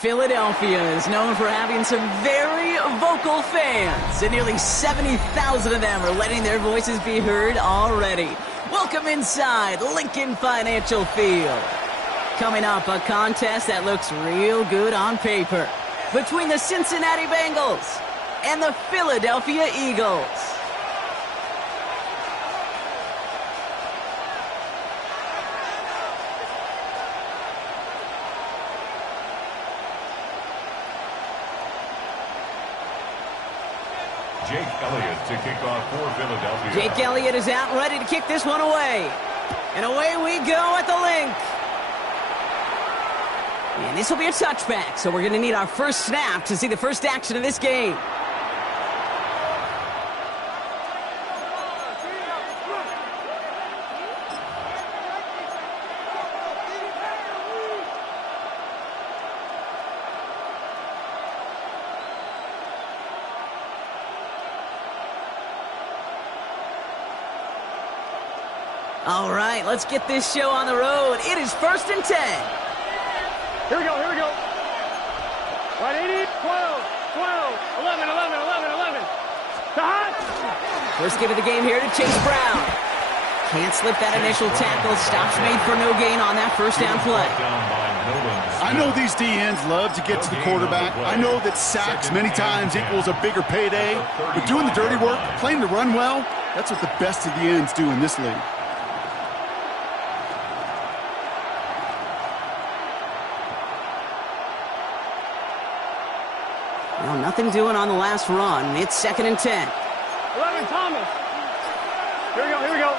Philadelphia is known for having some very vocal fans, and nearly 70,000 of them are letting their voices be heard already. Welcome inside Lincoln Financial Field. Coming up, a contest that looks real good on paper between the Cincinnati Bengals and the Philadelphia Eagles. Jake Elliott to kick off for Philadelphia. Jake Elliott is out and ready to kick this one away. And away we go at the link. And this will be a touchback, so we're going to need our first snap to see the first action of this game. All right, let's get this show on the road. It is 1st and 10. Here we go. 180, 12, 11. To Hunt. First give of the game here to Chase Brown. Can't slip that initial tackle. Stops made for no gain on that first down play. I know these DNs love to get to the quarterback. I know that sacks many times equals a bigger payday. But doing the dirty work, playing the run well, that's what the best of the ends do in this league. Well, nothing doing on the last run. It's 2nd and 10. 11, Thomas. Here we go.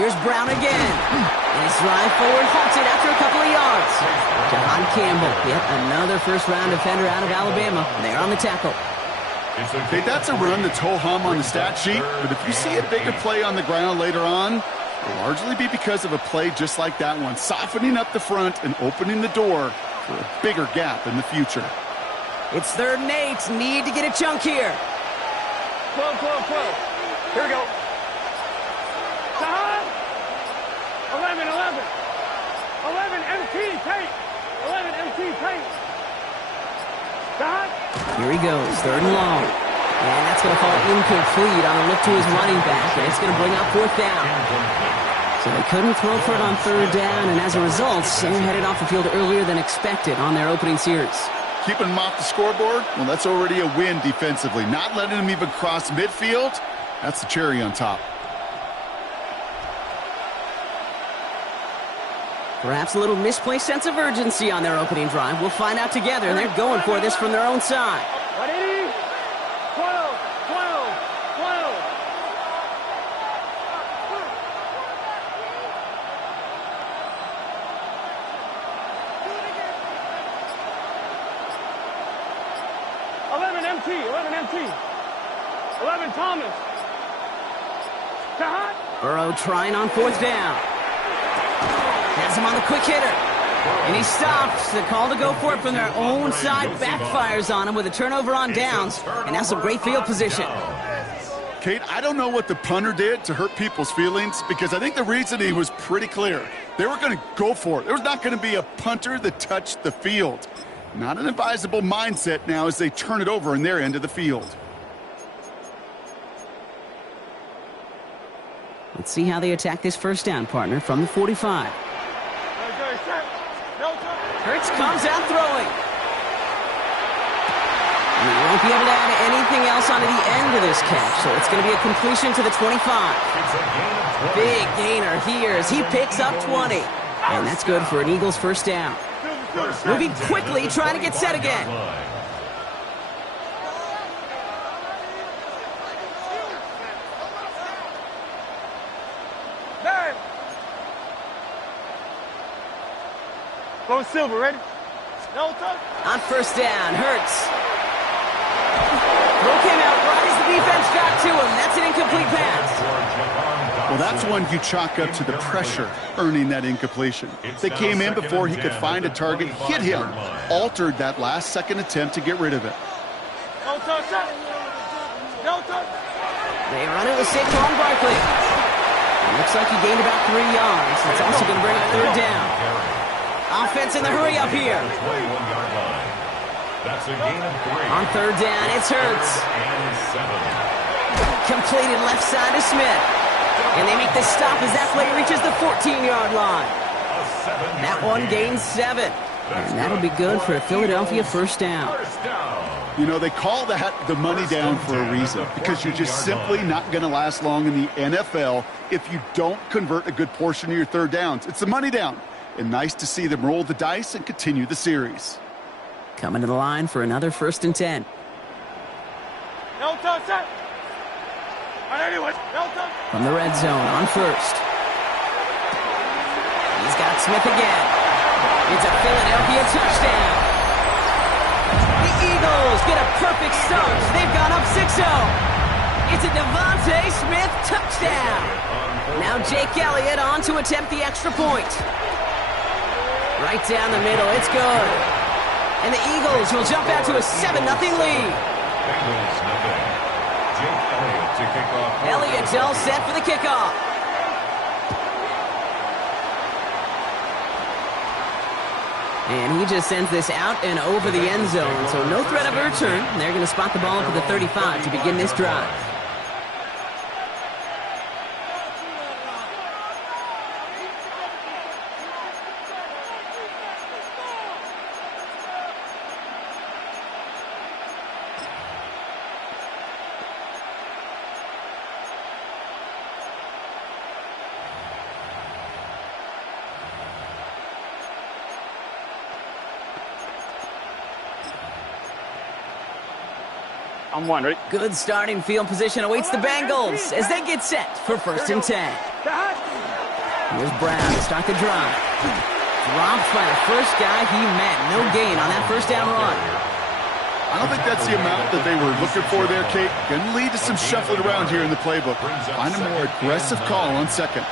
Here's Brown again. And his drive forward halted after a couple of yards. John Campbell, yet another first-round defender out of Alabama. They're on the tackle. Hey, that's a run that's ho-hum on the stat sheet, but if you see a bigger play on the ground later on, it'll largely be because of a play just like that one, softening up the front and opening the door for a bigger gap in the future. It's 3rd and 8. Need to get a chunk here. 12. Here we go. 11. 11 MT Tate. 11 MT Tate. Here he goes, 3rd and long. And that's going to fall incomplete on a look to his running back, and it's going to bring up 4th down. So they couldn't throw for it on 3rd down, and as a result, they're headed off the field earlier than expected on their opening series. Keeping them off the scoreboard, well, that's already a win defensively. Not letting them even cross midfield, that's the cherry on top. Perhaps a little misplaced sense of urgency on their opening drive. We'll find out together, and they're going for this from their own side. 180, 12. 11 MT. 11 Thomas. To Hunt. Burrow trying on 4th down. Has him on the quick hitter. And he stops. The call to go for it from their own side backfires on him with a turnover on downs. And now some great field position. Kate, I don't know what the punter did to hurt people's feelings because I think the reasoning was pretty clear. They were going to go for it. There was not going to be a punter that touched the field. Not an advisable mindset now as they turn it over in their end of the field. Let's see how they attack this first down, partner, from the 45. Hurts comes out throwing. And he won't be able to add anything else onto the end of this catch, so it's going to be a completion to the 25. Big gainer here as he picks up 20. And that's good for an Eagles first down. Moving quickly, trying to get set again. Go Silver, ready? No touch. On first down, Hurts. Throw came out right as the defense got to him. That's an incomplete pass. Well, that's one you chalk up to the pressure earning that incompletion. They came in before he could find a target, hit him, altered that last-second attempt to get rid of it. No touch. No touch. They run it with Saquon Barkley. It looks like he gained about 3 yards. It's also going to bring up 3rd down. Offense in the hurry up here. 21-yard line. That's a gain of 3. On third down, it's Hurts. And 7. Completed left side to Smith. And they make the stop as that play reaches the 14-yard line. That one gains 7. And that'll be good for a Philadelphia first down. You know, they call that the money down for a reason, because you're just simply not going to last long in the NFL if you don't convert a good portion of your third downs. It's the money down. And nice to see them roll the dice and continue the series. Coming to the line for another 1st and 10. From the red zone on first. He's got Smith again. It's a Philadelphia touchdown. The Eagles get a perfect start. They've gone up 6-0. It's a Devontae Smith touchdown. Now Jake Elliott on to attempt the extra point. Right down the middle. It's good. And the Eagles will jump out to a 7-0 lead. Bengals nothing. Jake Elliott to kick off. Elliott's all set for the kickoff. And he just sends this out and over the end zone. So no threat of a return. They're going to spot the ball up at the 35 to begin this drive. I'm one, ready? Good starting field position awaits the Bengals as they get set for 1st and 10. Here's Brown to start the drive. Dropped by the first guy he met. No gain on that first down run. I don't think that's the amount that they were looking for there, Kate. Going to lead to some shuffling around here in the playbook. Find a more aggressive call on second.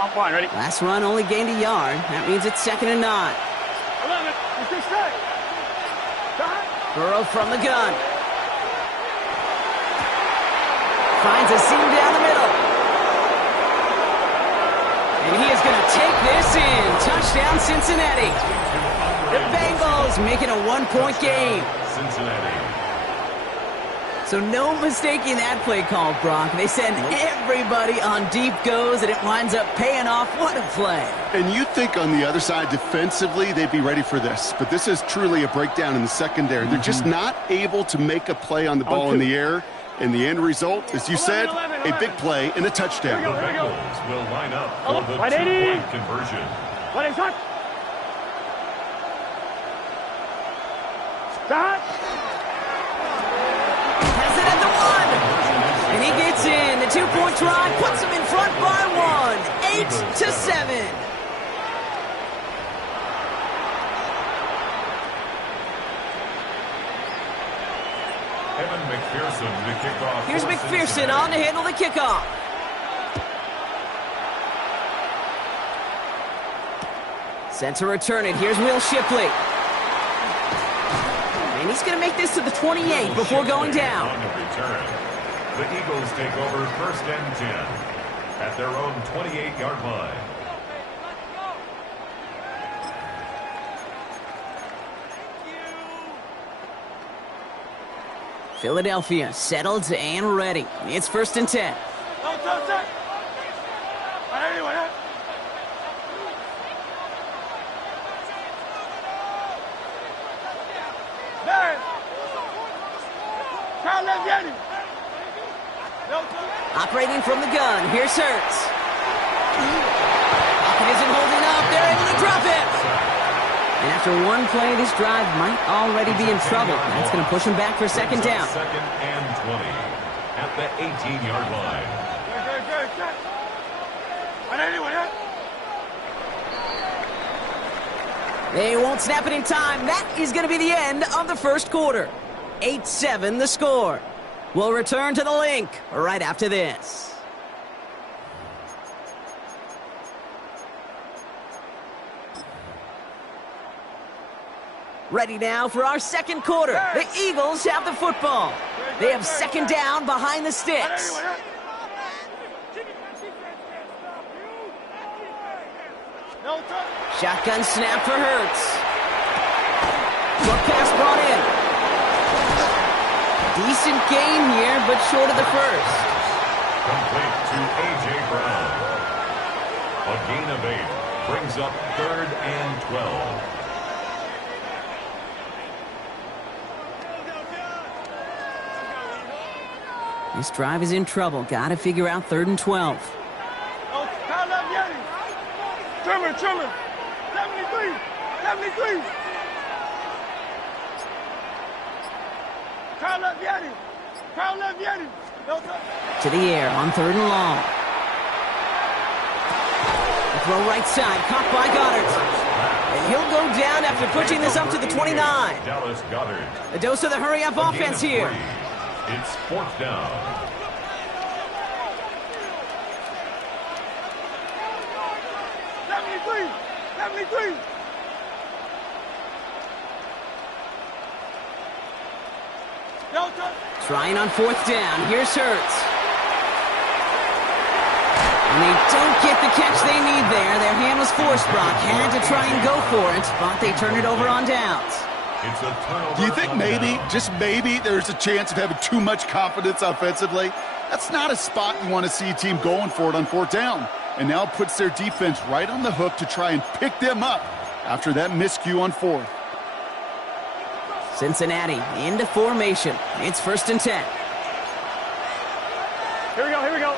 I'm one, ready? Last run only gained a yard. That means it's 2nd and 9. 11. Let's straight. Burrow from the gun. Finds a seam down the middle. And he is going to take this in. Touchdown, Cincinnati. The Bengals making a 1-point game. Cincinnati. So no mistaking that play call, Brock. They send everybody on deep goes, and it winds up paying off. What a play. And you think on the other side defensively they'd be ready for this. But this is truly a breakdown in the secondary. They're just not able to make a play on the ball in the air. And the end result, as you said, a big play and a touchdown. The Bengals will line up for the 2-point conversion. What is that? Start. Has it at the 1. And he gets in. The 2-point drive puts him in front by 1. 8-7. Evan McPherson to kick off. Here's McPherson on to handle the kickoff. Set to return it. Here's Will Shipley. And he's going to make this to the 28 before going down. On the return, the Eagles take over 1st and 10 at their own 28-yard line. Philadelphia settled and ready. It's 1st and 10. Operating from the gun, here's Hurts. Pocket isn't holding up, they're able to drop it. And after one play, this drive might already be in trouble. That's going to push him back for 2nd down. 2nd and 20 at the 18-yard line. They won't snap it in time. That is going to be the end of the first quarter. 8-7 the score. We'll return to the link right after this. Ready now for our second quarter. The Eagles have the football. They have second down behind the sticks. Shotgun snap for Hurts. Short pass brought in. Decent gain here, but short of the first. Complete to A.J. Brown. A gain of 8 brings up 3rd and 12. This drive is in trouble. Got to figure out 3rd and 12. Trimmer. 73. To the air on 3rd and long. The throw right side, caught by Goddard. And he'll go down after pushing this up to the 29. Dallas Goedert. A dose of the hurry-up A gain offense of here. 3. It's 4th down. Trying on 4th down. Here's Hurts. And they don't get the catch they need there. Their hand was forced, Brock. Had to try and go for it, but they turn it over on downs. It's a turnover. Do you think on maybe, down. just maybe, there's a chance of having too much confidence offensively? That's not a spot you want to see a team going for it on 4th down. And now it puts their defense right on the hook to try and pick them up after that miscue on 4th. Cincinnati into formation. It's 1st and 10. Here we go.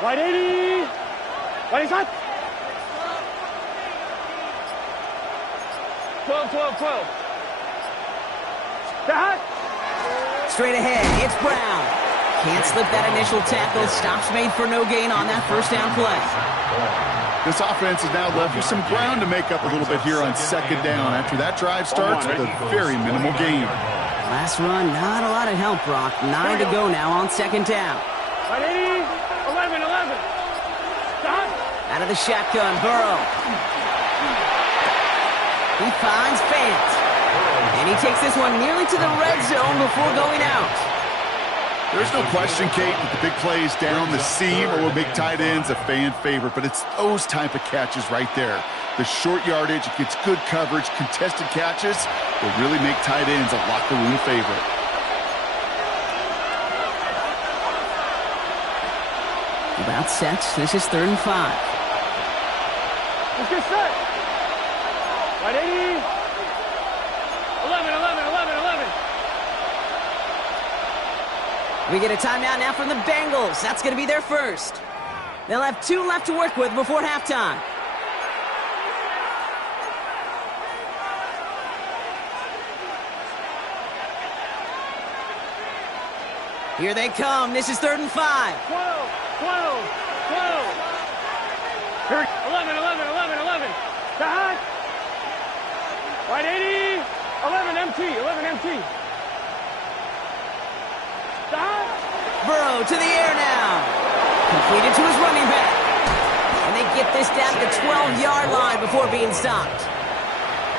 Right 80. Right inside. 12. Straight ahead, it's Brown. Can't slip that initial tackle. Stops made for no gain on that 1st down play. This offense is now left with some ground to make up a little bit here on 2nd down after that drive starts with a very minimal gain. Last run, not a lot of help, Brock. 9 to go now on 2nd down. Right 80. 11. Out of the shotgun, Burrow. He finds Fant. And he takes this one nearly to the red zone before going out. There's no question, Kate, that the big plays down the seam will make tight ends a fan favorite, but it's those type of catches right there. The short yardage, it gets good coverage, contested catches will really make tight ends a locker room favorite. About set. This is 3rd and 5. Let's get set. Right 80. 11. We get a timeout now from the Bengals. That's going to be their first. They'll have 2 left to work with before halftime. Here they come. This is 3rd and 5. 12. Here. 11. Back. Right 80. 11 empty. Burrow to the air now. Completed to his running back. And they get this down to the 12-yard line before being stopped.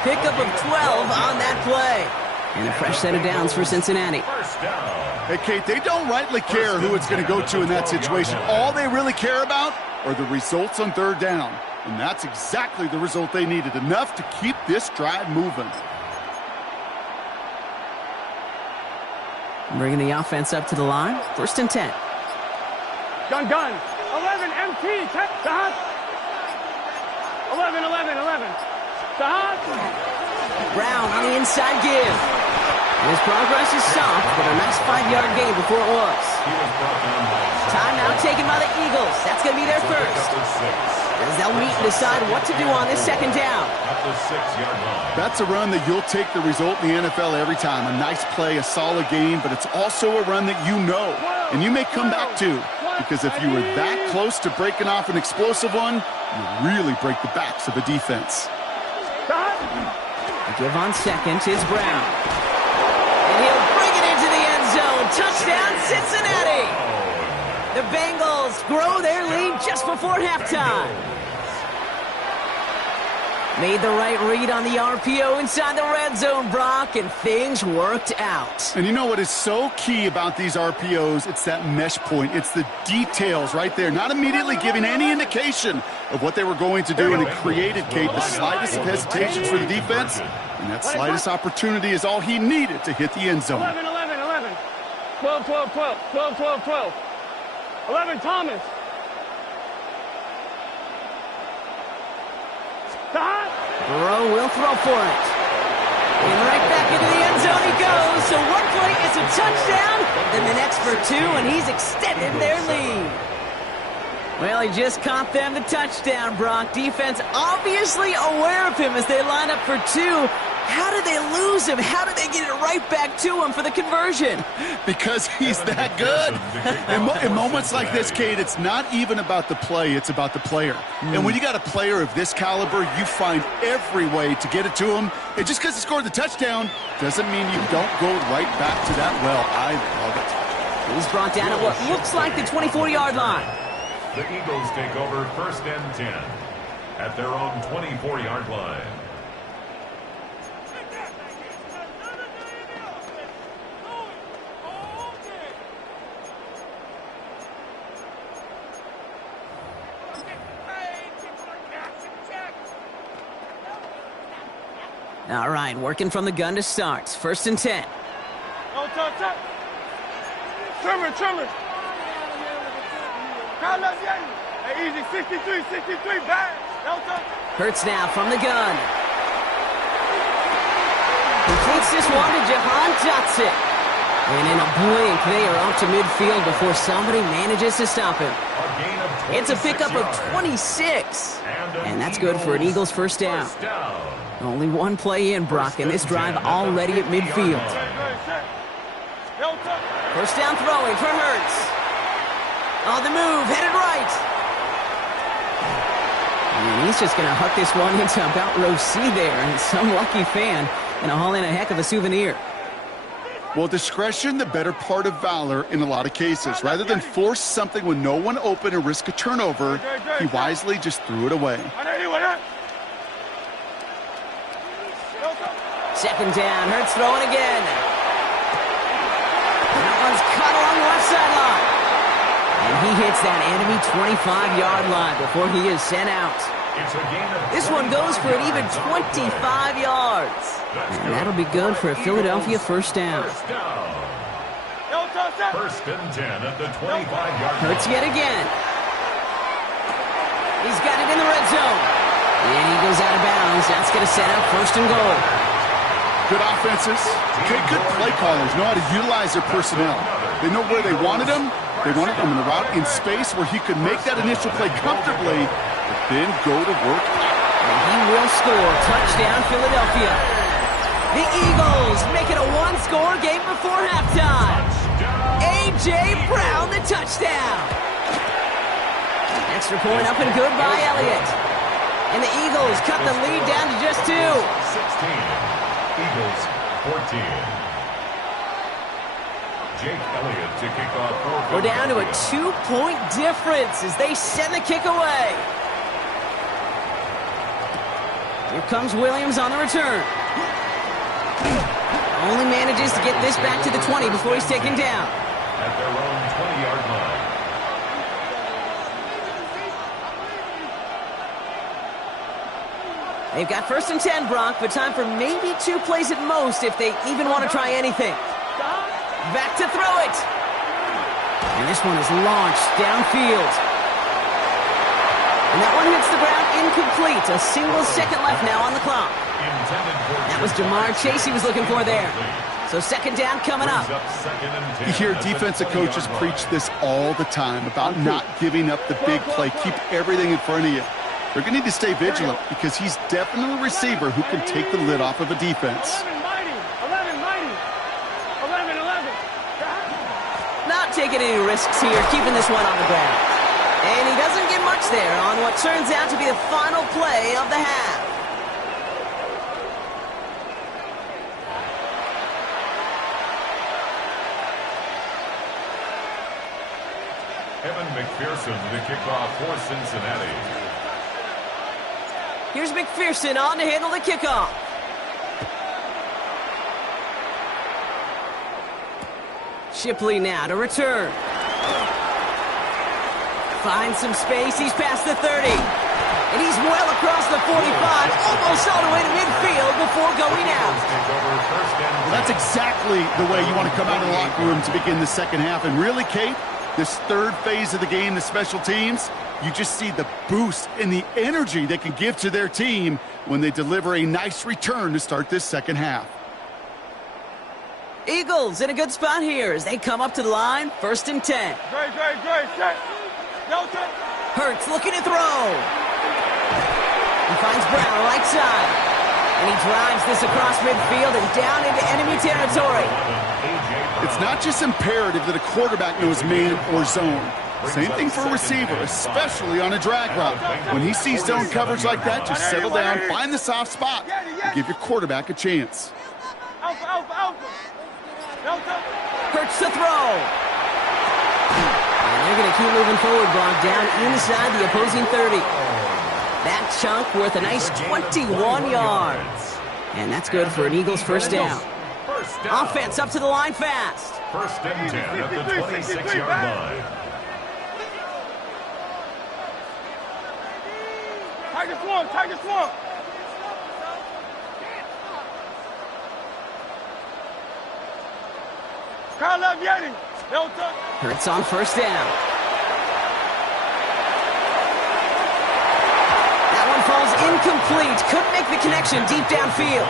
Pickup of 12 on that play. And a fresh set of downs for Cincinnati. 1st down. Hey, Kate, they don't rightly care who it's going to go to in that situation. All they really care about are the results on 3rd down. And that's exactly the result they needed. Enough to keep this drive moving. Bringing the offense up to the line. 1st and 10. Gun. 11 empty. Stop. 11. Stop. Brown on the inside give. And his progress is soft, but a nice 5-yard gain before it was. He was brought down by Timeout taken by the Eagles. That's going to be their first. As they'll meet and decide what to do on this 2nd down. At the 6-yard line. That's a run that you'll take the result in the NFL every time. A nice play, a solid game, but it's also a run that you know. And you may come back to. Because if you were that close to breaking off an explosive one, you really break the backs of a defense. The give on 2nd is Brown. And he'll bring it into the end zone. Touchdown, Cincinnati. The Bengals grow their lead just before halftime. Made the right read on the RPO inside the red zone, Brock, and things worked out. And you know what is so key about these RPOs? It's that mesh point. It's the details right there. Not immediately giving any indication of what they were going to do, and it created, Kate, the slightest of hesitations for the defense. And that slightest opportunity is all he needed to hit the end zone. 11, 11, 11. 12, 12, 12. 12, 12, 12. 11, Thomas. Burrow will throw for it. And right back into the end zone he goes. So one play, it's a touchdown. Then the next for two, and he's extended their lead. Well, he just caught them the touchdown, Brock. Defense obviously aware of him as they line up for two. How did they lose him? How did they get it right back to him for the conversion? Because he's that good. In moments like this, Kate, it's not even about the play, it's about the player. And when you got a player of this caliber, you find every way to get it to him. And just because he scored the touchdown doesn't mean you don't go right back to that well. I love it. He's brought down at what looks like the 24-yard line. The Eagles take over 1st and 10 at their own 24-yard line. All right, working from the gun to start. 1st and 10. No touch, touch. Trimmer. Hey, easy, 63, back. No touch. Hurts now from the gun. Completes this one to Jahan Dotson. And in a blink, they are off to midfield before somebody manages to stop him. It's a pickup of 26. And that's good for an Eagles first down. Only one play in, Brock, and this drive already at midfield. First down throwing for Hurts. On the move, headed right. And he's just going to huck this one into about row C there, and some lucky fan going to haul in a heck of a souvenir. Well, discretion, the better part of valor in a lot of cases. Rather than force something with no one open and risk a turnover, he wisely just threw it away. 2nd down, Hurts throwing again. That one's caught along the left sideline. And he hits that enemy 25-yard line before he is sent out. This one goes for an even 25 yards. And that'll be good for a Philadelphia first down. 1st and 10 at the 25-yard line. Hurts yet again. He's got it in the red zone. And he goes out of bounds. That's going to set up 1st and goal. Good offenses, good play callers know how to utilize their personnel. They know where they wanted him. They wanted him in a route in space where he could make that initial play comfortably, but then go to work. And he will score. Touchdown, Philadelphia. The Eagles make it a one-score game before halftime. A.J. Brown, the touchdown. Extra point up and good by Elliott. And the Eagles cut the lead down to just 2. 16. Eagles 14. Jake Elliott to kick off. We're down to a 2-point difference as they send the kick away. Here comes Williams on the return. Only manages to get this back to the 20 before he's taken down. At their own 20-yard line. They've got 1st and 10, Brock, but time for maybe 2 plays at most if they even want to try anything. Back to throw it. And this one is launched downfield. And that one hits the ground incomplete. A single second left now on the clock. That was Jamar Chase he was looking for there. So 2nd down coming up. You hear defensive coaches preach this all the time about not giving up the big play. Keep everything in front of you. They're going to need to stay vigilant because he's definitely a receiver who can take the lid off of a defense. 11. Not taking any risks here, keeping this one on the ground. And he doesn't get much there on what turns out to be the final play of the half. Evan McPherson to kick off for Cincinnati. Here's McPherson on to handle the kickoff. Shipley now to return. Finds some space. He's past the 30. And he's well across the 45. Almost all the way to midfield before going out. Well, that's exactly the way you want to come out of the locker room to begin the second half. And really, Kate, this third phase of the game, the special teams, you just see the boost and the energy they can give to their team when they deliver a nice return to start this second half. Eagles in a good spot here as they come up to the line, 1st and 10. Great, set. Delta. Hurts looking to throw. He finds Brown right side. And he drives this across midfield and down into enemy territory. It's not just imperative that a quarterback knows man or zone. Same thing for a receiver, especially on a drag route. When he sees zone coverage like that, just settle down, find the soft spot, and give your quarterback a chance. Alpha. Delta. Hurts to throw. And they're going to keep moving forward, Brock, down inside the opposing 30. That chunk worth a nice 21 yards. And that's good for an Eagles first down. Offense up to the line fast. 1st and 10 at the 26-yard line. Tiger Swamp. Kyle Yeti. Delta. Hurts on 1st down. That one falls incomplete. Couldn't make the connection deep downfield.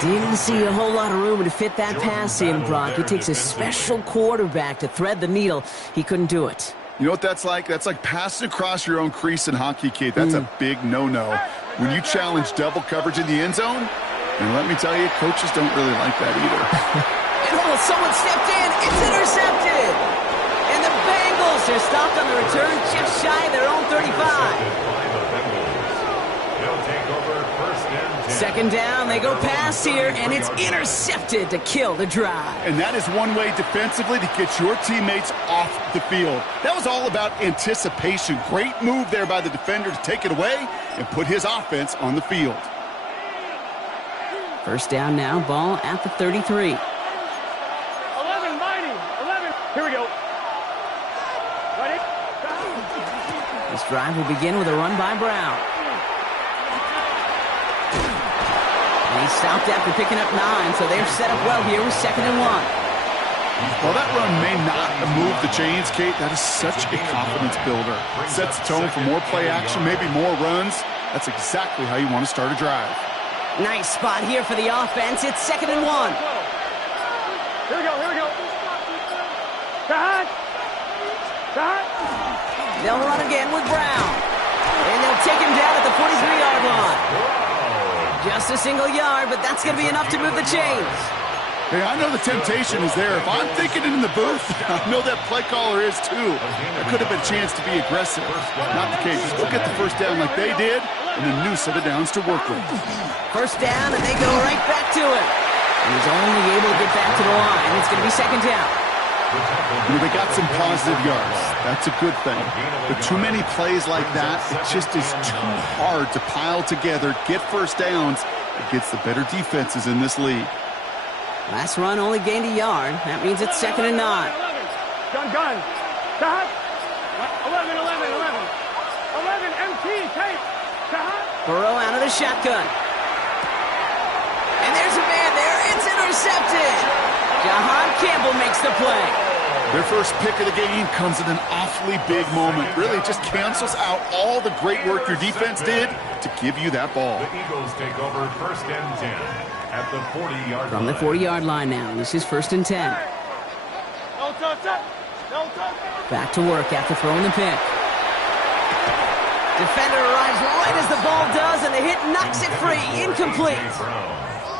Didn't see a whole lot of room to fit that pass in, Brock. It takes a special quarterback to thread the needle. He couldn't do it. You know what that's like? That's like passing across your own crease in hockey, Kate. That's a big no-no. When you challenge double coverage in the end zone, and let me tell you, coaches don't really like that either. And someone stepped in. It's intercepted. And the Bengals are stopped on the return just shy of their own 35. Second down, they go pass here, and it's intercepted to kill the drive. And that is one way defensively to get your teammates off the field. That was all about anticipation. Great move there by the defender to take it away and put his offense on the field. First down now, ball at the 33. 11, mighty. 11. Here we go. Ready? This drive will begin with a run by Brown. And he stopped after picking up 9, so they're set up well here with 2nd and 1. While that run may not move the chains, Kate, that is such a confidence builder. Sets the tone for more play action, maybe more runs. That's exactly how you want to start a drive. Nice spot here for the offense. It's 2nd and 1. Here we go. Cut. They'll run again with Brown. And they'll take him down at the 43-yard line. Just a single yard, but that's going to be enough to move the chains. Hey, I know the temptation is there. If I'm thinking it in the booth, I know that play caller is too. There could have been a chance to be aggressive. Not the case. Just go get the first down like they did, and a new set of downs to work with. First down, and they go right back to it. And he's only able to get back to the line. It's going to be 2nd down. You know, they got some positive yards. That's a good thing. But too many plays like that, it just is too hard to pile together, get first downs against the better defenses in this league. Last run only gained a yard. That means it's 2nd and 9. Gun. Cut. 11. 11, MT, tape. Cut. Burrow out of the shotgun. And there's a man there. It's intercepted. Jahan Campbell makes the play. Their first pick of the game comes at an awfully big moment. Really just cancels out all the great work your defense did to give you that ball. The Eagles take over 1st and 10 at the 40-yard line. From the 40-yard line now. This is 1st and 10. No touch. Back to work after throwing the pick. Defender arrives right as the ball does, and the hit knocks it free. Incomplete.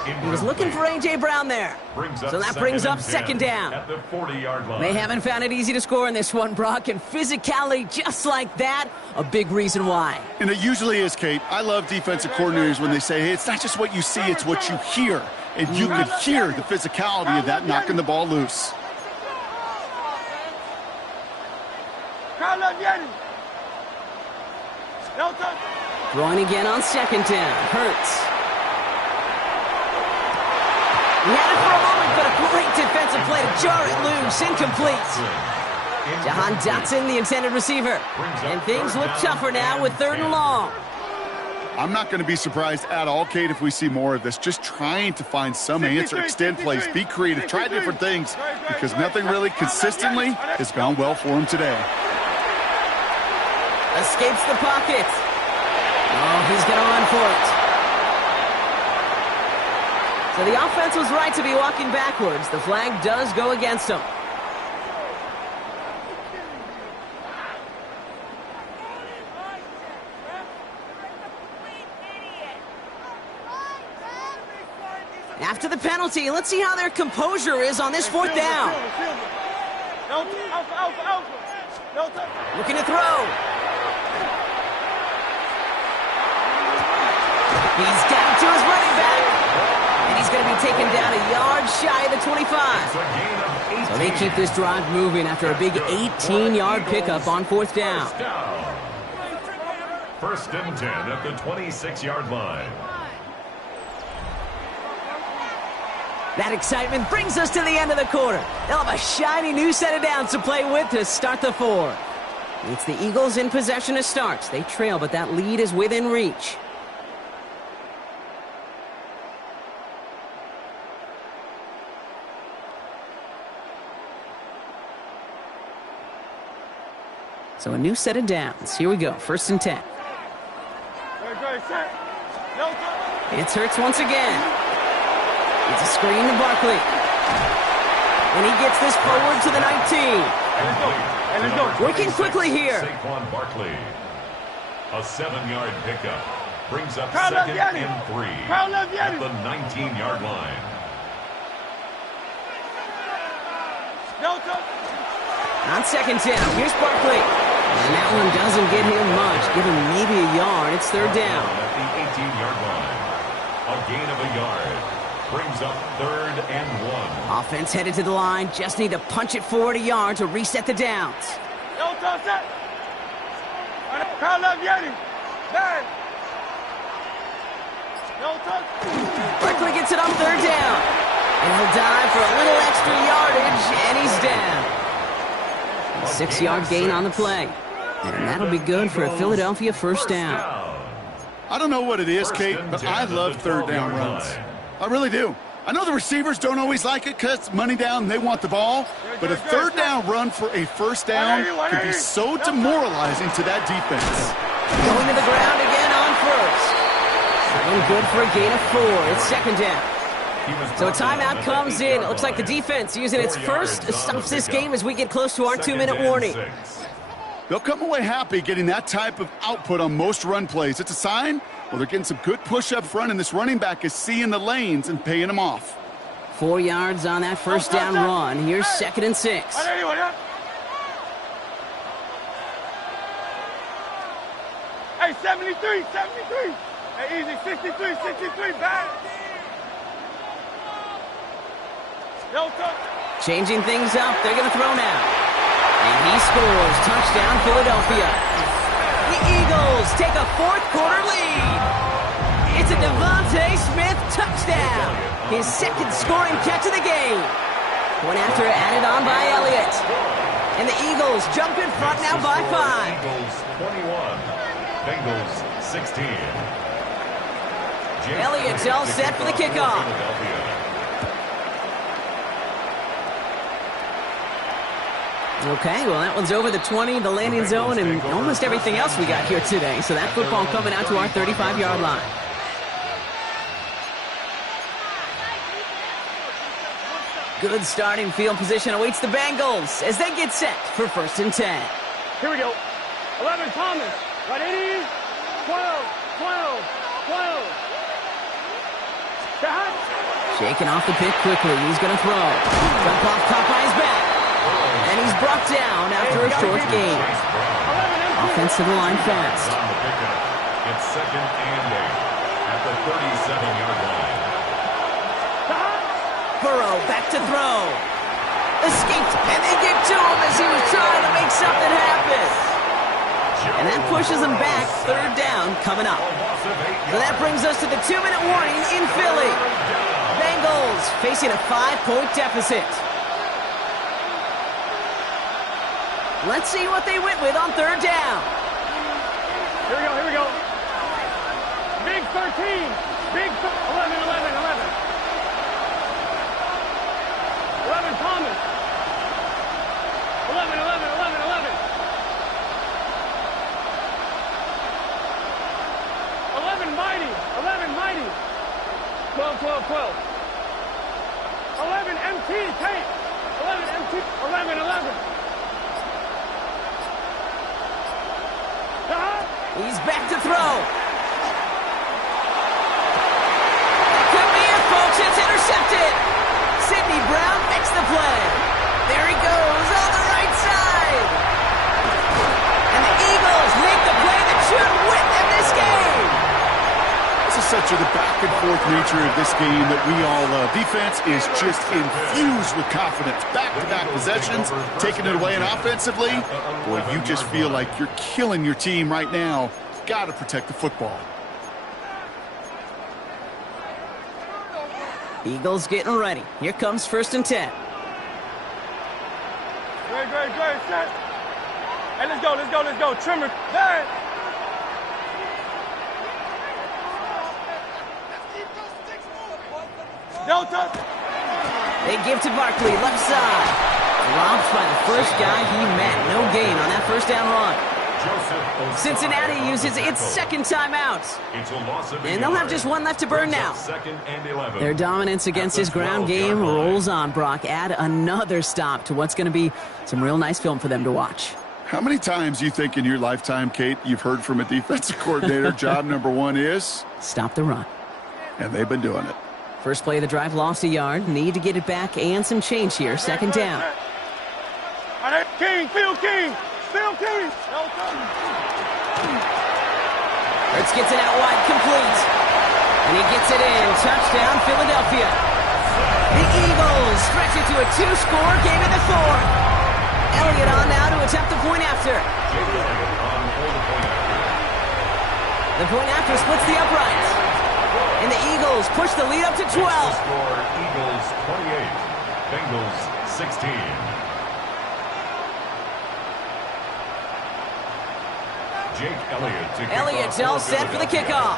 He was looking for A.J. Brown there. So that brings up 2nd down. At the 40-yard line. They haven't found it easy to score in this one, Brock, and physicality just like that, a big reason why. And it usually is, Kate. I love defensive coordinators when they say, hey, it's not just what you see, it's what you hear. And you could hear the physicality of that knocking the ball loose. Kyle Yeti. Delta. Throwing again on second down. Hurts. He had it for a moment, but a great defensive play to jar it loose. Incomplete. Jahan Dotson, the intended receiver. And things look tougher now with 3rd and long. I'm not going to be surprised at all, Kate, if we see more of this. Just trying to find some answer, extend plays, be creative, try different things, because nothing really consistently has gone well for him today. Escapes the pocket. Oh, he's going to run for it. So the offense was right to be walking backwards. The flag does go against him. After the penalty, let's see how their composure is on this 4th down. Looking to throw. He's down to his running back. And he's going to be taken down a yard shy of the 25. So they keep this drive moving after a big 18-yard pickup on 4th down. 1st and 10 at the 26-yard line. That excitement brings us to the end of the quarter. They'll have a shiny new set of downs to play with to start the 4th. It's the Eagles in possession to start. They trail, but that lead is within reach. So a new set of downs. Here we go. 1st and 10. It's Hurts once again. It's a screen to Barkley. And he gets this forward to the 19. Working quickly here. Saquon Barkley. A 7-yard pickup. Brings up 2nd and 3 at the 19-yard line. On 2nd down, here's Barkley. And that one doesn't get him much. Give him maybe a yard. It's 3rd down. At the 18-yard line. A gain of a yard. Brings up 3rd and 1. Offense headed to the line. Just need to punch it forward a yard to reset the downs. Barkley gets it on 3rd down. And he'll dive for a little extra yardage, and he's down. 6-yard gain on the play. And that'll be good for a Philadelphia 1st down. I don't know what it is, Kate, but I love 3rd down runs. I really do. I know the receivers don't always like it because money down, they want the ball. But a 3rd down run for a 1st down can be so demoralizing to that defense. Going to the ground again on 1st. And good for a gain of 4. It's 2nd down. So a timeout comes in. It looks like the defense using its first stops this game as we get close to our 2-minute warning. They'll come away happy getting that type of output on most run plays. It's a sign, well, they're getting some good push up front, and this running back is seeing the lanes and paying them off. 4 yards on that 1st down run. Here's 2nd and 6. Hey, 73. Hey, easy, 63, back. Changing things up. They're going to throw now. And he scores. Touchdown, Philadelphia. The Eagles take a 4th quarter lead. It's a Devontae Smith touchdown. His 2nd scoring catch of the game. One after added on by Elliott. And the Eagles jump in front now by 5. Eagles 21. Bengals 16. Elliott's all set for the kickoff. Okay, well, that one's over the 20, the landing zone, and almost everything else we got here today. So that football coming out to our 35-yard line. Good starting field position awaits the Bengals as they get set for 1st and 10. Here we go. 11, Thomas. Right, 80. 12. Shaking off the pick quickly. He's going to throw. Jump off, caught by his back. And he's brought down after a short gain. Offense to the line fast. It's 2nd and 8 at the 37-yard line. Burrow back to throw. Escaped, and they get to him as he was trying to make something happen. And that pushes them back. Third down coming up. So that brings us to the 2-minute warning in Philly. Bengals facing a 5-point deficit. Let's see what they went with on third down. Here we go. Big 13. Big 11, 11. 11 Thomas. 11. 11 Mighty. 12. 11 MT Tate. 11 MT. 11. He's back to throw. That could be it, folks. It's intercepted. Sidney Brown makes the play. There he goes on the right side. And the Eagles make the play that should win them this game. This is such the back-and-forth nature of this game that we all love. Defense is just infused with confidence. Back-to-back possessions, taking it away, and offensively, boy, you just feel like you're killing your team right now. Got to protect the football. Eagles getting ready. Here comes 1st and 10. Great, set. Hey, let's go. Trimmer, there. Delta. They give to Barkley, left side. Dropped by the first guy he met. No gain on that first down run. Cincinnati uses its second timeout. And they'll have just one left to burn now. Their dominance against this ground game rolls on, Brock. Add another stop to what's going to be some real nice film for them to watch. How many times do you think in your lifetime, Kate, you've heard from a defensive coordinator, job number one is? Stop the run. And they've been doing it. First play of the drive, lost a yard. Need to get it back and some change here. Second down. Phil King. Hurts gets it out wide, complete. And he gets it in. Touchdown, Philadelphia. The Eagles stretch it to a 2-score game in the fourth. Elliott on now to attempt the point after. The point after splits the uprights. And the Eagles push the lead up to 12. Score Eagles 28, Bengals 16. Jake Elliott to kick Elliott's off all set for the kickoff.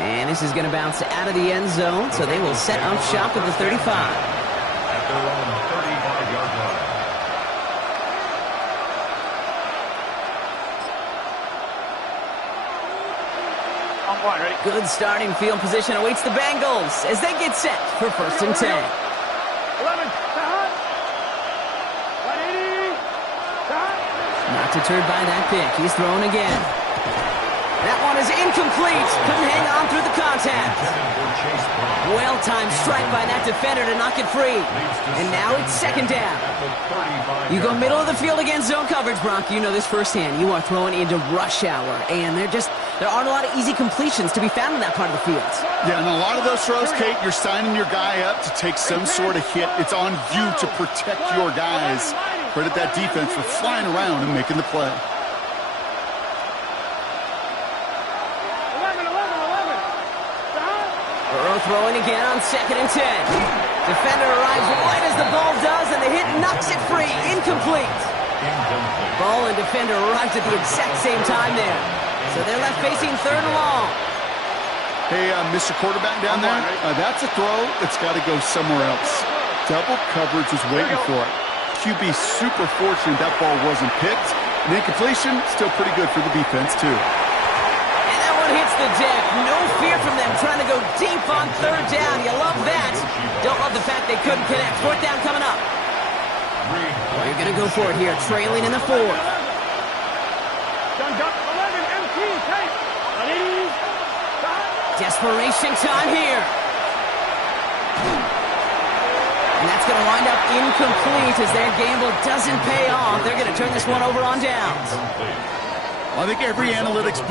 And this is going to bounce out of the end zone, so they will set up shop at the 35. At their own 35-yard line. Ready? Good starting field position awaits the Bengals as they get set for 1st and 10. 11. Not deterred by that pick. He's thrown again. That one is incomplete. Couldn't hang on through the contact. Well-timed strike by that defender to knock it free. And now it's second down. You go middle of the field against zone coverage, Brock. You know this firsthand. You are throwing into rush hour. And there aren't a lot of easy completions to be found in that part of the field. Yeah, and a lot of those throws, Kate, you're signing your guy up to take some sort of hit. It's on you to protect your guys. Credit that defense for flying around and making the play. 11. Burrow throwing again on 2nd and 10. Defender arrives right as the ball does, and the hit knocks it free. Incomplete. Ball and defender arrives at the exact same time there. So they're left facing 3rd and long. Hey, Mr. Quarterback down there, that's a throw that's got to go somewhere else. Double coverage was waiting for it. QB super fortunate that ball wasn't picked. And incompletion, still pretty good for the defense, too. And that one hits the deck. No fear from them trying to go deep on 3rd down. You love that. Don't love the fact they couldn't connect. 4th down coming up. They're going to go for it here, trailing in the 4th. 11 MT Tate. Desperation time here. And that's going to wind up incomplete as their gamble doesn't pay off. They're going to turn this one over on downs. Well, I think every analytics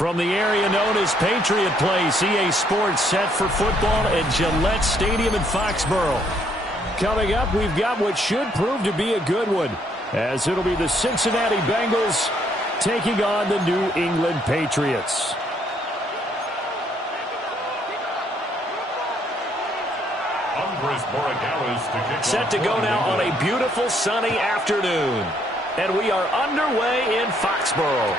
From the area known as Patriot Place, EA Sports set for football at Gillette Stadium in Foxborough. Coming up, we've got what should prove to be a good one, as it'll be the Cincinnati Bengals taking on the New England Patriots. Set to go now on a beautiful sunny afternoon. And we are underway in Foxborough.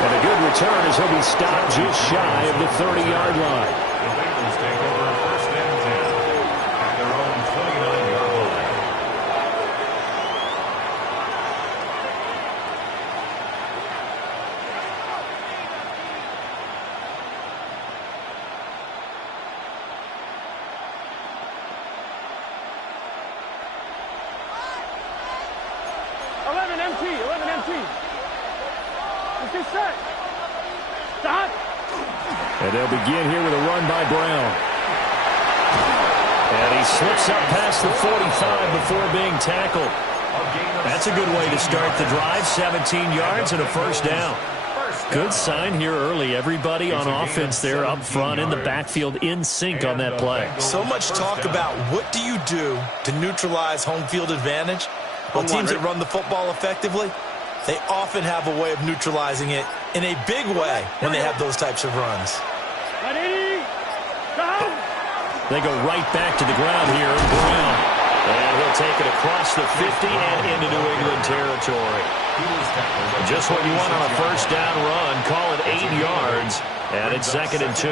And a good return as he'll be stopped just shy of the 30-yard line. The Bengals take over first and 10 at their own 29-yard line. And they'll begin here with a run by Brown. And he slips up past the 45 before being tackled. That's a good way to start the drive. 17 yards and a first down. Good sign here early. Everybody on offense there up front in the backfield in sync on that play. So much talk about what do you do to neutralize home field advantage? Well, teams that run the football effectively, they often have a way of neutralizing it in a big way when they have those types of runs. They go right back to the ground here. Brown. And he'll take it across the 50 and into New England territory. Just what you want on a first down run. Call it 8 yards. And it's 2nd and 2.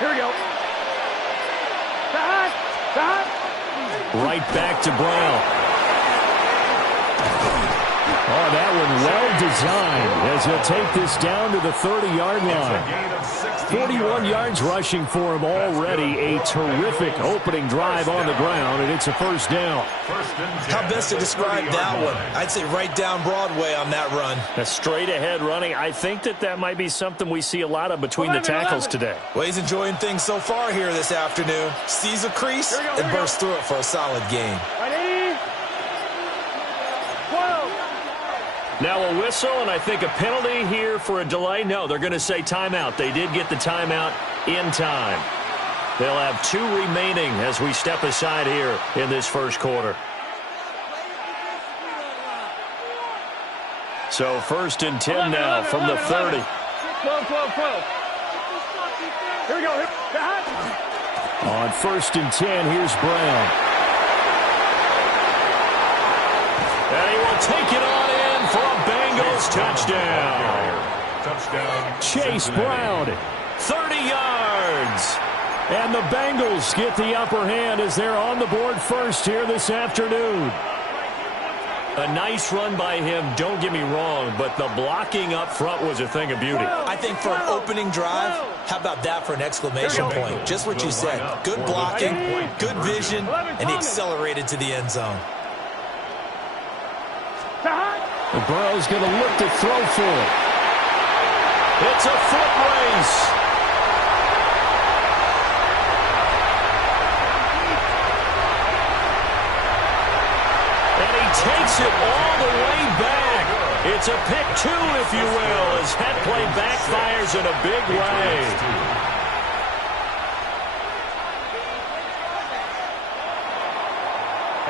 Here we go. Right back to Brown. Oh, that one well designed as he'll take this down to the 30-yard line. 41 yards rushing for him already. A terrific opening drive on the ground, and it's a first down. How best to describe that one? I'd say right down Broadway on that run. A straight-ahead running. I think that might be something we see a lot of between the tackles today. Well, he's enjoying things so far here this afternoon. Sees a crease and bursts through it for a solid gain. Now a whistle, and I think a penalty here for a delay. No, they're going to say timeout. They did get the timeout in time. They'll have 2 remaining as we step aside here in this first quarter. So 1st and 10 now from the 30. 12. Here we go. On 1st and 10, here's Brown. And he will take it on in for a Bengals touchdown. Chase Brown, 30 yards. And the Bengals get the upper hand as they're on the board first here this afternoon. A nice run by him, don't get me wrong, but the blocking up front was a thing of beauty. I think for an opening drive, how about that for an exclamation point? Just what you said. Good blocking, good vision, and he accelerated to the end zone. Burrow's going to look to throw for it. It's a foot race. And he takes it all the way back. It's a pick 2, if you will, as that play backfires in a big way.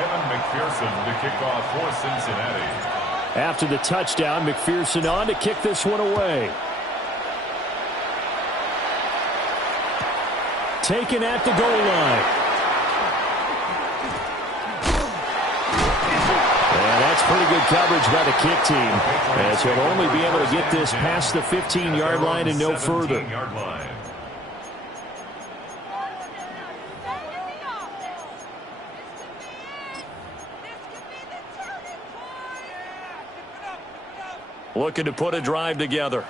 Evan McPherson to kick off for Cincinnati. After the touchdown, McPherson on to kick this one away. Taken at the goal line. And that's pretty good coverage by the kick team, as he'll only be able to get this past the 15-yard line and no further. Looking to put a drive together.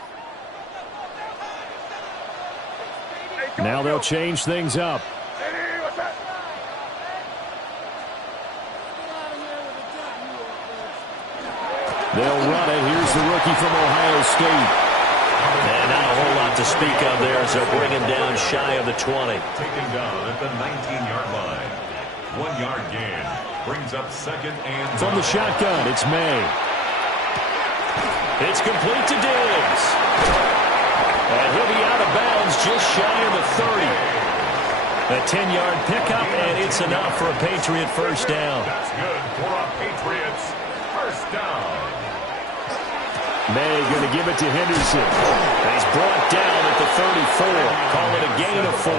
Now they'll change things up. They'll run it. Here's the rookie from Ohio State. And not a whole lot to speak of there as they'll bring him down shy of the 20. Taken down at the 19-yard line. 1-yard gain. Brings up 2nd and 9. From the shotgun, it's May. It's complete to Diggs. And he'll be out of bounds just shy of the 30. A 10-yard pickup, and it's enough for a Patriot first down. That's good for a Patriots first down. May going to give it to Henderson. And he's brought down at the 34. Call it a gain of 4.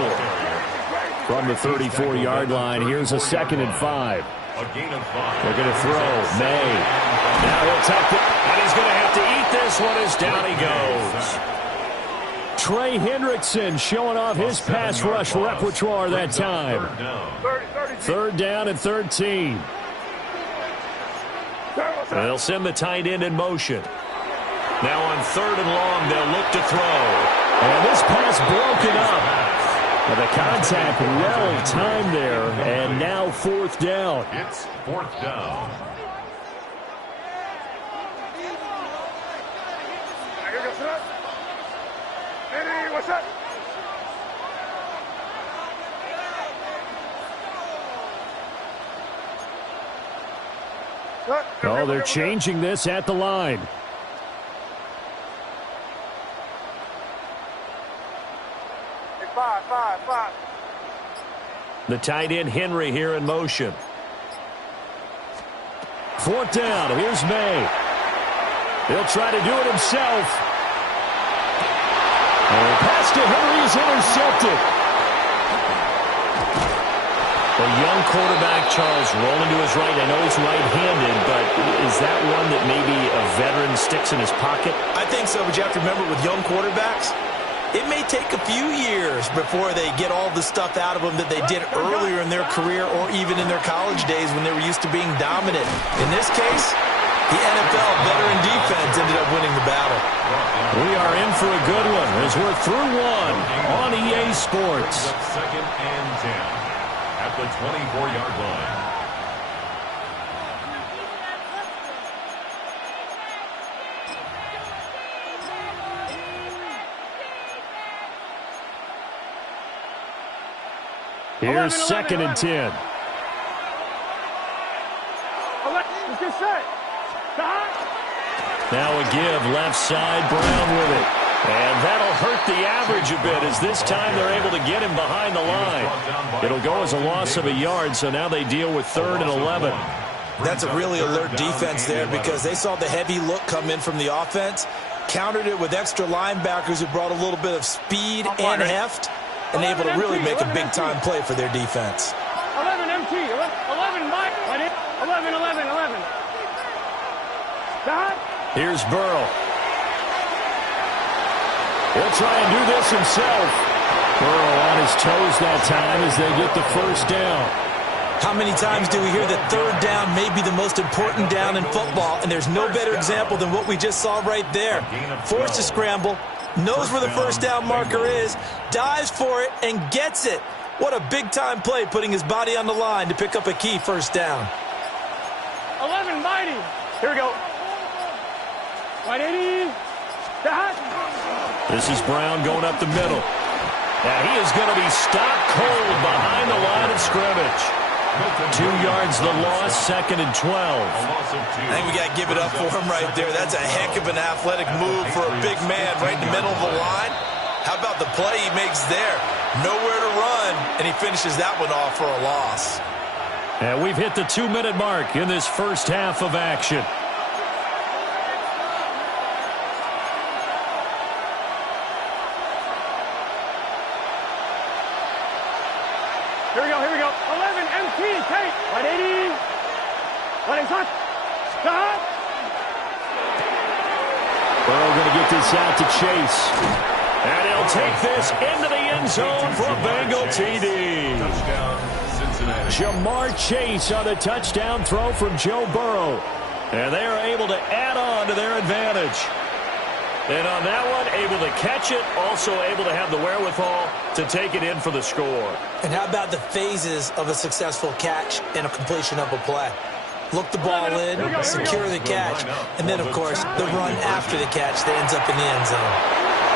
From the 34-yard line, here's a 2nd and 5. A gain of 5. They're going to throw. May. Now he'll tuck it. And he's going to have to eat this one as down he goes. Trey Hendrickson showing off his pass rush repertoire that time. 3rd down and 13. They'll send the tight end in motion. Now on 3rd and long, they'll look to throw. And this pass broken up. And the contact well timed there, and now 4th down. It's 4th down. What's up? Oh, they're changing this at the line. Five. The tight end Henry here in motion. 4th down. Here's May. He'll try to do it himself. And the pass to Henry is intercepted. The young quarterback, Charles, rolling to his right. I know he's right-handed, but is that one that maybe a veteran sticks in his pocket? I think so, but you have to remember with young quarterbacks, it may take a few years before they get all the stuff out of them that they did earlier in their career or even in their college days when they were used to being dominant. In this case, the NFL veteran defense ended up winning the battle. We are in for a good one as we're through one on EA Sports. 2nd and 10 at the 24-yard line. Here's 2nd and 10. Let's get set. Now a give, left side, Brown with it. And that'll hurt the average a bit as this time they're able to get him behind the line. It'll go as a loss of a yard, so now they deal with 3rd and 11. That's a really alert defense there because they saw the heavy look come in from the offense, countered it with extra linebackers who brought a little bit of speed and heft, and able to really make a big-time play for their defense. 11 MT, 11 Mike, 11. Here's Burrow. He'll try and do this himself. Burrow on his toes that time as they get the first down. How many times do we hear that 3rd down may be the most important down in football, and there's no better example than what we just saw right there. Forced to scramble, knows where the first down marker is, dives for it, and gets it. What a big-time play putting his body on the line to pick up a key first down. 11 mighty. Here we go. 180. This is Brown going up the middle. Now he is going to be stopped cold behind the line of scrimmage. 2 yards the loss, 2nd and 12. I think we got to give it up for him right there. That's a heck of an athletic move for a big man right in the middle of the line. How about the play he makes there? Nowhere to run, and he finishes that one off for a loss. And we've hit the 2-minute mark in this first half of action. Here we go. 11 MT, Tate. 180. 180. Burrow going to get this out to Chase. And he'll take this into the end zone for a Bengal TD. Jamar Chase on the touchdown throw from Joe Burrow. And they are able to add on to their advantage. And on that one, able to catch it, also able to have the wherewithal to take it in for the score. And how about the phases of a successful catch and a completion of a play? Look the ball in, secure the catch, and then, of course, the run after the catch that ends up in the end zone.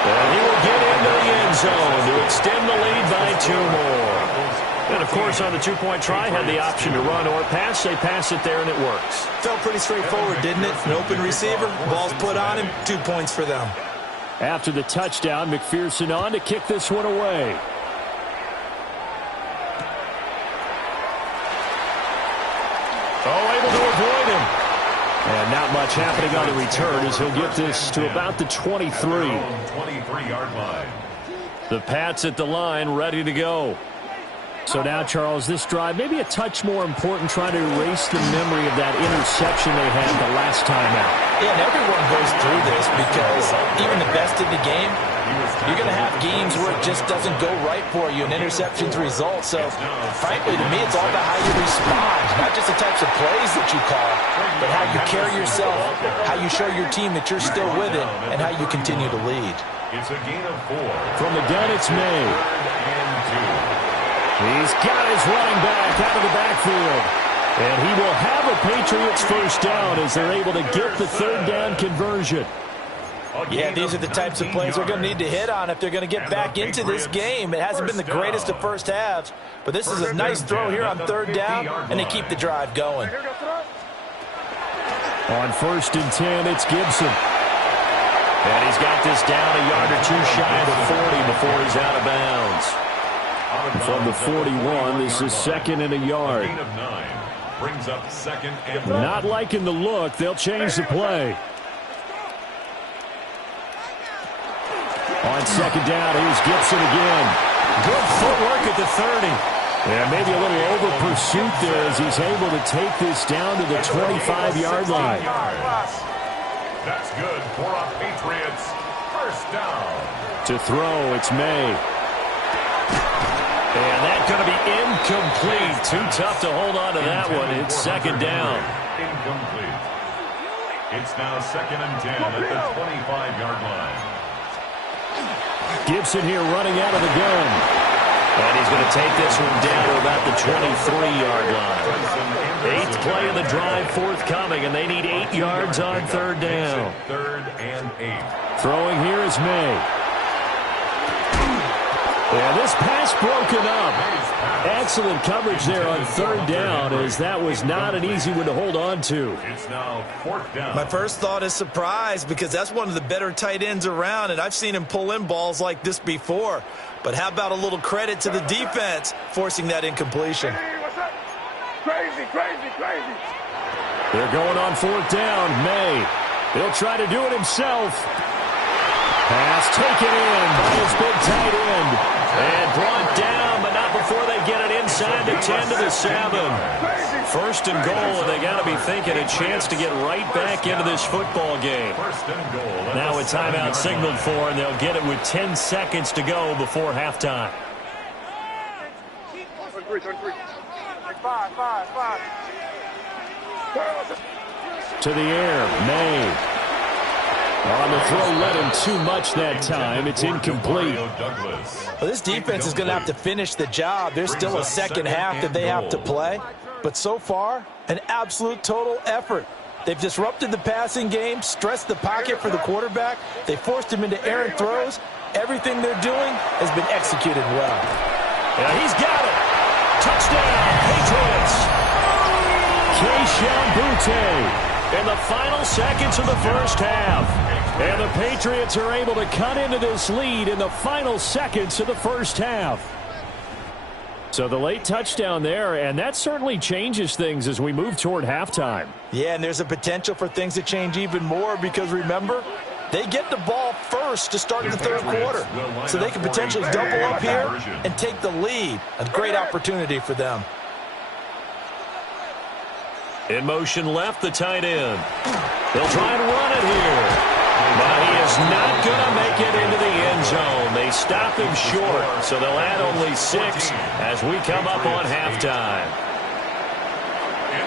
And he will get into the end zone to extend the lead by 2 more. And, of course, on the two-point try, had the option to run or pass. They pass it there, and it works. Felt pretty straightforward, didn't it? An open receiver, ball's put on him, 2 points for them. After the touchdown, McPherson on to kick this one away. Oh, able to avoid him. And not much happening on the return as he'll get this to about the 23. 23-yard line. The Pats at the line, ready to go. So now, Charles, this drive maybe a touch more important, trying to erase the memory of that interception they had the last time out. Yeah, and everyone goes through this because even the best in the game, you're going to have games where it just doesn't go right for you and interceptions result. So, frankly, to me, it's all about how you respond, not just the types of plays that you call, but how you carry yourself, how you show your team that you're still with it, and how you continue to lead. It's a gain of 4. From the gun, it's May. He's got his running back out of the backfield. And he will have a Patriots first down as they're able to get the third down conversion. Yeah, these are the types of plays they're going to need to hit on if they're going to get back into this game. It hasn't been the greatest of first halves, but this is a nice throw here on third down, and they keep the drive going. On 1st and 10, it's Gibson. And he's got this down a yard or two shy of the 40 before he's out of bounds. From the 41, this is 2nd and a yard. Gain of 9 brings up 2nd and 1. Not liking the look. They'll change the play. On 2nd down, here's Gibson again. Good footwork at the 30. And maybe a little over pursuit there as he's able to take this down to the 25-yard line. That's good for a Patriots first down. To throw, it's May. And that's going to be incomplete. Too tough to hold on to that one. It's 2nd down. Incomplete. It's now 2nd and 10 at the 25-yard line. Gibson here running out of the gun. And he's going to take this one down to about the 23-yard line. 8th play of the drive forthcoming, and they need 8 yards on third down. 3rd and 8. Throwing here is May. And this pass broken up. Excellent coverage there on third down, as that was not an easy one to hold on to. It's now 4th down. My first thought is surprise because that's one of the better tight ends around, and I've seen him pull in balls like this before. But how about a little credit to the defense forcing that incompletion? Crazy. They're going on 4th down. May. He'll try to do it himself. Pass taken in by his big tight end. And brought down, but not before they get it inside the 10 to the 7. 1st and goal, and they got to be thinking a chance to get right back into this football game. 1st and goal. Now a timeout signaled for, and they'll get it with 10 seconds to go before halftime. 5. To the air, May. On the throw, led him too much that time. It's incomplete. Well, this defense is going to have to finish the job. There's still a second half that they have to play. But so far, an absolute total effort. They've disrupted the passing game, stressed the pocket for the quarterback. They forced him into errant throws. Everything they're doing has been executed well. Yeah, he's got it. Touchdown, Patriots. Keyshawn Boutte in the final seconds of the first half. And the Patriots are able to cut into this lead in the final seconds of the first half. So the late touchdown there, and that certainly changes things as we move toward halftime. Yeah, and there's a potential for things to change even more because, remember, they get the ball first to start the third quarter. So they can potentially double up here and take the lead. A great opportunity for them. In motion left, the tight end. They'll try and run it here. But he is not going to make it into the end zone. They stop him short, so they'll add only 6 as we come up on halftime.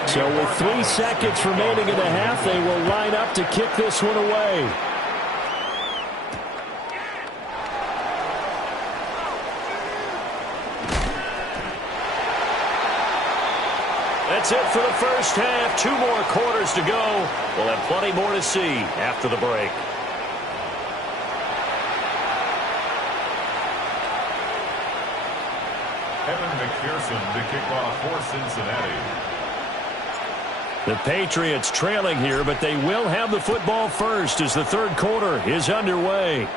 So with 3 seconds remaining in the half, they will line up to kick this one away. That's it for the first half. 2 more quarters to go. We'll have plenty more to see after the break. Evan McPherson to kick off for Cincinnati. The Patriots trailing here, but they will have the football first as the third quarter is underway.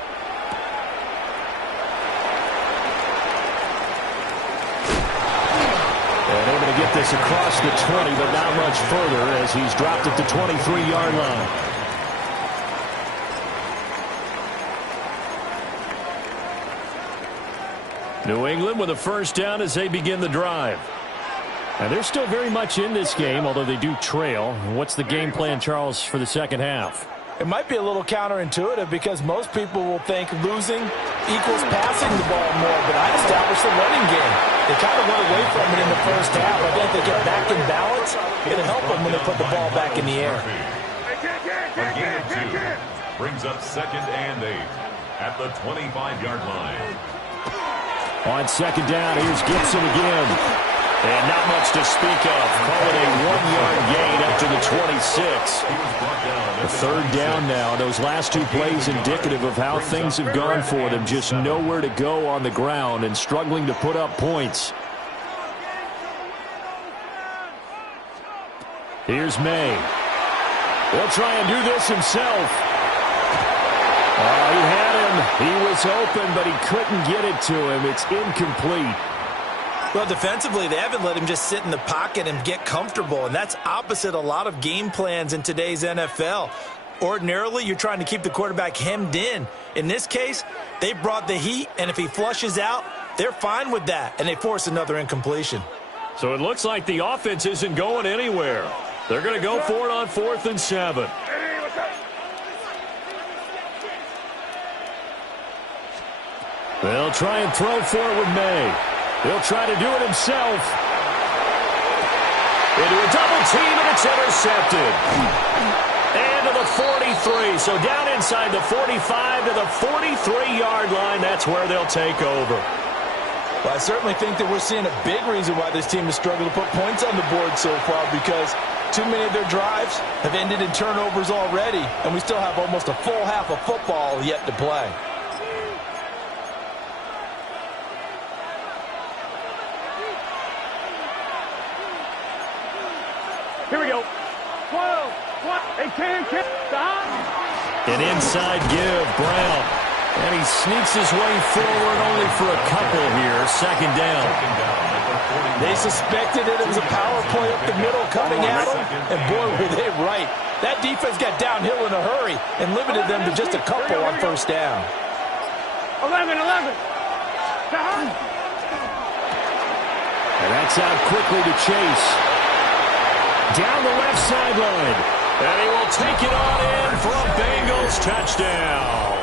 And able to get this across the 20, but not much further as he's dropped at the 23-yard line. New England with a first down as they begin the drive. And they're still very much in this game, although they do trail. What's the game plan, Charles, for the second half? It might be a little counterintuitive because most people will think losing equals passing the ball more, but I established the running game. They kind of went away from it in the first half. I think they get back in balance. It'll help them when they put the ball back in the air. A gain of 2 brings up 2nd and 8 at the 25-yard line. On second down, here's Gibson again. And not much to speak of. Call it a 1-yard gain after the 26. The third down now. Those last 2 plays indicative of how things have gone for them. Just nowhere to go on the ground and struggling to put up points. Here's May. He'll try and do this himself. He had him. He was open, but he couldn't get it to him. It's incomplete. Well, defensively, they haven't let him just sit in the pocket and get comfortable, and that's opposite a lot of game plans in today's NFL. Ordinarily, you're trying to keep the quarterback hemmed in. In this case, they brought the heat, and if he flushes out, they're fine with that, and they force another incompletion. So it looks like the offense isn't going anywhere. They're going to go for it on 4th and 7. They'll try and throw for it with May. He'll try to do it himself. Into a double team, and it's intercepted. And to the 43. So down inside the 45 to the 43-yard line. That's where they'll take over. Well, I certainly think that we're seeing a big reason why this team has struggled to put points on the board so far, because too many of their drives have ended in turnovers already, and we still have almost a full half of football yet to play. Here we go. 12. They can't kick. An inside give, Brown. And he sneaks his way forward only for a couple here. Second down. They suspected it was a power play up the middle coming at them, and boy, were they right. That defense got downhill in a hurry and limited them to just a couple on first down. 11. And that's out quickly to Chase. Down the left sideline. And he will take it on in for a Bengals touchdown.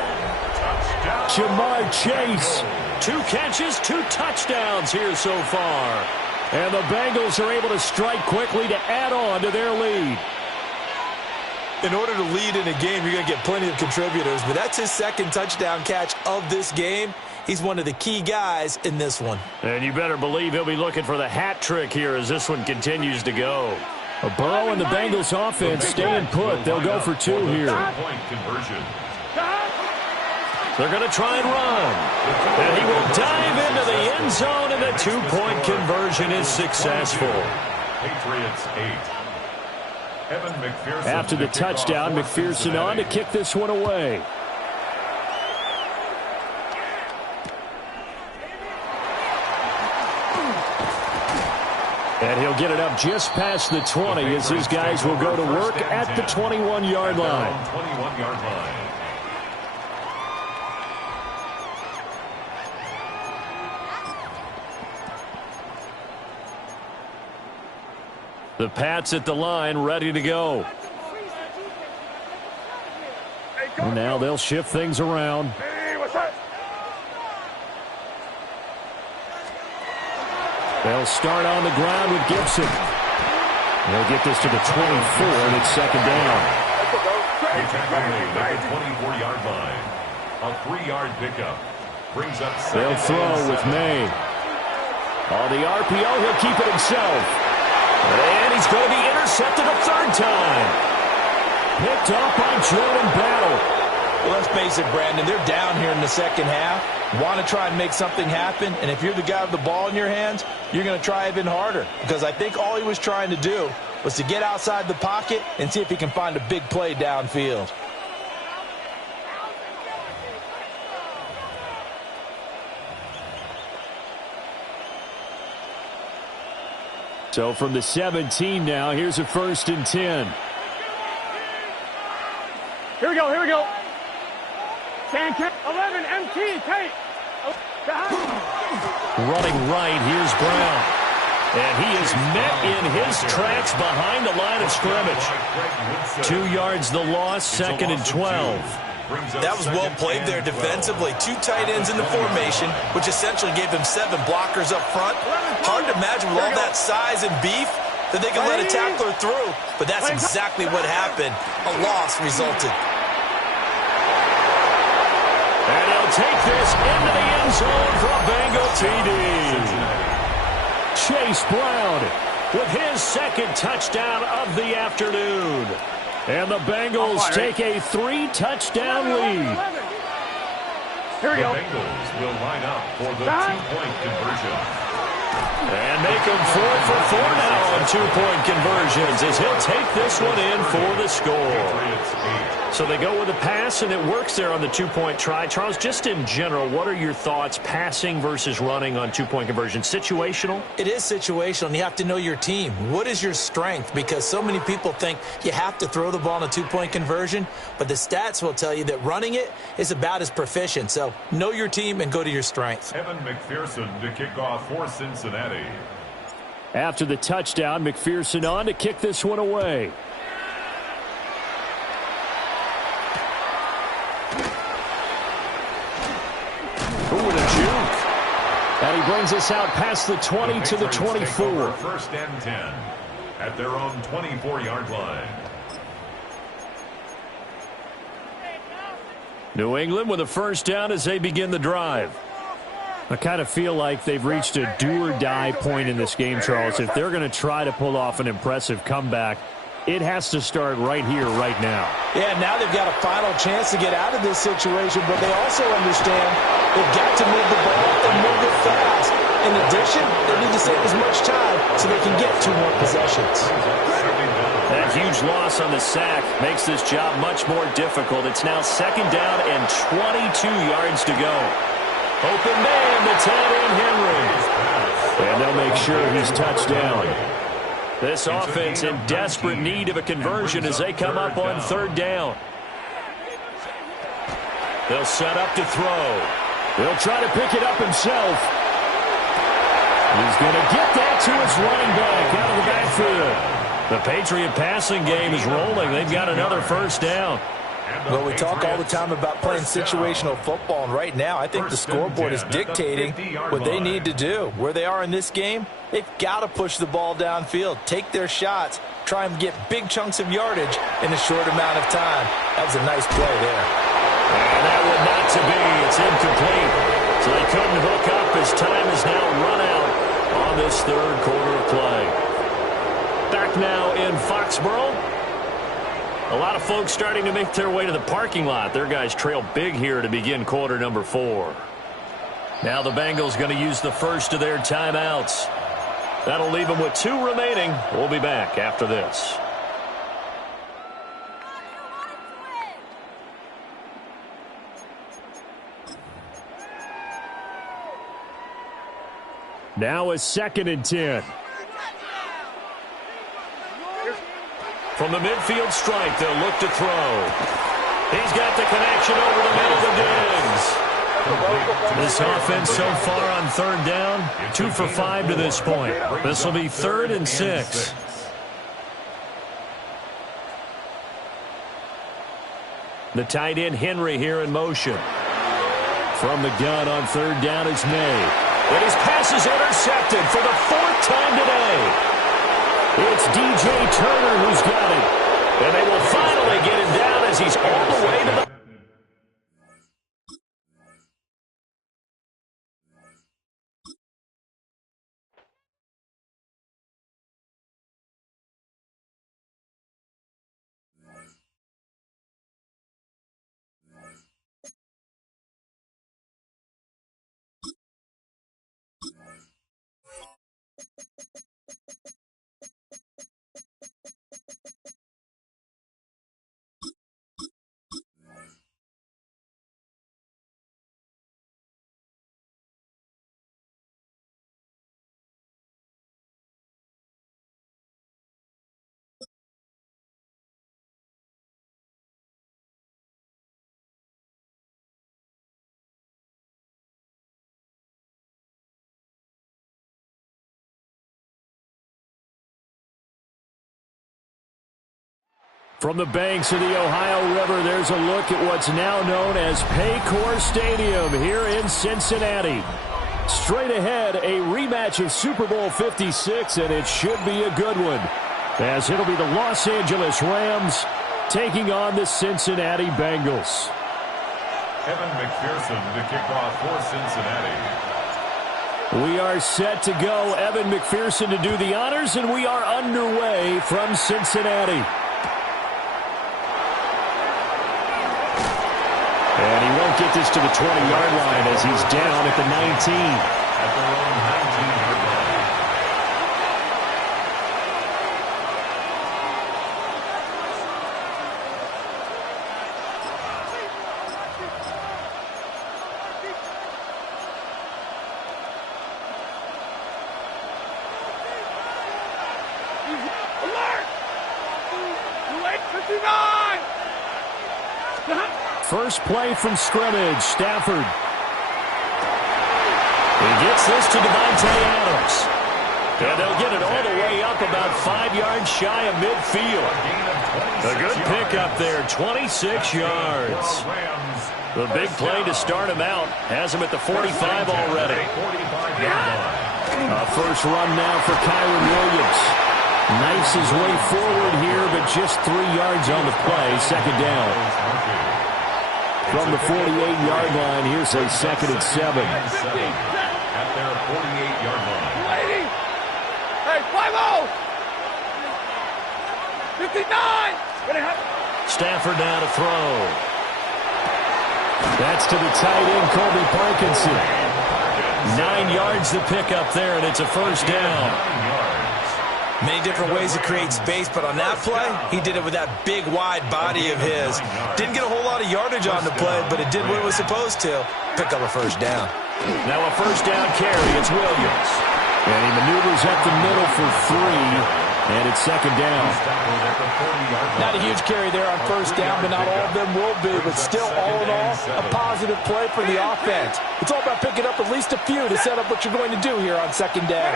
Jamar Chase. 2 catches, 2 touchdowns here so far. And the Bengals are able to strike quickly to add on to their lead. In order to lead in a game, you're going to get plenty of contributors, but that's his 2nd touchdown catch of this game. He's one of the key guys in this one. And you better believe he'll be looking for the hat trick here as this one continues to go. Burrow and the Bengals offense staying put. They'll go for 2 here. They're going to try and run. And he will dive into the end zone, and the 2-point conversion is successful. Patriots 8. Evan McPherson. After the touchdown, McPherson on to kick this one away. And he'll get it up just past the 20 as his guys will go to work at the 21-yard line. 21-yard line. The Pats at the line, ready to go. And now they'll shift things around. They'll start on the ground with Gibson. They'll get this to the 24, and it's second down. A tackle made at the 24-yard line. A 3-yard pickup. Brings up they'll throw with May. On the RPO, he'll keep it himself. And he's going to be intercepted a 3rd time. Picked up by Jordan Battle. Well, let's face it, Brandon, they're down here in the second half, want to try and make something happen, and if you're the guy with the ball in your hands, you're going to try even harder, because I think all he was trying to do was to get outside the pocket and see if he can find a big play downfield. So from the 17 now, here's a 1st and 10. Here we go, here we go. 10, 11, MT, Kate. Running right, here's Brown. And he is met in his tracks behind the line of scrimmage. 2 yards the loss, 2nd and 12. That was well played there defensively. 2 tight ends in the formation, which essentially gave them 7 blockers up front. Hard to imagine with all that size and beef that they can let a tackler through, but that's exactly what happened. A loss resulted. And he'll take this into the end zone for a Bengal TD. Chase Brown with his 2nd touchdown of the afternoon. And the Bengals take a 3-touchdown lead. Here we go. The Bengals will line up for the 2-point conversion. And make him 4 for 4 now on 2-point conversions as he'll take this one in for the score. So they go with a pass, and it works there on the 2-point try. Charles, just in general, what are your thoughts passing versus running on 2-point conversion? Situational? It is situational, and you have to know your team. What is your strength? Because so many people think you have to throw the ball in a 2-point conversion, but the stats will tell you that running it is about as proficient. So know your team and go to your strength. Evan McPherson to kick off for Cincinnati. After the touchdown, McPherson on to kick this one away. With a juke. And he brings us out past the 20 to the 24. 1st and 10 at their own 24-yard line. New England with a 1st down as they begin the drive. I kind of feel like they've reached a do-or-die point in this game, Charles. If they're going to try to pull off an impressive comeback, it has to start right here, right now. Yeah, now they've got a final chance to get out of this situation, but they also understand they've got to move the ball and move it fast. In addition, they need to save as much time so they can get 2 more possessions. That huge loss on the sack makes this job much more difficult. It's now 2nd down and 22 yards to go. Open man, the tight end Henry. And they'll make sure he's touched down. This offense in desperate need of a conversion as they come up on 3rd down. They'll set up to throw. He'll try to pick it up himself. He's going to get that to his running back out of the backfield. The Patriot passing game is rolling. They've got another 1st down. Well, we talk all the time about playing situational football, and right now I think the scoreboard is dictating what they need to do. Where they are in this game, they've got to push the ball downfield, take their shots, try and get big chunks of yardage in a short amount of time. That was a nice play there. And that one not to be. It's incomplete. So they couldn't hook up as time is now run out on this 3rd quarter of play. Back now in Foxborough. A lot of folks starting to make their way to the parking lot. Their guys trail big here to begin quarter number 4. Now the Bengals going to use the first of their timeouts. That'll leave them with 2 remaining. We'll be back after this. Now a 2nd and 10. From the midfield stripe, they'll look to throw. He's got the connection over the middle to Diggs. This offense so far on 3rd down, 2 for 5 to this point. This will be 3rd and 6. The tight end Henry here in motion. From the gun on 3rd down, it's May. And his pass is intercepted for the 4th time today. It's DJ Turner who's got it. And they will finally get him down as he's all the way to the... From the banks of the Ohio River, there's a look at what's now known as Paycor Stadium here in Cincinnati. Straight ahead, a rematch of Super Bowl 56, and it should be a good one, as it'll be the Los Angeles Rams taking on the Cincinnati Bengals. Evan McPherson to kick off for Cincinnati. We are set to go. Evan McPherson to do the honors, and we are underway from Cincinnati. And he won't get this to the 20-yard line as he's down at the 19. At their own 19-yard line. First play from scrimmage, Stafford. He gets this to Davante Adams. And they'll get it all the way up about 5 yards shy of midfield. A good pickup there, 26 yards. The big play to start him out has him at the 45 already. A first run now for Kyren Williams. Knifes his way forward here, but just 3 yards on the play, second down. From the 48-yard line, here's a second and 7. At their 48-yard line. Hey, 5-0! 59! Stafford now to throw. That's to the tight end, Colby Parkinson. 9 yards to pick up there, and it's a first down. Many different ways to create space, but on that play, he did it with that big, wide body of his. Didn't get a whole lot of yardage on the play, but it did what it was supposed to. Pick up a first down. Now a first down carry. It's Williams. And he maneuvers up the middle for 3, and it's second down. Not a huge carry there on first down, but not all of them will be. But still, all in all, a positive play for the offense. It's all about picking up at least a few to set up what you're going to do here on second down.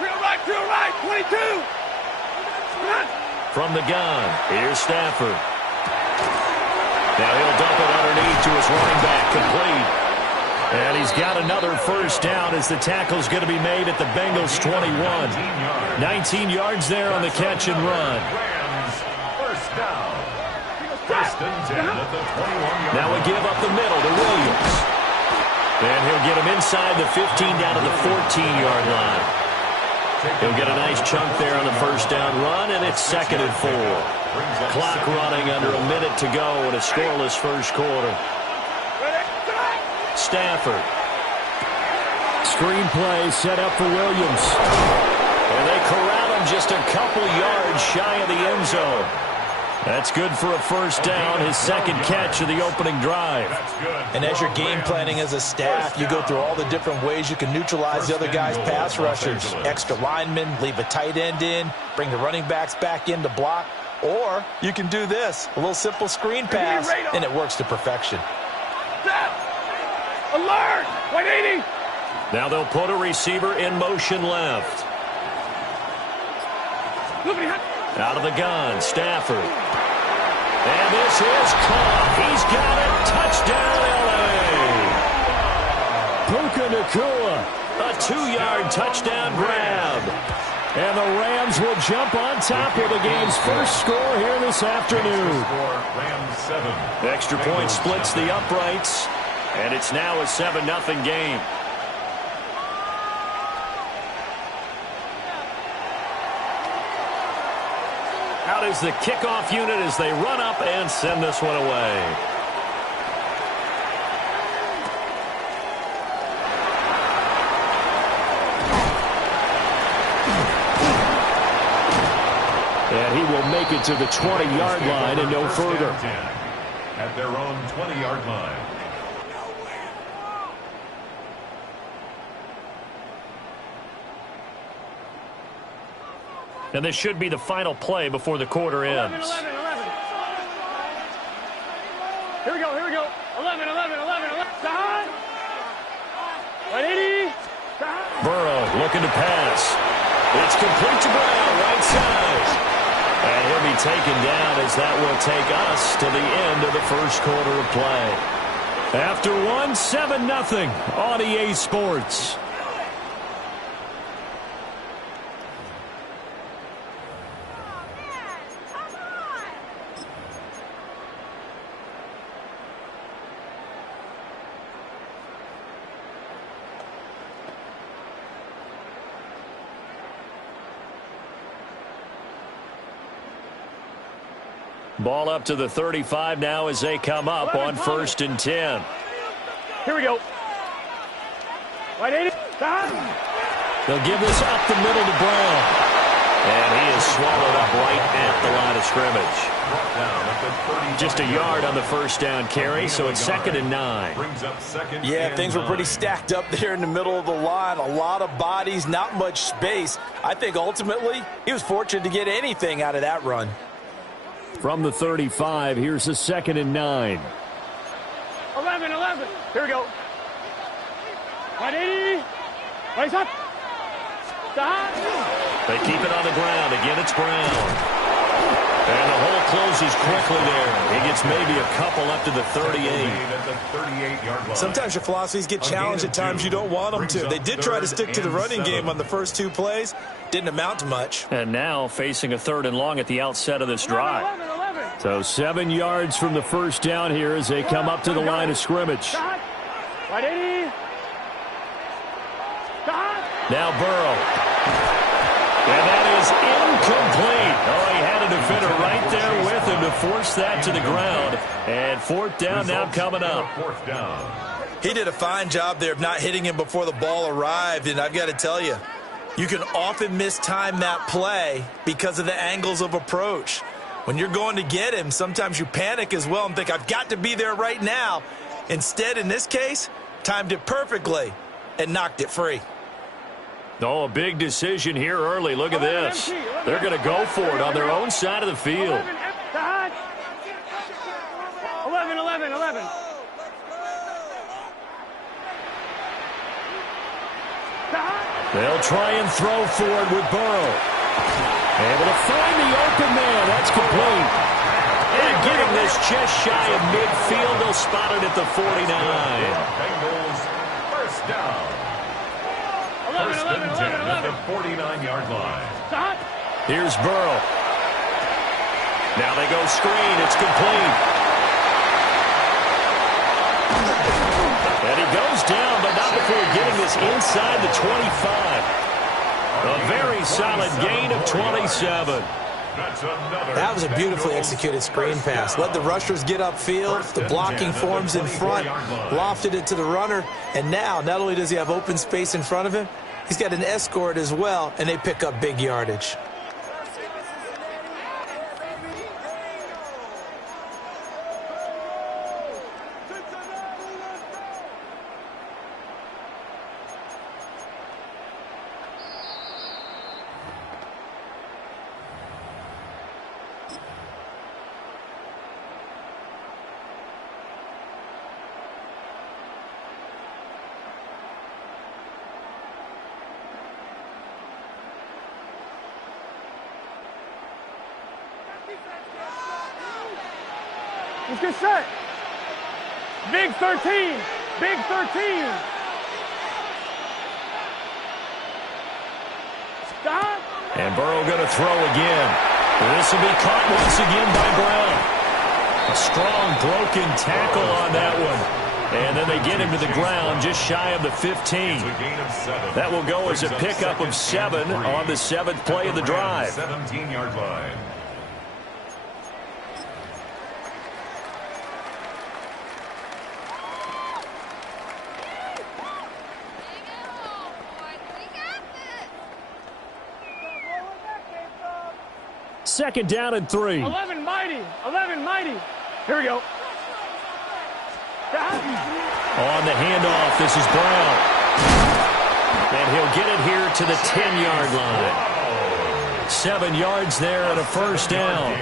Drill right, 22! From the gun, here's Stafford. Now he'll dump it underneath to his running back, complete. And he's got another first down as the tackle's going to be made at the Bengals' 21. 19 yards there on the catch and run. First down. First and 10 at the 21-yard line. Now we give up the middle to Williams. And he'll get him inside the 15 down to the 14-yard line. He'll get a nice chunk there on the first down run, and it's second and 4. Clock running under a minute to go in a scoreless first quarter. Stafford. Screen play set up for Williams. And they corral him just a couple yards shy of the end zone. That's good for a first down, his second catch of the opening drive. And as you're game planning as a staff, you go through all the different ways you can neutralize the other guy's pass rushers. Extra linemen, leave a tight end in, bring the running backs back in to block. Or you can do this, a little simple screen pass, and it works to perfection. Alert! 180! Now they'll put a receiver in motion left. Out of the gun, Stafford. And this is caught. He's got it. Touchdown, L.A. Puka Nacua. A 2-yard touchdown grab. And the Rams will jump on top of the game's first score here this afternoon. Extra point splits the uprights. And it's now a 7-0 game. Out is the kickoff unit as they run up and send this one away. And he will make it to the 20-yard line and no further. At their own 20-yard line. And this should be the final play before the quarter ends. 11. Here we go. 11. Behind. 180. Burrow looking to pass. It's complete to Brown, right side. And he'll be taken down as that will take us to the end of the first quarter of play. After one, 7-0 on EA Sports. Ball up to the 35 now as they come up on 1st and 10. Here we go. Right, 80. They'll give this up the middle to Brown. And he is swallowed up right at the line of scrimmage. Just a yard on the first down carry, so it's 2nd and 9. Yeah, things were pretty stacked up there in the middle of the line. A lot of bodies, not much space. I think ultimately he was fortunate to get anything out of that run. From the 35, here's a 2nd and 9. 11. Here we go. Right, 80. Right, up. They keep it on the ground. Again, it's Brown. And the hole closes quickly there. He gets maybe a couple up to the 38. Sometimes your philosophies get challenged at times you don't want them to. They did try to stick to the running game on the first 2 plays. Didn't amount to much. And now facing a 3rd and long at the outset of this drive. So 7 yards from the first down here as they come up to the line of scrimmage. Right, 80. Now Burrow. And that is incomplete. Oh, he had a defender right there with him to force that to the ground. And 4th down now coming up. He did a fine job there of not hitting him before the ball arrived. And I've got to tell you, you can often mistime that play because of the angles of approach. When you're going to get him, sometimes you panic as well and think, I've got to be there right now. Instead, in this case, timed it perfectly and knocked it free. Oh, a big decision here early. Look at this. They're going to go for it on their own side of the field. 11. They'll try and throw for it with Burrow. Able to find the open man. That's complete. And getting this just shy of midfield. They'll spot it at the 49. Bengals first down. 1st and 10 at the 49-yard line. Here's Burrow. Now they go screen. It's complete. And he goes down, but not before getting this inside the 25. A very solid gain of 27. That was a beautifully executed screen pass. Let the rushers get upfield. The blocking forms in front. Lofted it to the runner. And now, not only does he have open space in front of him, he's got an escort as well, and they pick up big yardage. Let's get set. Big 13. Big 13. Stop. And Burrow going to throw again. This will be caught once again by Brown. A strong broken tackle on that one. And then they get him to the ground just shy of the 15. That will go as a pickup of 7 on the 7th play of the drive. 17-yard line. Second down and 3. 11 mighty. 11 mighty. Here we go. On the handoff, this is Brown. And he'll get it here to the 10-yard line. 7 yards there and a first down.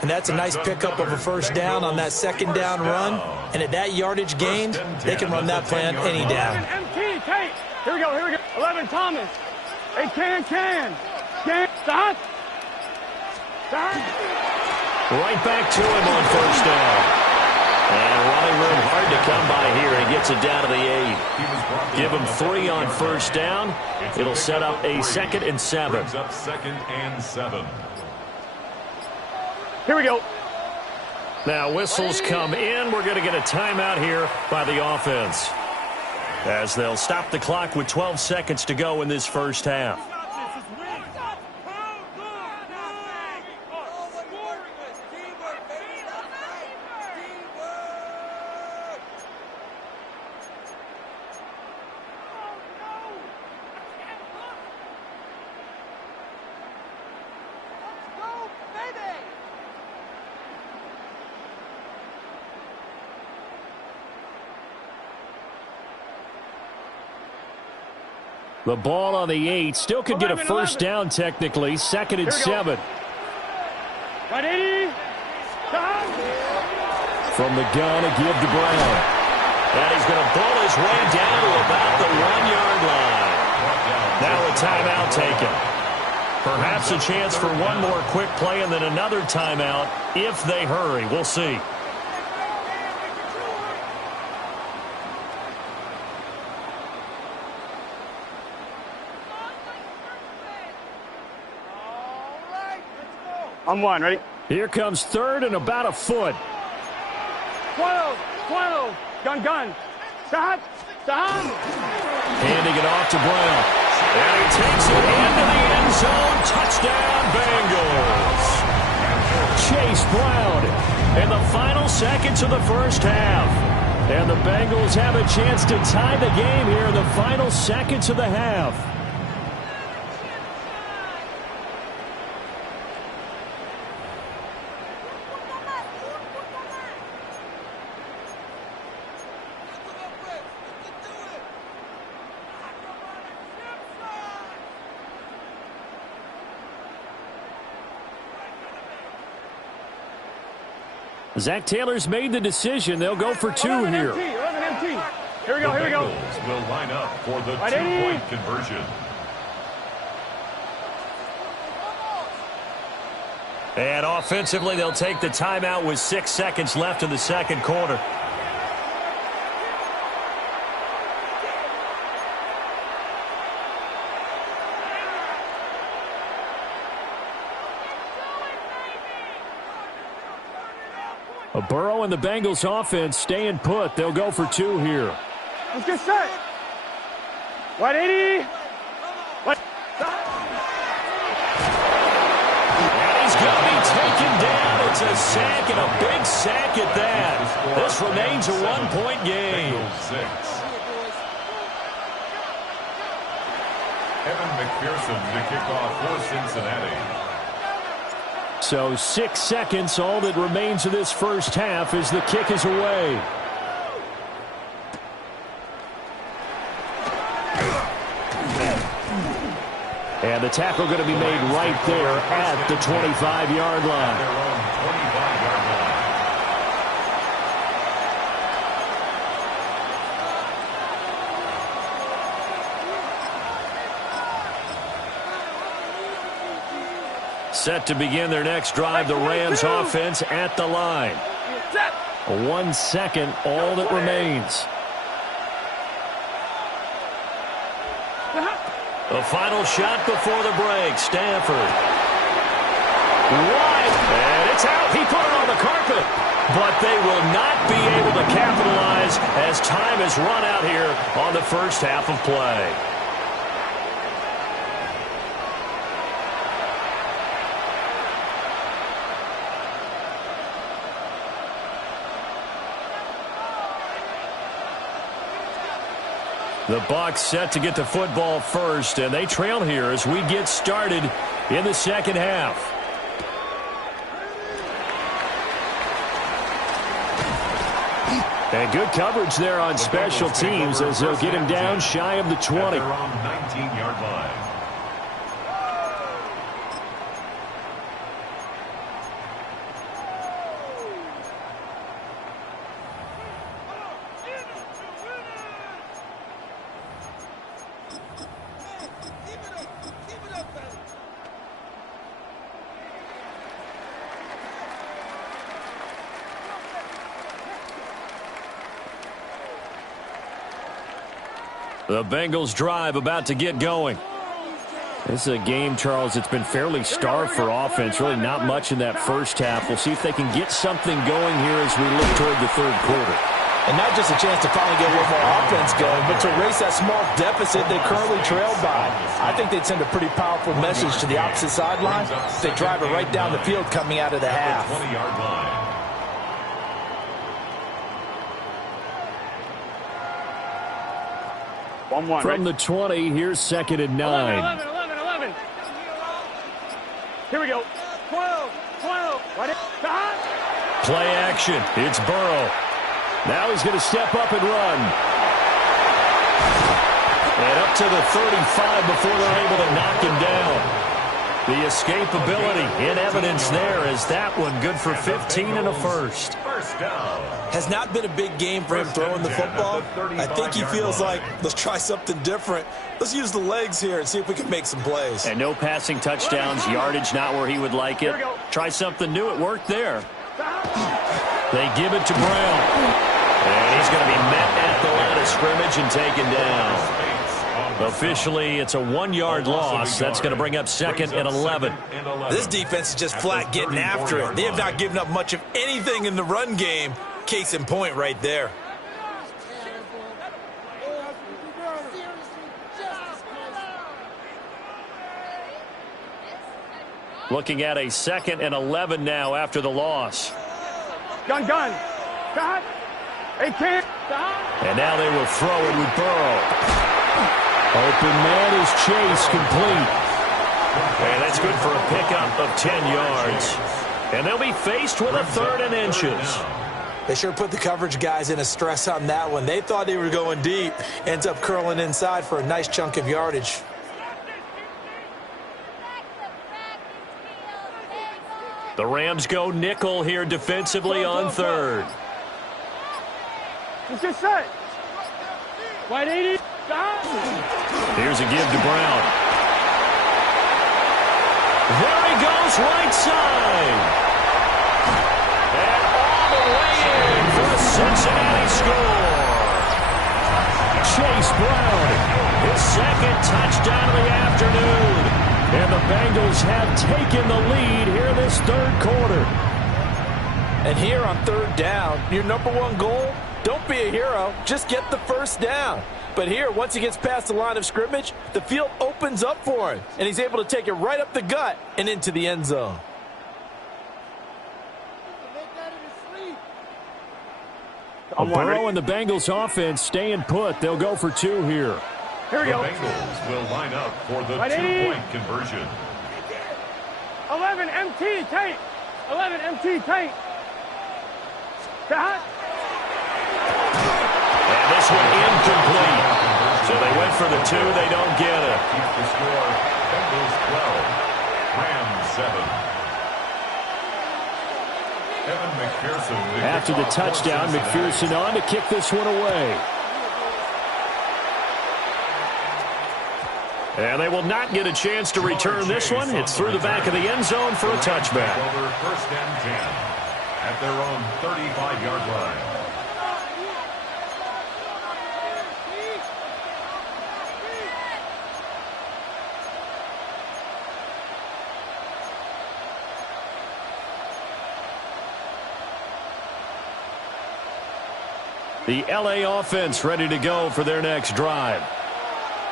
And that's a nice pickup of a first down on that second down run. And at that yardage gained, they can run that play on any down. MT, Kate. Here we go, here we go. 11 Thomas. Hey, can. Stop. Right back to him on first down. And running room hard to come by here. He gets it down to the 8. Give him 3 on first down. It'll set up a 2nd and 7. Brings up 2nd and 7. Here we go. Now whistles come in. We're going to get a timeout here by the offense, as they'll stop the clock with 12 seconds to go in this first half. The ball on the 8. Still could get a first down technically. 2nd and 7. Right 80. From the gun, a give to Brown. And he's going to pull his way down to about the 1-yard line. Now a timeout taken. Perhaps a chance for one more quick play and then another timeout if they hurry. We'll see. I'm 1. Ready? Here comes 3rd and about a foot. 12. Gun. Stop. Handing it off to Brown. And he takes it into the end zone. Touchdown, Bengals. Chase Brown in the final seconds of the first half. And the Bengals have a chance to tie the game here in the final seconds of the half. Zach Taylor's made the decision. They'll go for 2 here. 11 empty. Here we go. The Bengals will line up for the 2-point conversion. And offensively, they'll take the timeout with 6 seconds left in the second quarter. Burrow and the Bengals offense staying put. They'll go for 2 here. Let's get set. Right 80. And he's going to be taken down. It's a sack, and a big sack at that. This remains a 1-point game. Evan McPherson to kick off for Cincinnati. So 6 seconds, all that remains of this first half as the kick is away. And the tackle going to be made right there at the 25-yard line. Their own 25-yard line. Set to begin their next drive, the Rams offense at the line. 1 second, all that remains. The final shot before the break, Stafford. Wide, and it's out. He put it on the carpet. But they will not be able to capitalize as time has run out here on the first half of play. The Bucs set to get the football first, and they trail here as we get started in the second half. And good coverage there on special teams as they'll get him down shy of the 20. They're on 19-yard line. The Bengals drive about to get going. This is a game, Charles, it's been fairly starved for offense. Really not much in that first half. We'll see if they can get something going here as we look toward the third quarter. And not just a chance to finally get a little more offense going, but to erase that small deficit they currently trailed by. I think they'd send a pretty powerful message to the opposite sideline. They drive it right down the field coming out of the half. 20-yard line. From the 20, here's 2nd and 9. 11. Here we go. 12. Right. Play action. It's Burrow. Now he's going to step up and run. And up to the 35 before they're able to knock him down. The escapability in evidence there as that one good for 15 and a first. First down. Has not been a big game for him throwing the football. I think he feels like, let's try something different. Let's use the legs here and see if we can make some plays. And no passing touchdowns, yardage not where he would like it. Try something new, it worked there. They give it to Brown. And he's going to be met at the line of scrimmage and taken down. Officially, it's a 1-yard loss. That's going to bring up 2nd and 11. This defense is just flat getting after it. They have not given up much of anything in the run game. Case in point right there. Looking at a 2nd and 11 now after the loss. Gun. Got. 18. And now they will throw it with Burrow. Open man is Chase, complete. And that's good for a pickup of 10 yards. And they'll be faced with a 3rd and inches. They sure put the coverage guys in a stress on that one. They thought they were going deep. Ends up curling inside for a nice chunk of yardage. The Rams go nickel here defensively on 3rd. Let's get set. Wide 80. Here's a give to Brown. There he goes, right side. And all the way in for a Cincinnati score. Chase Brown, his 2nd touchdown of the afternoon. And the Bengals have taken the lead here in this 3rd quarter. And here on 3rd down, your #1 goal, don't be a hero, just get the first down. But here, once he gets past the line of scrimmage, the field opens up for him, and he's able to take it right up the gut and into the end zone. Burrow and the Bengals offense staying put. They'll go for 2 here. Here we go. The Bengals will line up for the 2-point conversion. 11 MT tight. 11 MT tight. And this one incomplete. So they went for the 2. They don't get it. Keeps the score. Bengals 12. Rams 7. Evan McPherson. After the touchdown, McPherson on to kick this one away. And they will not get a chance to return this one. It's through the back of the end zone for a touchback. Over 1st and 10 at their own 35-yard line. The LA offense ready to go for their next drive.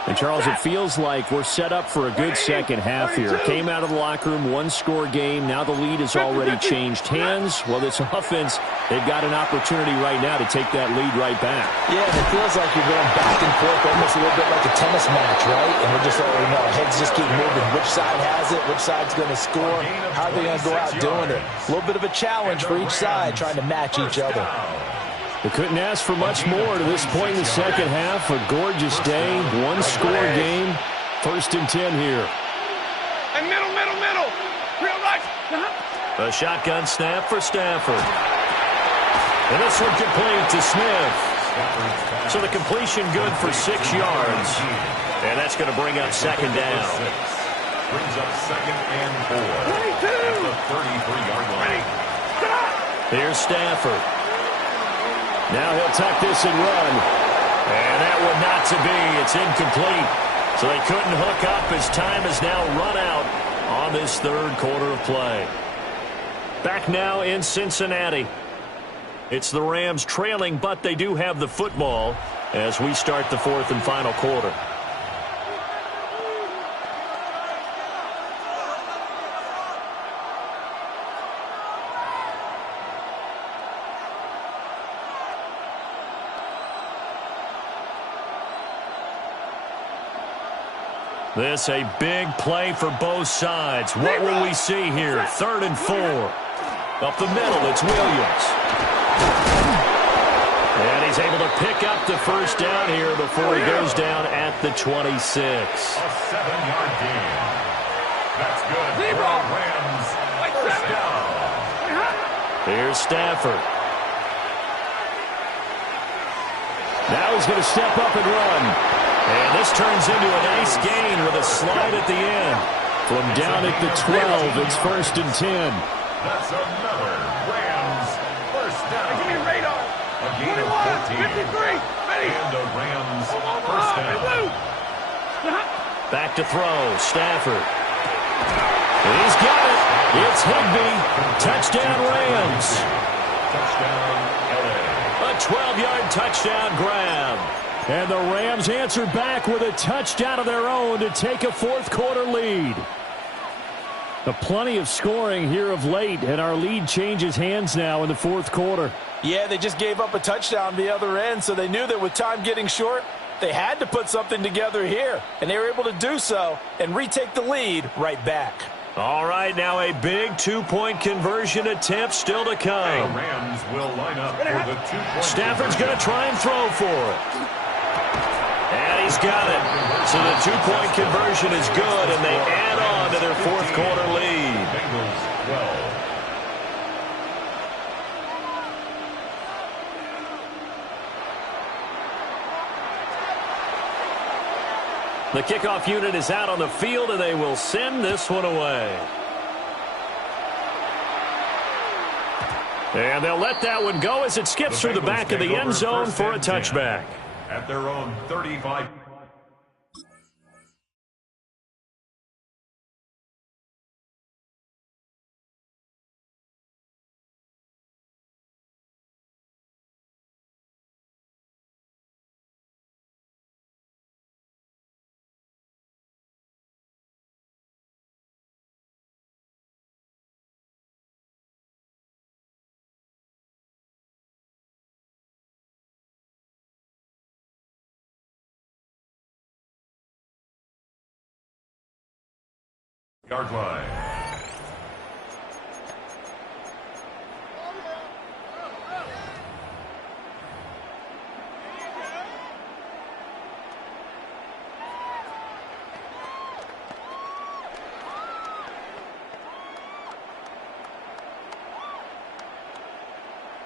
And, Charles, it feels like we're set up for a good second half here. Came out of the locker room, 1-score game. Now the lead has already changed hands. Well, this offense, they've got an opportunity right now to take that lead right back. Yeah, and it feels like you're going back and forth, almost a little bit like a tennis match, right? And we're just letting you know, heads just keep moving. Which side has it? Which side's going to score? How are they going to go out doing it? A little bit of a challenge for each side, trying to match each other. They couldn't ask for much more to this point in the second half. A gorgeous day, 1-score game. 1st and 10 here. And middle. Real right. A shotgun snap for Stafford. And this one complete to Smith. So the completion good for 6 yards. And that's going to bring up 2nd down. Brings up 2nd and 4 at the 33-yard line. Here's Stafford. Now he'll tuck this and run. And that one not to be. It's incomplete. So they couldn't hook up as time has now run out on this third quarter of play. Back now in Cincinnati. It's the Rams trailing, but they do have the football as we start the fourth and final quarter. This a big play for both sides. What will we see here? 3rd and 4. Up the middle, it's Williams. And he's able to pick up the first down here before he goes down at the 26. A 7-yard gain. That's good for the Rams. First down. Here's Stafford. Now he's going to step up and run. And this turns into a nice gain with a slide at the end. From down at the 12, it's 1st and 10. That's another Rams first down. Give me radar. A gain of 14. 53. Ready. And a Rams first down. Back to throw. Stafford. He's got it. It's Higbee. Touchdown Rams. Touchdown LA. A 12-yard touchdown grab. And the Rams answer back with a touchdown of their own to take a fourth quarter lead. Plenty of scoring here of late, and our lead changes hands now in the fourth quarter. Yeah, they just gave up a touchdown the other end, so they knew that with time getting short, they had to put something together here, and they were able to do so and retake the lead right back. All right, now a big two-point conversion attempt still to come. The Rams will line up for the 2-point Stafford's going to try and throw for it. And he's got it. So the two-point conversion is good, and they add on to their fourth quarter lead. Bengals 12. The kickoff unit is out on the field, and they will send this one away. And they'll let that one go as it skips through the back of the end zone for a touchback. At their own 35. Yard line.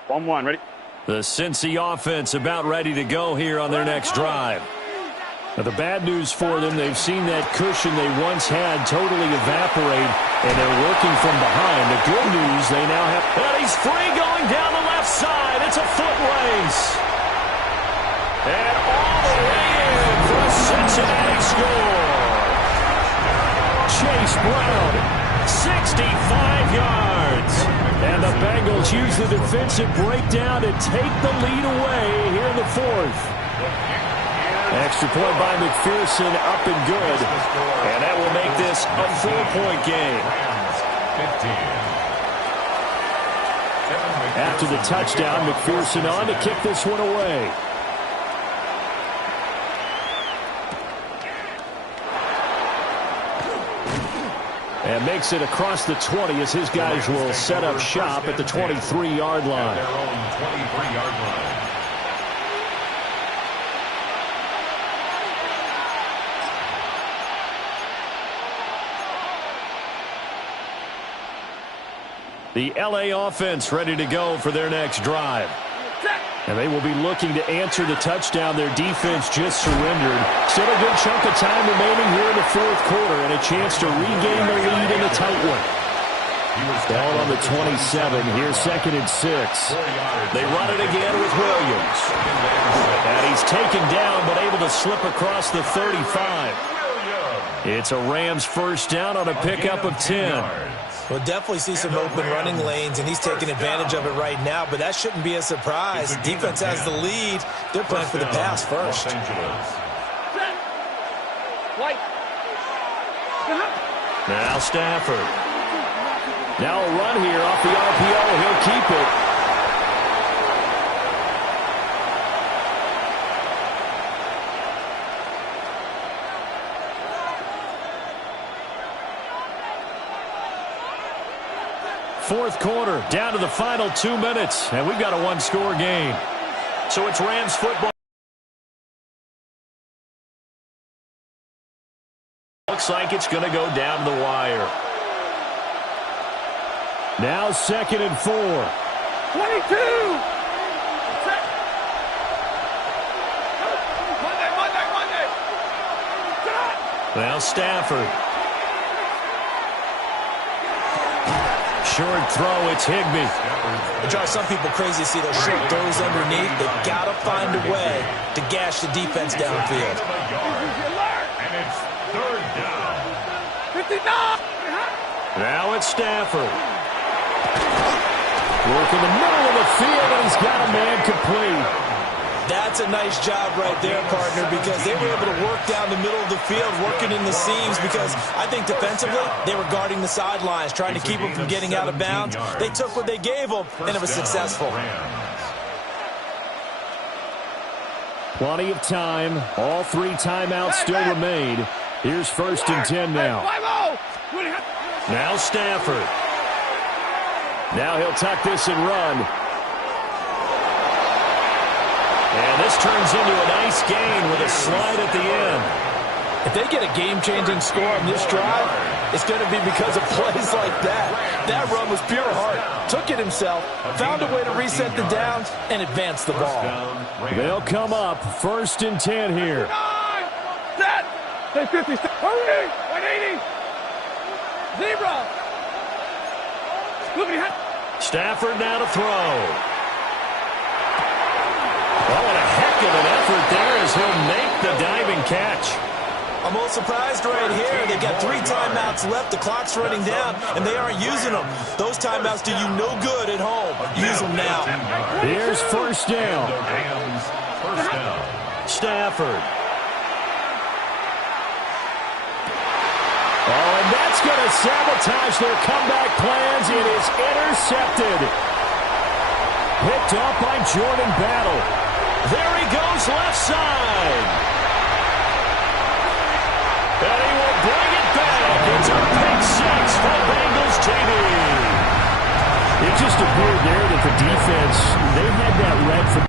One, ready? The Cincy offense about ready to go here on their next drive. Now, the bad news for them, they've seen that cushion they once had totally evaporate, and they're working from behind. The good news, they now have... And he's free going down the left side. It's a foot race. And all the way in for a Cincinnati score. Chase Brown, 65 yards. And the Bengals use the defensive breakdown to take the lead away here in the fourth. Extra point by McPherson, up and good. And that will make this a 4-point game. After the touchdown, McPherson on to kick this one away. And makes it across the 20 as his guys will set up shop at the 23-yard line. Their own 23-yard line. The L.A. offense ready to go for their next drive. And they will be looking to answer the touchdown their defense just surrendered. Still a good chunk of time remaining here in the fourth quarter and a chance to regain the lead in a tight one. Ball on the 27. Here's 2nd and 6. They run it again with Williams. And he's taken down, but able to slip across the 35. It's a Rams first down on a pickup of 10. We'll definitely see some open running lanes, and he's taking advantage of it right now, but that shouldn't be a surprise. Defense has the lead. They're playing for the pass first. Now Stafford. Now a run here off the RPO. He'll keep it. Fourth quarter, down to the final 2 minutes, and we've got a one-score game. So it's Rams football. Looks like it's going to go down the wire. Now 2nd and 4. 22! Monday! Now Stafford. Short throw, it's Higbee. It drives some people crazy to see those short throws underneath. They've got to find a way to gash the defense downfield. And it's 3rd down. 59! Now it's Stafford. Work in the middle of the field, and he's got a man complete. That's a nice job right there, partner, because they were able to work down the middle of the field, working in the seams, because I think defensively they were guarding the sidelines, trying to keep them from getting out of bounds. They took what they gave them, and it was successful. Plenty of time. All 3 timeouts still remain. Here's 1st and 10 now. Now Stafford. Now he'll tuck this and run. And this turns into a nice gain with a slide at the end. If they get a game-changing score on this drive, it's going to be because of plays like that. That run was pure heart. Took it himself, found a way to reset the downs, and advance the ball. They'll come up 1st and 10 here. Set! Stay 50, hurry! 180! Zebra! Stafford now to throw. Oh, and a heck of an effort there as he'll make the diving catch. I'm a little surprised right here. They've got 3 timeouts left. The clock's running down, and they aren't using them. Those timeouts do you no good at home. Use them now. Here's 1st down. Stafford. Oh, and that's going to sabotage their comeback plans. It is intercepted. Picked off by Jordan Battle. There he goes left side. And he will bring it back. It's a pick 6 for Bengals TV. It just appeared there that the defense, they had that read for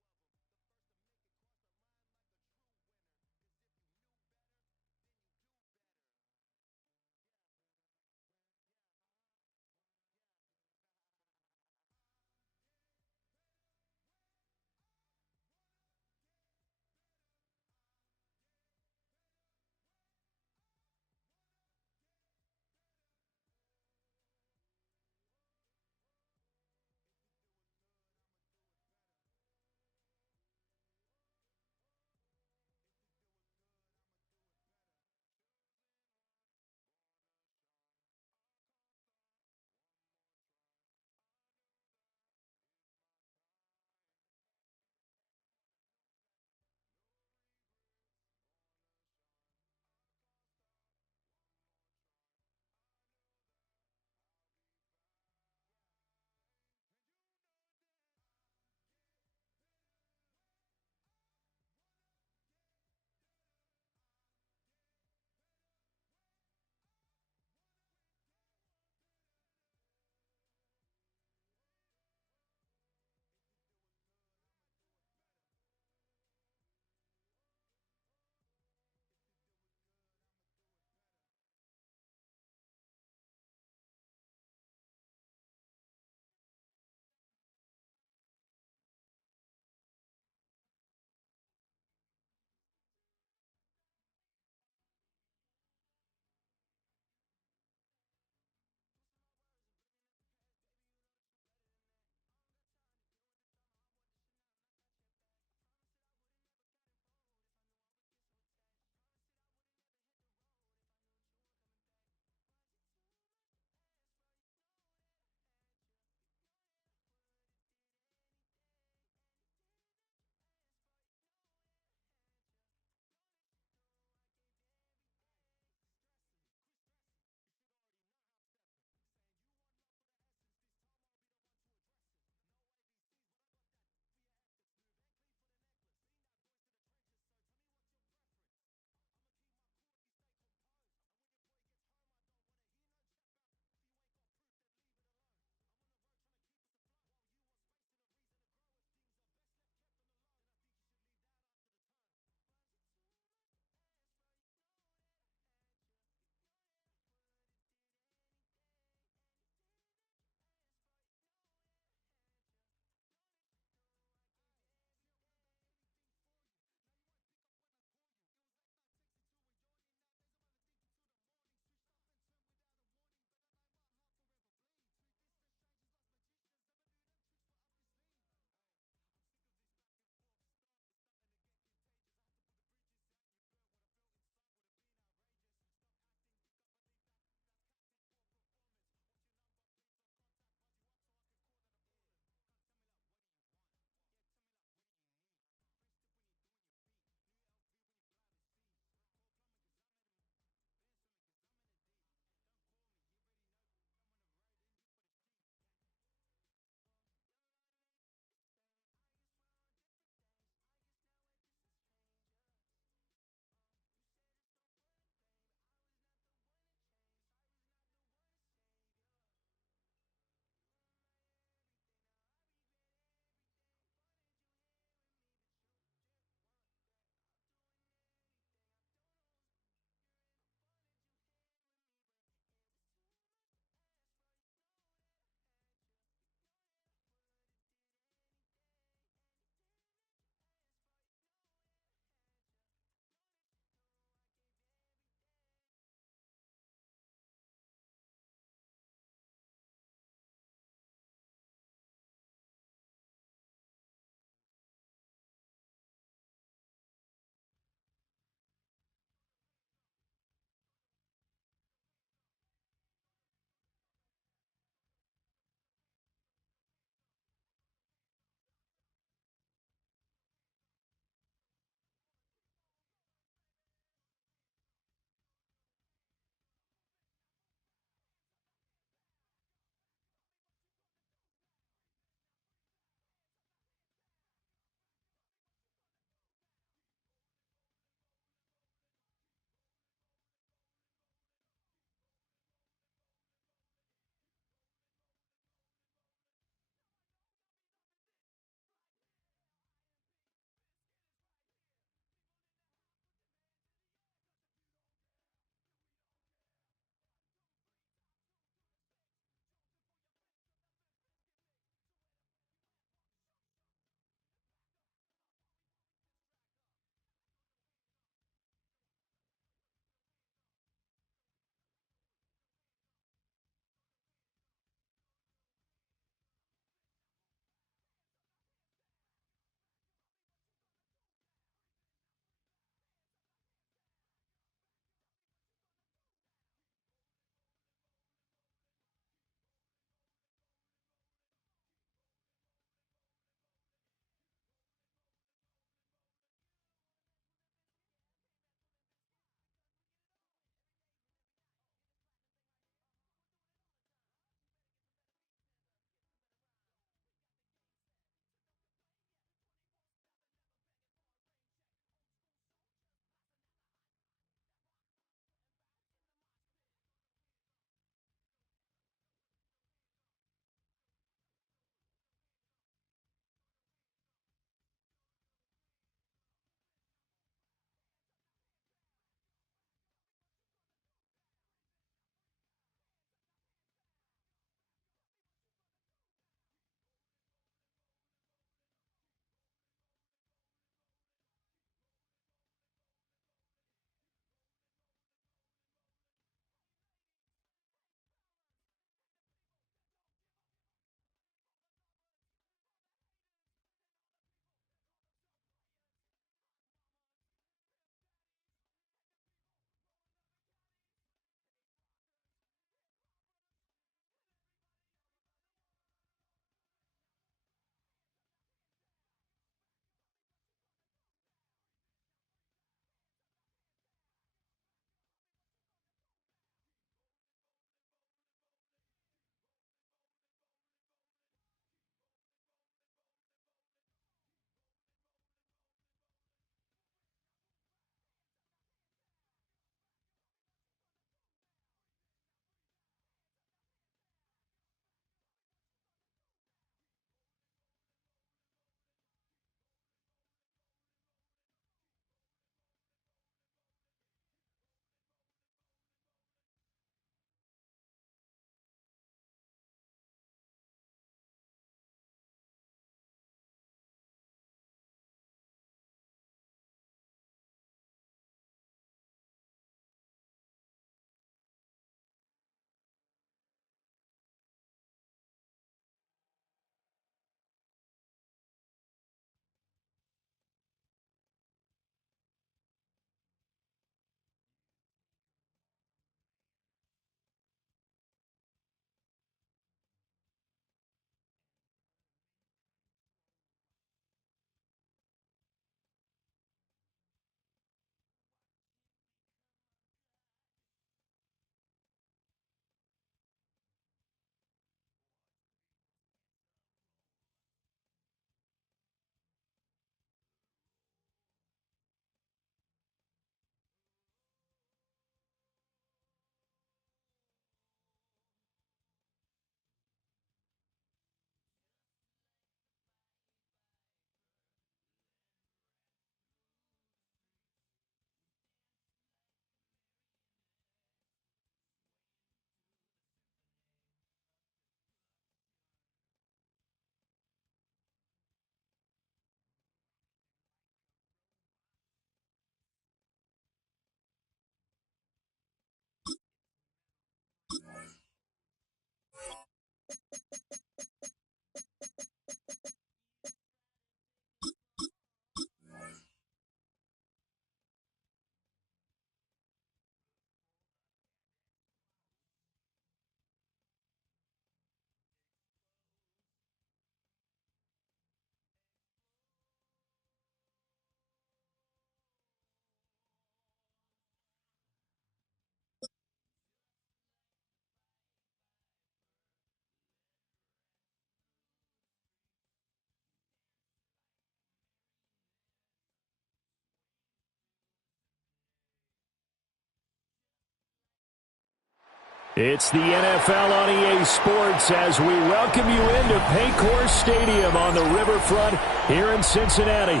It's the NFL on EA Sports as we welcome you into Paycor Stadium on the riverfront here in Cincinnati.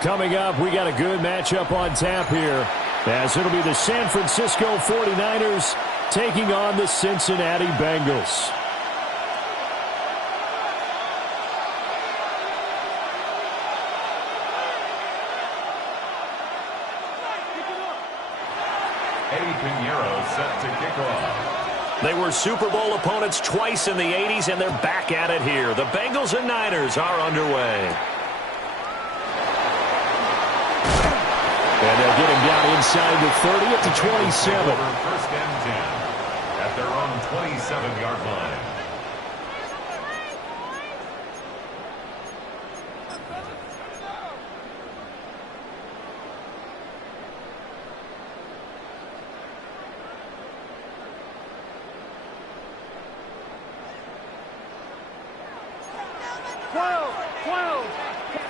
Coming up, we got a good matchup on tap here, as it'll be the San Francisco 49ers taking on the Cincinnati Bengals. Set to kick off. They were Super Bowl opponents twice in the 80s, and they're back at it here. The Bengals and Niners are underway. And they'll get him down inside the 30 at the 27. First and 10 at their own 27-yard line.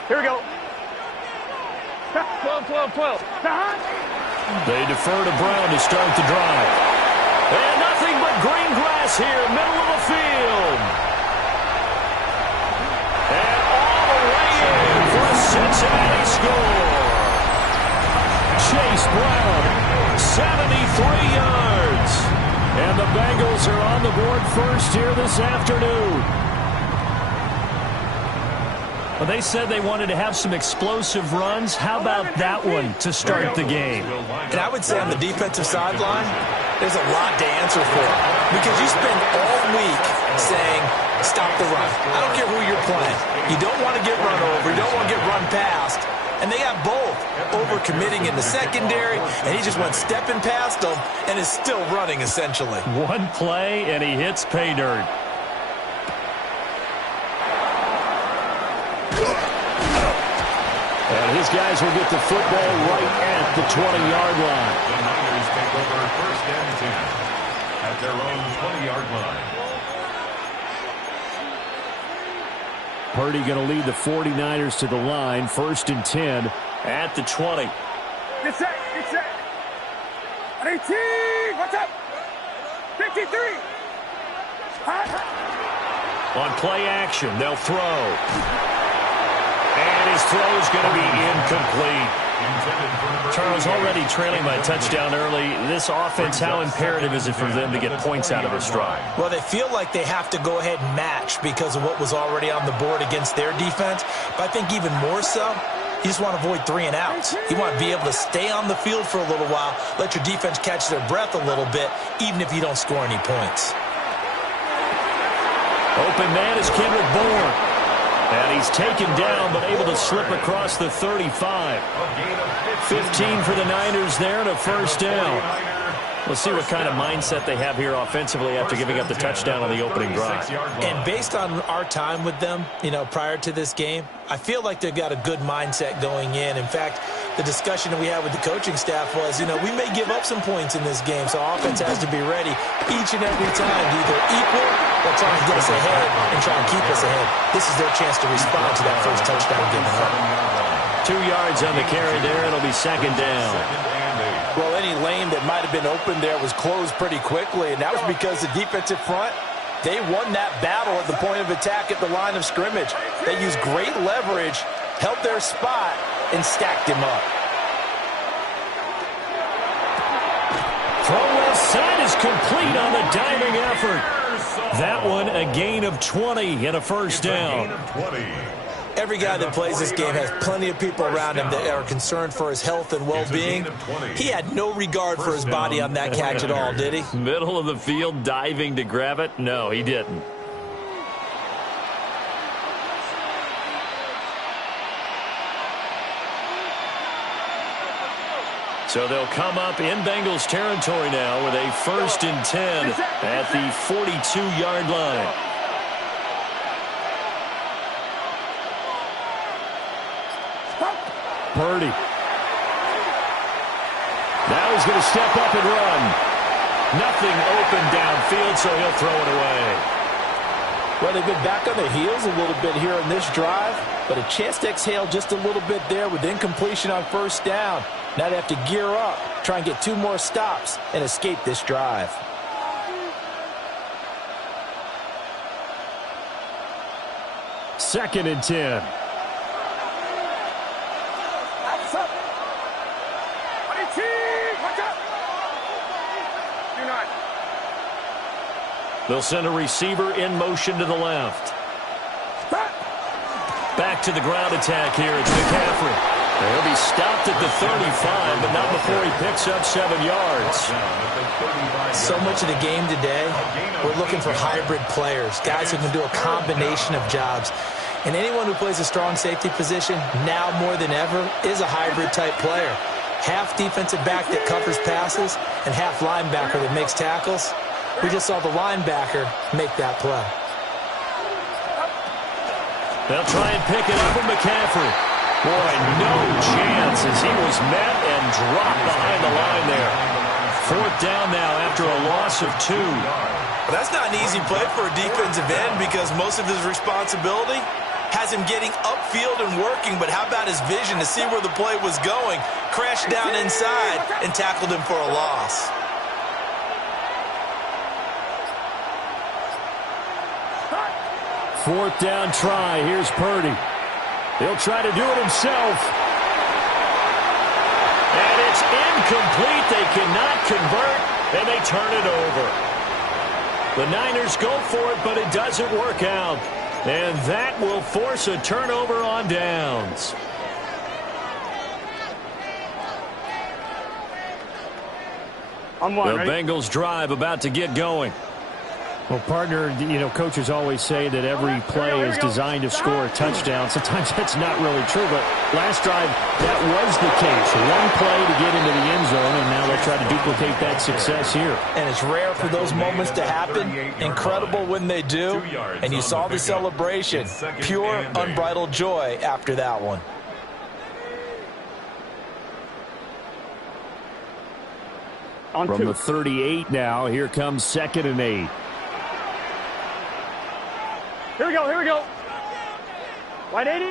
Here we go. 12. They defer to Brown to start the drive. And nothing but green grass here, middle of the field. And all the way in for a Cincinnati score. Chase Brown, 73 yards. And the Bengals are on the board first here this afternoon. Well, they said they wanted to have some explosive runs. How about that one to start the game? And I would say on the defensive sideline, there's a lot to answer for. Because you spend all week saying, stop the run. I don't care who you're playing. You don't want to get run over. You don't want to get run past. And they got both over-committing in the secondary, and he just went stepping past them and is still running, essentially. One play, and he hits pay dirt. And his guys will get the football right at the 20-yard line. The Niners take over first and 10 at their own 20-yard line. Purdy going to lead the 49ers to the line, first and 10 at the 20. Get set. 18. What's up? 53. On play action, they'll throw. And his throw is going to be incomplete. Charles, already trailing by a touchdown early. This offense, how imperative is it for them to get points out of this drive? Well, they feel like they have to go ahead and match because of what was already on the board against their defense. But I think even more so, you just want to avoid 3 and outs. You want to be able to stay on the field for a little while, let your defense catch their breath a little bit, even if you don't score any points. Open man is Kendrick Bourne. And he's taken down, but able to slip across the 35. 15 for the Niners there and a first down. We'll see what kind of mindset they have here offensively after giving up the touchdown on the opening drive. And based on our time with them, prior to this game, I feel like they've got a good mindset going in. In fact, the discussion that we had with the coaching staff was, we may give up some points in this game, so our offense has to be ready each and every time to either equal or try and get us ahead and try and keep us ahead. This is their chance to respond to that first touchdown given up. 2 yards on the carry there. It'll be second down. Well, any lane that might have been open there was closed pretty quickly, and that was because the defensive front, they won that battle at the point of attack at the line of scrimmage. They used great leverage, held their spot, and stacked him up. Throw left side is complete on the diving effort. That one a gain of 20 and a first down. Every guy that plays this game has plenty of people around him that are concerned for his health and well-being. He had no regard for his body on that catch at all, did he? Middle of the field, diving to grab it? No, he didn't. So they'll come up in Bengals territory now with a first and 10 at the 42-yard line. Purdy. Now he's going to step up and run. Nothing open downfield, so he'll throw it away. Well, they've been back on their heels a little bit here in this drive, but a chance to exhale just a little bit there with incompletion on first down. Now they have to gear up, try and get 2 more stops, and escape this drive. 2nd and 10. They'll send a receiver in motion to the left. Back to the ground attack here. It's McCaffrey. He'll be stopped at the 35, but not before he picks up 7 yards. So much of the game today, we're looking for hybrid players, guys who can do a combination of jobs. And anyone who plays a strong safety position, now more than ever, is a hybrid-type player. Half defensive back that covers passes and half linebacker that makes tackles. We just saw the linebacker make that play. They'll try and pick it up with McCaffrey. Boy, no chance as he was met and dropped behind the line there. 4th down now after a loss of 2. Well, that's not an easy play for a defensive end because most of his responsibility has him getting upfield and working, but how about his vision to see where the play was going? Crashed down inside and tackled him for a loss. Fourth down try. Here's Purdy. He'll try to do it himself. And it's incomplete. They cannot convert, and they turn it over. The Niners go for it, but it doesn't work out. And that will force a turnover on downs. The Bengals drive about to get going. Well, partner, you know, coaches always say that every play is designed to score a touchdown. Sometimes that's not really true, but last drive, that was the case. One play to get into the end zone, and now they'll try to duplicate that success here. And it's rare for those moments to happen. Incredible when they do. And you saw the celebration. Pure, unbridled joy after that one. From the 38 now, here comes 2nd and 8. Here we go, here we go. Wide 80.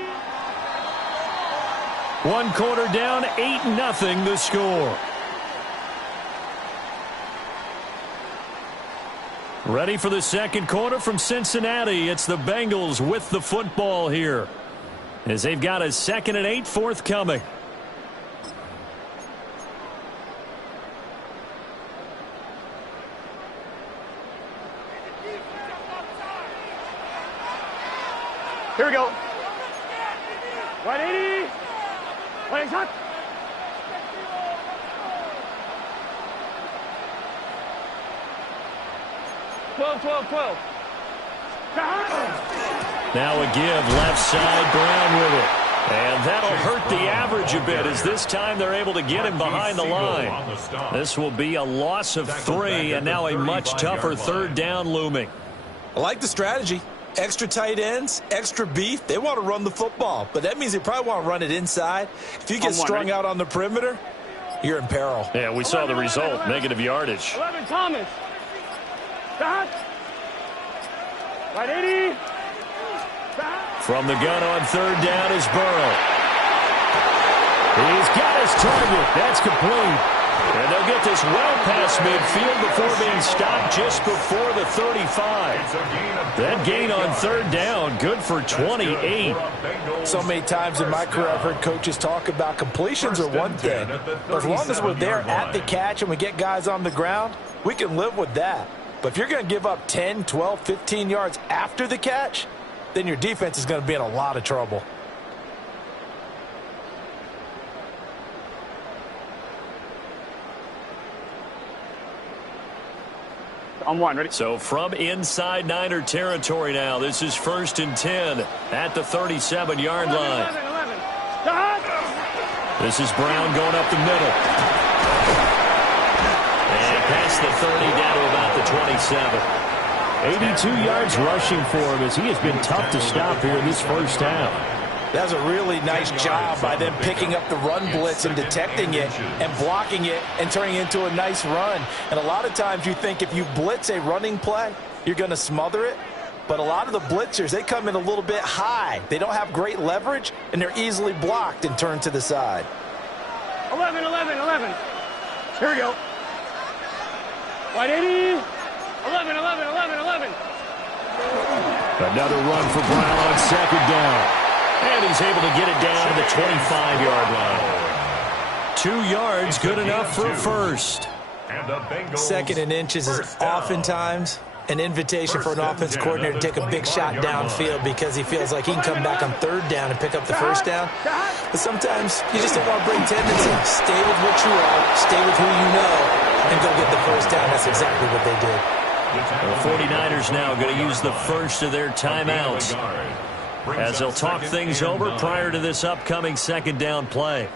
One quarter down, 8-0 the score. Ready for the second quarter from Cincinnati. It's the Bengals with the football here, as they've got a 2nd and 8 forthcoming. Here we go. 180. Playing shot. Twelve. Now a give, left side, Brown with it. And that'll hurt the average a bit, as this time they're able to get him behind the line. This will be a loss of 3, and now a much tougher 3rd down looming. I like the strategy. Extra tight ends, extra beef. They want to run the football, but that means they probably want to run it inside. If you get strung out on the perimeter, you're in peril. Yeah, we saw the result, negative yardage. 11, Thomas. Stop. Right 80. Stop. From the gun on 3rd down is Burrow. He's got his target. That's complete. And they'll get this well past midfield before being stopped just before the 35. That gain on 3rd down, good for 28. So many times in my career I've heard coaches talk about completions are one thing. But as long as we're there at the catch and we get guys on the ground, we can live with that. But if you're going to give up 10, 12, 15 yards after the catch, then your defense is going to be in a lot of trouble. On 1, ready? So from inside Niner territory now, this is 1st and 10 at the 37-yard line. 11. This is Brown going up the middle. And past the 30 down to about the 27. 82 yards rushing for him, as he has been tough to stop here in this first half. That was a really nice job by them picking up the run blitz and detecting it and blocking it and turning it into a nice run. And a lot of times you think if you blitz a running play, you're going to smother it. But a lot of the blitzers, they come in a little bit high. They don't have great leverage, and they're easily blocked and turned to the side. 11. Here we go. Wide 80. 11. Another run for Brown on second down. And he's able to get it down to the 25-yard line. 2 yards, good enough for a first. Second and inches is oftentimes an invitation for an offense coordinator to take a big shot downfield because he feels like he can come back on third down and pick up the first down. But sometimes you just don't want to bring tendency. Stay with what you are, stay with who you know, and go get the first down. That's exactly what they did. The 49ers now going to use the first of their timeouts as they'll talk things over prior to this upcoming second down play.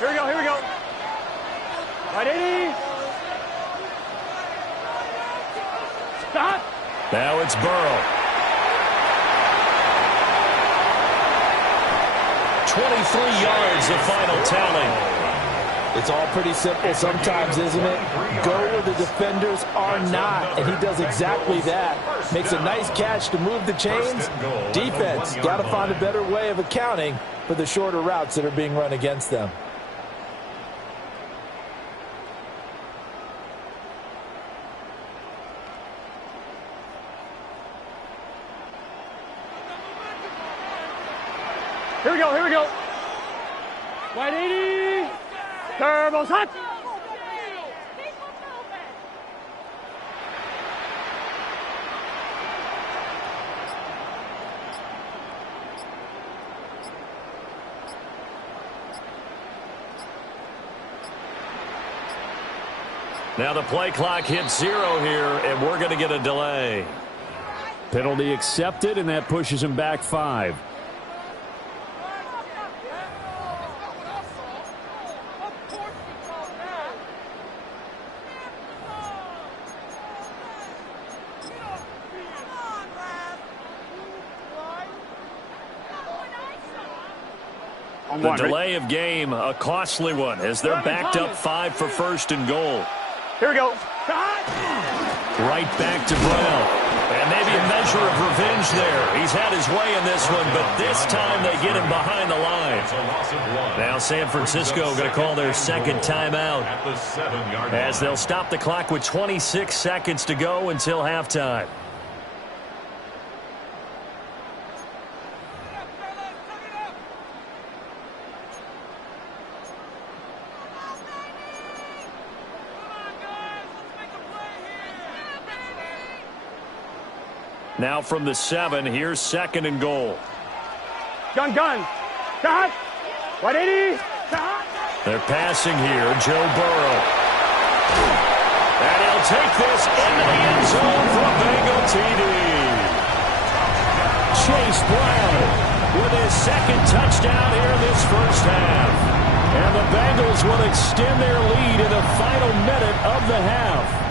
Here we go, here we go. Right 80. Stop. Now it's Burrow. 23 yards, the final tally. It's all pretty simple sometimes, isn't it? Go where the defenders are not, and he does exactly that. Makes a nice catch to move the chains. Defense, got to find a better way of accounting for the shorter routes that are being run against them. Here we go, here we go. Wide 80. Turbo's hot. Now the play clock hits 0 here, and we're going to get a delay. Penalty accepted, and that pushes him back 5. The delay of game, a costly one, as they're backed up 5 for first and goal. Here we go. Right back to Brown. And maybe a measure of revenge there. He's had his way in this one, but this time they get him behind the line. Now San Francisco going to call their second timeout as they'll stop the clock with 26 seconds to go until halftime. Now from the 7, here's second and goal. Gun. Shot. 180. Shot. They're passing here, Joe Burrow. And he'll take this into the end zone for a Bengal TD. Chase Brown with his second touchdown here this first half. And the Bengals will extend their lead in the final minute of the half.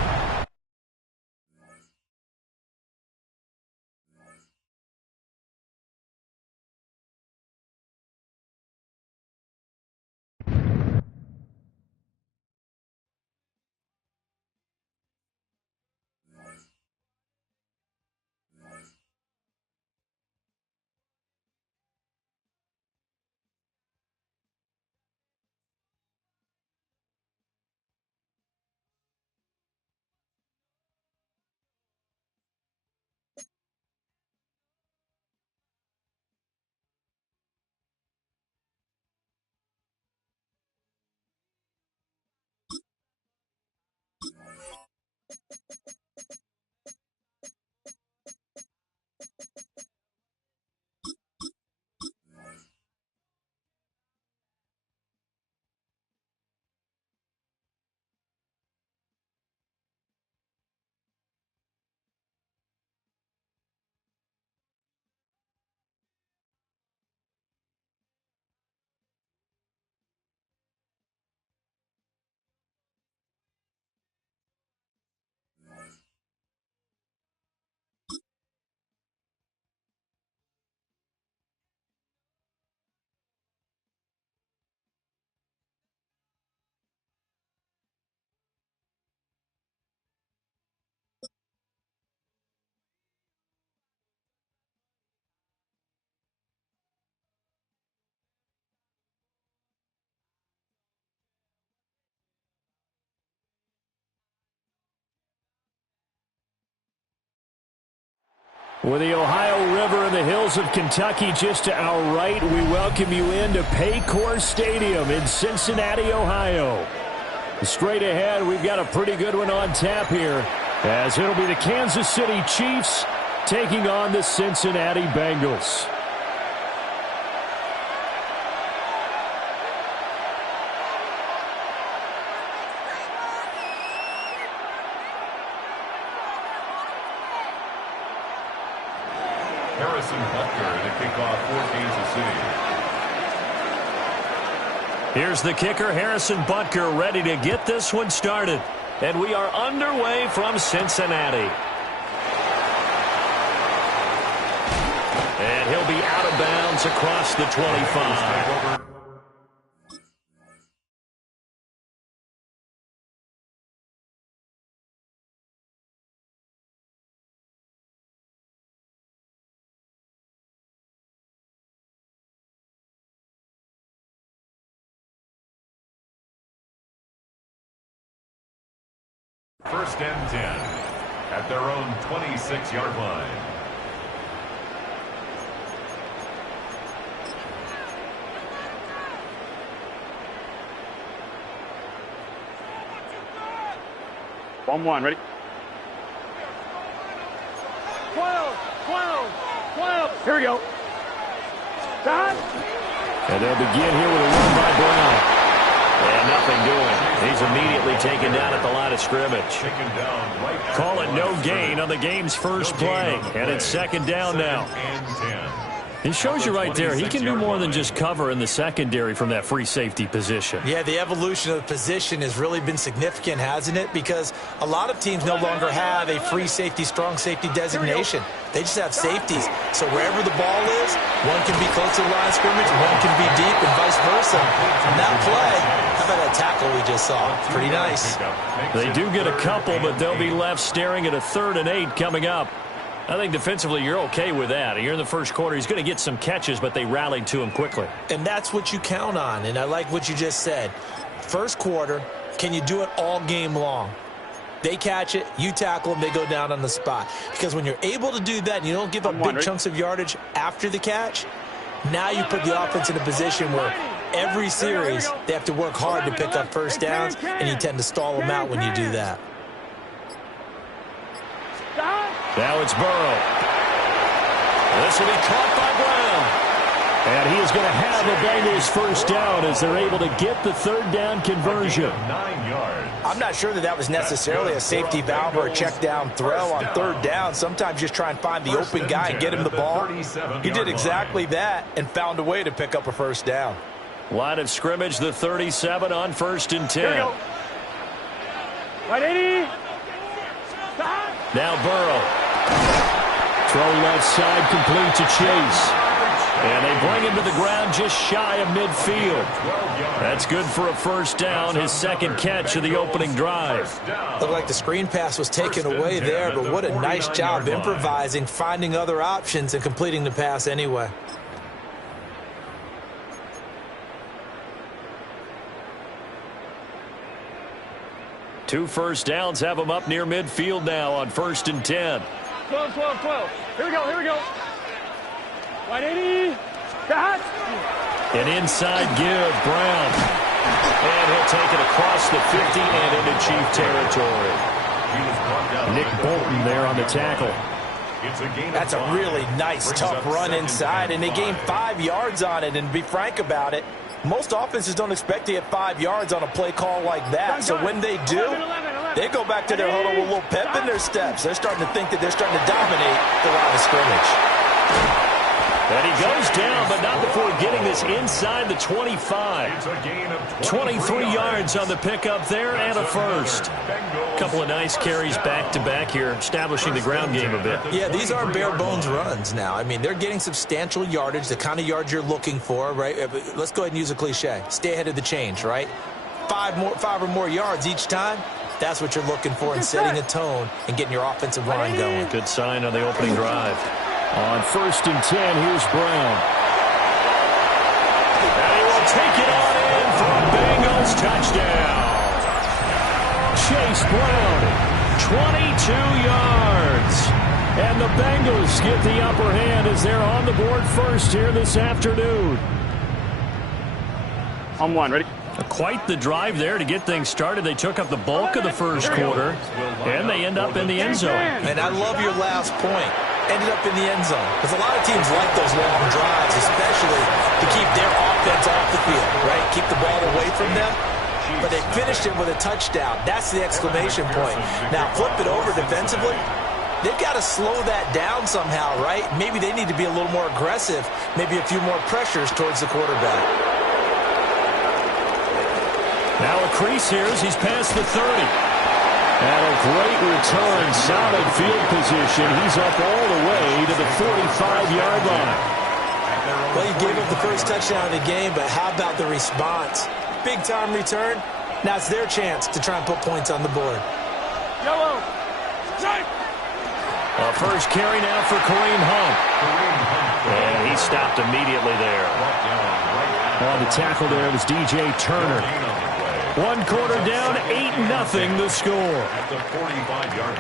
With the Ohio River and the hills of Kentucky just to our right, we welcome you into Paycor Stadium in Cincinnati, Ohio. Straight ahead, we've got a pretty good one on tap here, as it'll be the Kansas City Chiefs taking on the Cincinnati Bengals. Harrison Butker to kick off for Kansas City. Here's the kicker, Harrison Butker, ready to get this one started. And we are underway from Cincinnati. And he'll be out of bounds across the 25. First and 10 at their own 26-yard line. One, ready? 12. Here we go. Stop. And they'll begin here with a run by Brown. And nothing doing. He's immediately taken down at the line of scrimmage. Call it no gain on the game's first play. And it's second down now. It shows you right there, he can do more than just cover in the secondary from that free safety position. Yeah, the evolution of the position has really been significant, hasn't it? Because a lot of teams no longer have a free safety, strong safety designation. They just have safeties. So wherever the ball is, one can be close to the line of scrimmage, one can be deep, and vice versa. And that play, how about that tackle we just saw? Pretty nice. They do get a couple, but they'll be left staring at a 3rd and 8 coming up. I think defensively you're okay with that. You're in the first quarter. He's going to get some catches, but they rallied to him quickly. And that's what you count on, and I like what you just said. First quarter, can you do it all game long? They catch it, you tackle them, they go down on the spot. Because when you're able to do that and you don't give up big chunks of yardage after the catch, now you put the offense in a position where every series they have to work hard to pick up first downs, and you tend to stall them out when you do that. Now it's Burrow. This will be caught by Brown. And he is going to have the Bengals first down as they're able to get the 3rd down conversion. 9 yards. I'm not sure that was necessarily a safety valve or a check down throw on 3rd down. Sometimes just try and find the open guy and get him the ball. He did exactly that and found a way to pick up a first down. Line of scrimmage, the 37 on 1st and 10. Here we go. Right, 80. Now Burrow. Throw left side, complete to Chase. And they bring him to the ground just shy of midfield. That's good for a first down, his 2nd catch of the opening drive. Looked like the screen pass was taken away there, but what a nice job improvising, finding other options, and completing the pass anyway. Two first downs have him up near midfield now on 1st and 10. 12. Here we go. Right, 80. Got. An inside give, Brown. And he'll take it across the 50 and into Chief territory. Nick Bolton there on the tackle. That's a really nice, tough run inside, and they gained 5 yards on it. And to be frank about it, most offenses don't expect to get 5 yards on a play call like that. So when they do, they go back to their huddle with a little pep in their steps. They're starting to think that they're starting to dominate the line of scrimmage. And he goes down, but not before getting this inside the 25. 23 yards on the pickup there and a first. A couple of nice carries back-to-back here, establishing the ground game a bit. Yeah, these are bare-bones runs now. I mean, they're getting substantial yardage, the kind of yards you're looking for, right? Let's go ahead and use a cliche. Stay ahead of the change, right? 5 or more yards each time. That's what you're looking for in setting a tone and getting your offensive line going. Good sign on the opening drive. On 1st and 10, here's Brown. And he will take it on in for a Bengals touchdown. Chase Brown, 22 yards. And the Bengals get the upper hand as they're on the board first here this afternoon. On one, ready? Quite the drive there to get things started. They took up the bulk of the first quarter, and they end up in the end zone. And I love your last point. Ended up in the end zone. Because a lot of teams like those long drives, especially to keep their offense off the field, right? Keep the ball away from them. But they finished it with a touchdown. That's the exclamation point. Now, flip it over defensively. They've got to slow that down somehow, right? Maybe they need to be a little more aggressive. Maybe a few more pressures towards the quarterback. Now a crease here as he's past the 30. And a great return, solid field position. He's up all the way to the 45-yard line. Well, you gave up the first touchdown of the game, but how about the response? Big-time return. Now it's their chance to try and put points on the board. Yellow. Strike. A first carry now for Kareem Hunt. And he stopped immediately there. On the tackle there was DJ Turner. 1 quarter down, 8-0 the score. At the 45-yard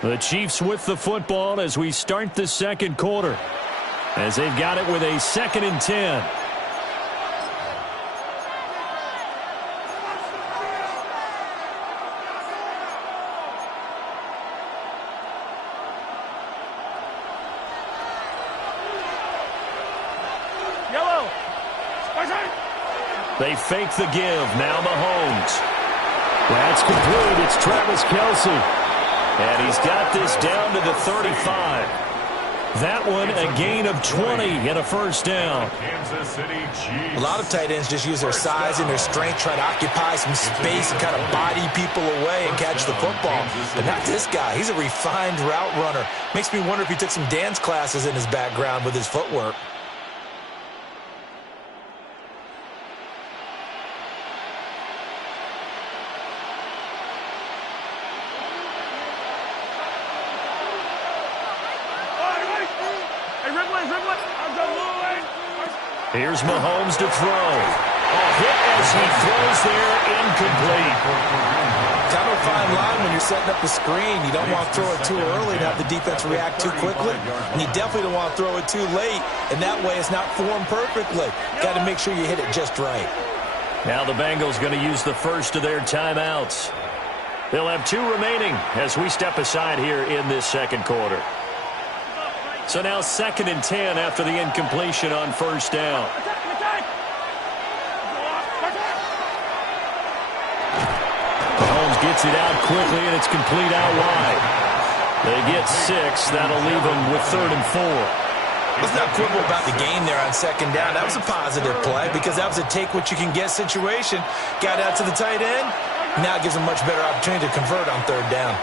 line. The Chiefs with the football as we start the second quarter. As they've got it with a 2nd and 10. They fake the give. Now Mahomes. That's complete. It's Travis Kelce. And he's got this down to the 35. That one a gain of 20 and a first down. Kansas City Chiefs. A lot of tight ends just use their size and their strength, try to occupy some space and kind of body people away and catch the football. But not this guy. He's a refined route runner. Makes me wonder if he took some dance classes in his background with his footwork. Here's Mahomes to throw. A hit as he throws there, incomplete. Kind of a fine line when you're setting up a screen. You don't want to throw it too early and have the defense react too quickly. And you definitely don't want to throw it too late. And that way it's not formed perfectly. Got to make sure you hit it just right. Now the Bengals going to use the first of their timeouts. They'll have 2 remaining as we step aside here in this second quarter. So now 2nd and 10 after the incompletion on first down. Mahomes gets it out quickly, and it's complete out wide. They get 6. That'll leave them with 3rd and 4. Let's not quibble about the gain there on 2nd down. That was a positive play because that was a take-what-you-can-get situation. Got out to the tight end. Now it gives them a much better opportunity to convert on 3rd down.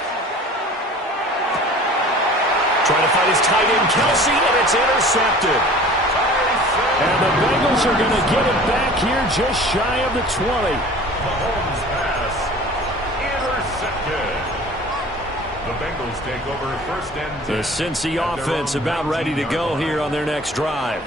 Trying to find his tight end, Kelce, and it's intercepted. And the Bengals are going to get it back here just shy of the 20. Mahomes pass intercepted. The Bengals take over 1st and 10. The Cincy offense about ready to go here on their next drive.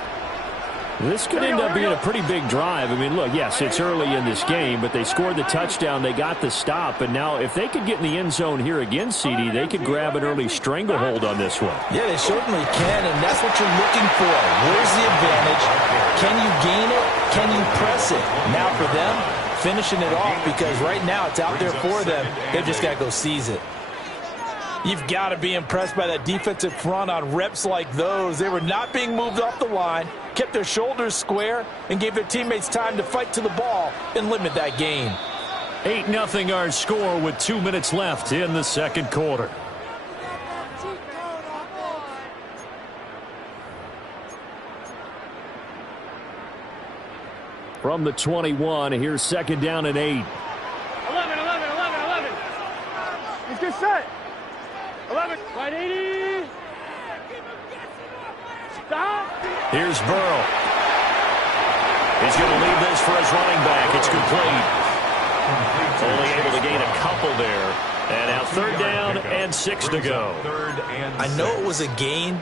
This could end up being a pretty big drive. I mean, look, yes, it's early in this game, but they scored the touchdown. They got the stop. And now if they could get in the end zone here again, CD, they could grab an early stranglehold on this one. Yeah, they certainly can, and that's what you're looking for. Where's the advantage? Can you gain it? Can you press it? Now for them, finishing it off because right now it's out there for them. They've just got to go seize it. You've got to be impressed by that defensive front on reps like those. They were not being moved off the line, kept their shoulders square, and gave their teammates time to fight to the ball and limit that gain. 8-0 our score with 2 minutes left in the second quarter. From the 21, here's 2nd down and 8. 11. Let's get set. 11. Right 80. Stop. Here's Burrow. He's going to leave this for his running back. It's complete. Only able to gain a couple there. And now 3rd down and 6 to go. I know it was a gain,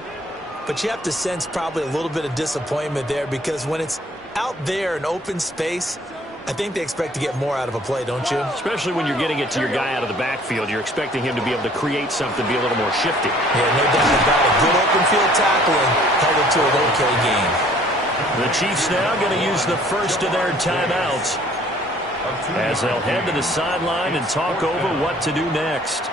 but you have to sense probably a little bit of disappointment there because when it's out there in open space, I think they expect to get more out of a play, don't you? Especially when you're getting it to your guy out of the backfield. You're expecting him to be able to create something, be a little more shifty. Yeah, no doubt about it. Good open field tackling held it to an okay game. The Chiefs now going to use the first of their timeouts as they'll head to the sideline and talk over what to do next.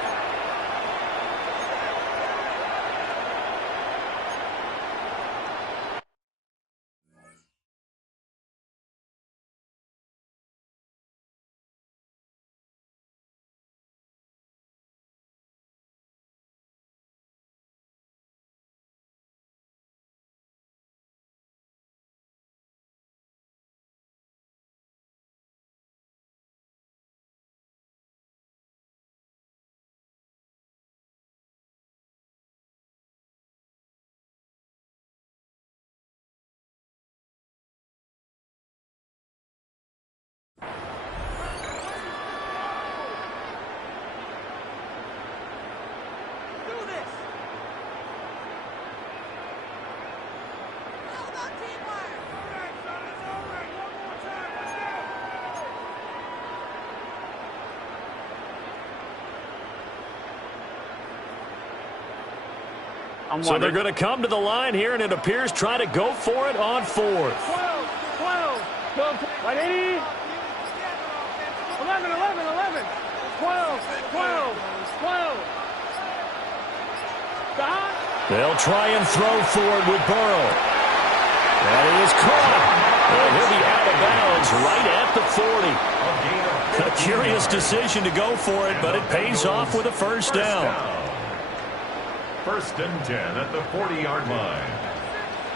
So they're going to come to the line here, and it appears try to go for it on fourth. 12, 12, right 80. 11, 11, 11. 12, 12, 12. Stop. They'll try and throw for it with Burrow. And he is caught. And he'll be out of bounds right at the 40. A curious decision to go for it, but it pays off with a first down. First and 10 at the 40-yard line.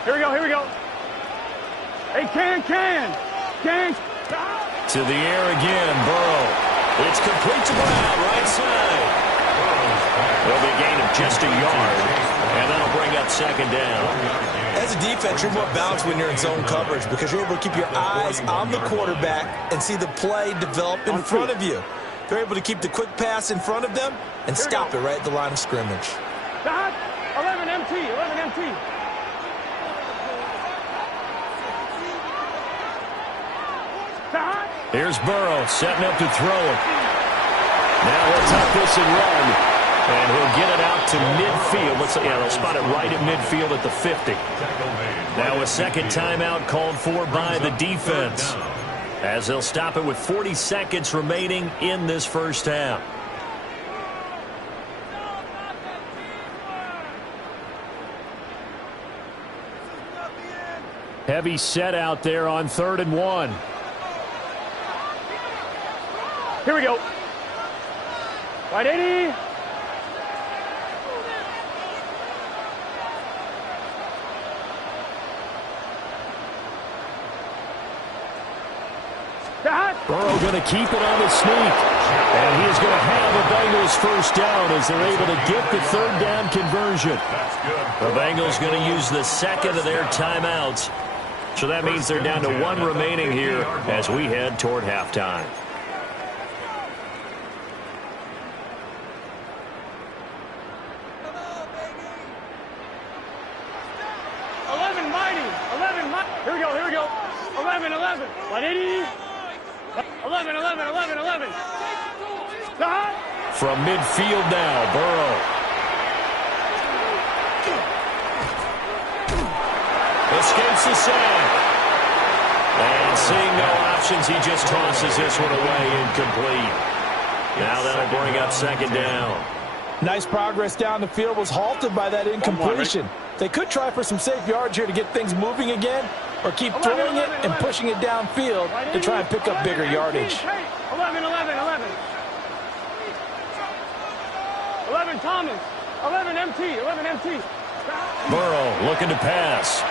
Here we go, here we go. Hey, Can. To the air again, Burrow. It's complete to Brown, right side. There'll be a gain of just a yard, and that'll bring up second down. As a defense, you're more balanced when you're in zone coverage because you're able to keep your eyes on the quarterback and see the play develop in front of you. They're able to keep the quick pass in front of them and stop it right at the line of scrimmage. 11 MT, 11 MT. Here's Burrow setting up to throw it. Now he'll tuck this and run. And he'll get it out to midfield. They'll spot it right at midfield at the 50. Now a second timeout called for by the defense, as they'll stop it with 40 seconds remaining in this first half. Heavy set out there on 3rd and 1. Here we go. Right 80. Burrow going to keep it on the sneak. And he is going to have the Bengals first down as they're able to get the 3rd down conversion. The Bengals going to use the second of their timeouts. So that means they're down to 1 remaining here as we head toward halftime. Here we go. 11, 11. 180. 11, 11, 11, 11. Stop. From midfield now, Burrow. Escapes the sack. And seeing no options, he just tosses this one away incomplete. Now that'll bring up second down. Nice progress down the field, was halted by that incompletion. They could try for some safe yards here to get things moving again, or keep throwing it and pushing it downfield to try and pick up bigger yardage. 11, 11, 11. 11 Thomas. 11 MT. 11 MT. Burrow looking to pass.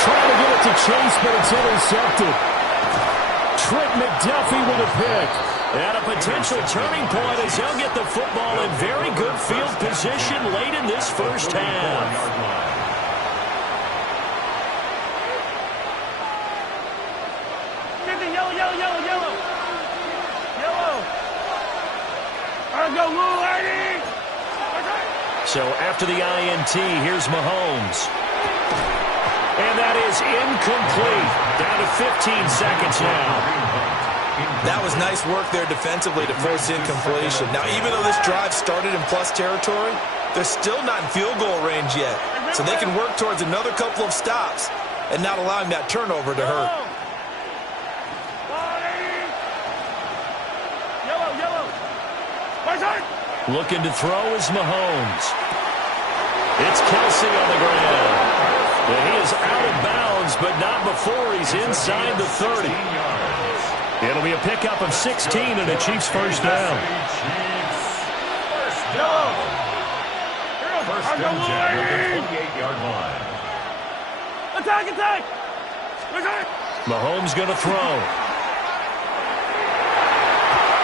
Trying to get it to Chase, but it's intercepted. Trent McDuffie with a pick. And a potential turning point as he'll get the football in very good field position late in this first half. Go, move, Eddie! So after the INT, here's Mahomes. And that is incomplete. Down to 15 seconds now. That was nice work there defensively to force incompletion. Now, even though this drive started in plus territory, they're still not in field goal range yet. So they can work towards another couple of stops and not allowing that turnover to hurt. Looking to throw is Mahomes. It's Kelsey on the ground. And he is out of bounds, but not before he's inside the 30. It'll be a pickup of 16 and a Chiefs first down. First and 10 at the 28-yard line. Attack! Mahomes going to throw.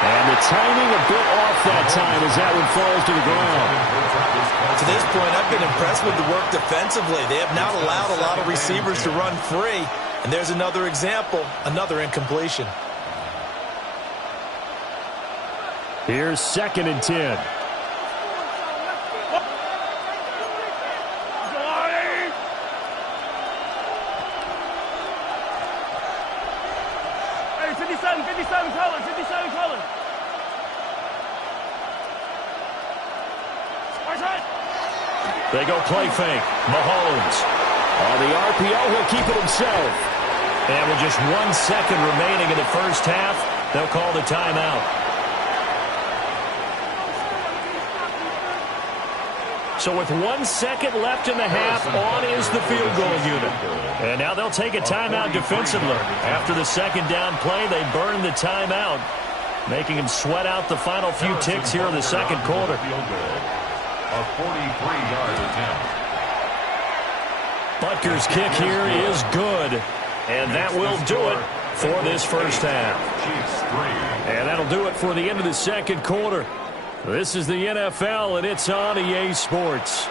And the timing a bit off that time as that one falls to the ground. To this point, I've been impressed with the work defensively. They have not allowed a lot of receivers to run free. And there's another example, another incompletion. Here's 2nd and 10. Hey, 57 color. They go play fake. Mahomes. On the RPO, he'll keep it himself. And with just 1 second remaining in the first half, they'll call the timeout. So with 1 second left in the half, on is the field goal unit. And now they'll take a timeout defensively. After the second down play, they burn the timeout, making them sweat out the final few ticks here in the second quarter. A 43-yard attempt. Butker's kick here is good. And that will do it for this first half. And that'll do it for the end of the second quarter. This is the NFL, and it's on EA Sports.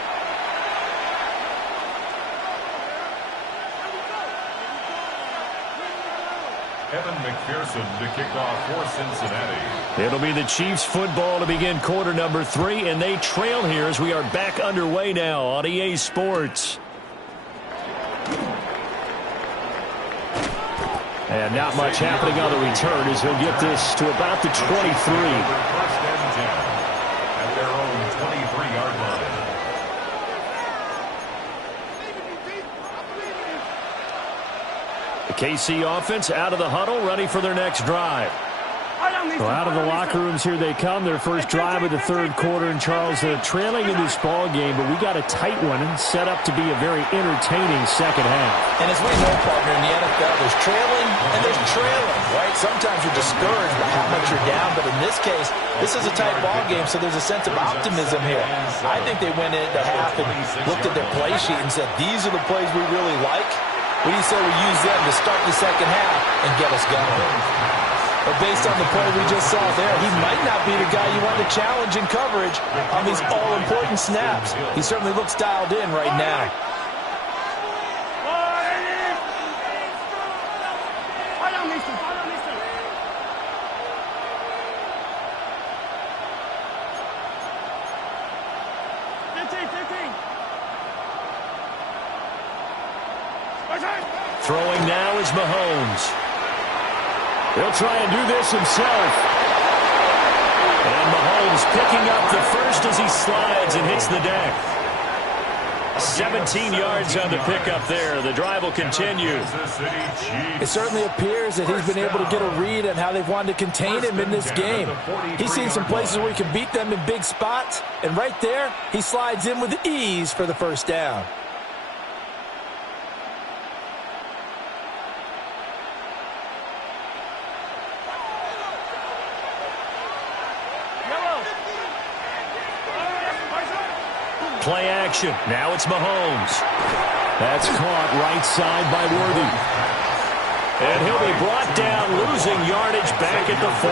Evan McPherson to kick off for Cincinnati. It'll be the Chiefs football to begin quarter number 3, and they trail here as we are back underway now on EA Sports. And not much happening on the return as he'll get this to about the 23. First and 10 at their own 23-yard line. The KC offense out of the huddle, ready for their next drive. Well, out of the locker rooms here they come. Their first drive of the third quarter. And Charles, they're trailing in this ball game, but we got a tight one set up to be a very entertaining second half. And as we know, partner, in the NFL, there's trailing and there's trailing, right? Sometimes you're discouraged by how much you're down, but in this case, this is a tight ball game, so there's a sense of optimism here. I think they went into half and looked at their play sheet and said, these are the plays we really like. What do you say we use them to start the second half and get us going? But based on the play we just saw there, he might not be the guy you want to challenge in coverage on these all-important snaps. He certainly looks dialed in right now. Throwing now is Mahomes. He'll try and do this himself. And Mahomes picking up the first as he slides and hits the deck. 17 yards on the pickup there. The drive will continue. It certainly appears that he's been able to get a read on how they've wanted to contain him in this game. He's seen some places where he can beat them in big spots. And right there, he slides in with ease for the first down. Play action. Now it's Mahomes. That's caught right side by Worthy. And he'll be brought down, losing yardage back at the 40.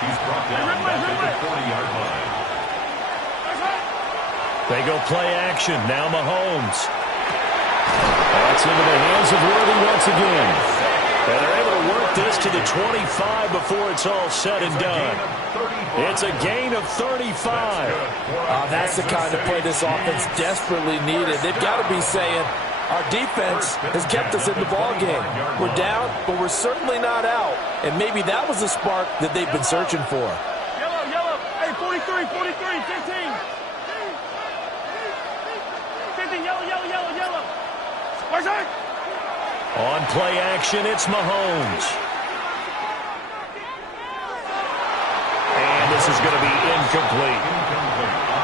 He's brought down back at the 40-yard line. They go play action. Now Mahomes. That's into the hands of Worthy once again. And they're able to work this to the 25 before it's all said and done. It's a gain of 35. That's the kind of play this offense desperately needed. They've got to be saying, Our defense has kept us in the ball game. We're down, but we're certainly not out. And maybe that was the spark that they've been searching for. Yellow, yellow. Hey, 43, 43, 15. 15, yellow, yellow, yellow, yellow. Where's that? On play action, it's Mahomes. And this is going to be incomplete.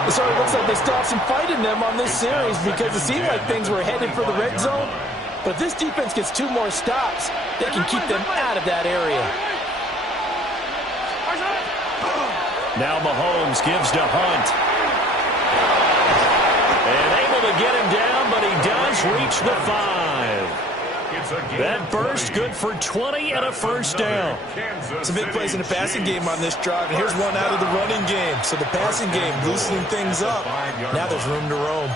So it looks like they still have some fight in them on this series because it seemed like things were headed for the red zone. But if this defense gets 2 more stops, they can keep them out of that area. Now Mahomes gives to Hunt. And able to get him down, but he does reach the 5. That burst good for 20 and a first down. Some big plays in the passing game on this drive, and here's one out of the running game. So the passing game loosening things up. Now there's room to roam.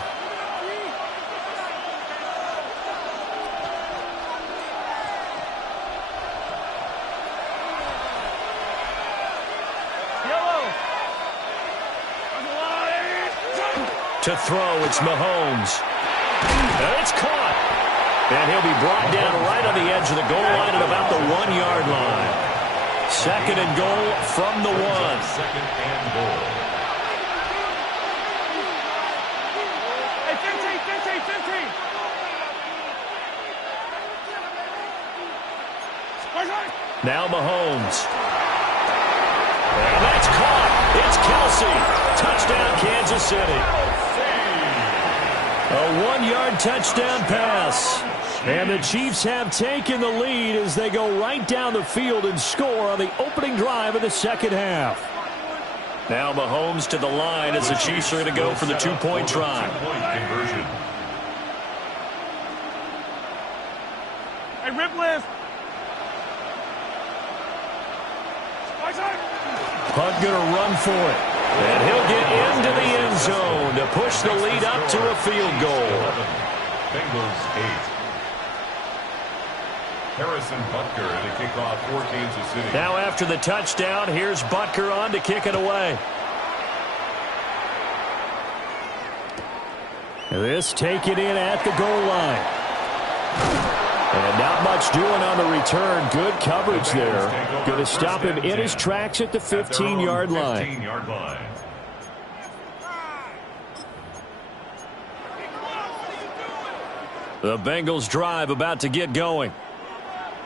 To throw, it's Mahomes. And it's caught. And he'll be brought down right on the edge of the goal line at about the 1-yard line. 2nd and goal from the 1. 2nd and goal. Hey, 15, 15, 15. Now Mahomes. And that's caught. It's Kelsey. Touchdown, Kansas City. A 1-yard touchdown pass. And the Chiefs have taken the lead as they go right down the field and score on the opening drive of the second half. Now Mahomes to the line as the Chiefs are going to go for the 2-point try. Conversion. Hey, rip lift. Hunt going to run for it. And he'll get into the end zone to push the lead up to a field goal. Bengals 8. Harrison Butker to kick off for Kansas City. Now after the touchdown, here's Butker on to kick it away. This taken in at the goal line. And not much doing on the return. Good coverage there. Going to stop him in his tracks at the 15-yard line. The Bengals drive about to get going.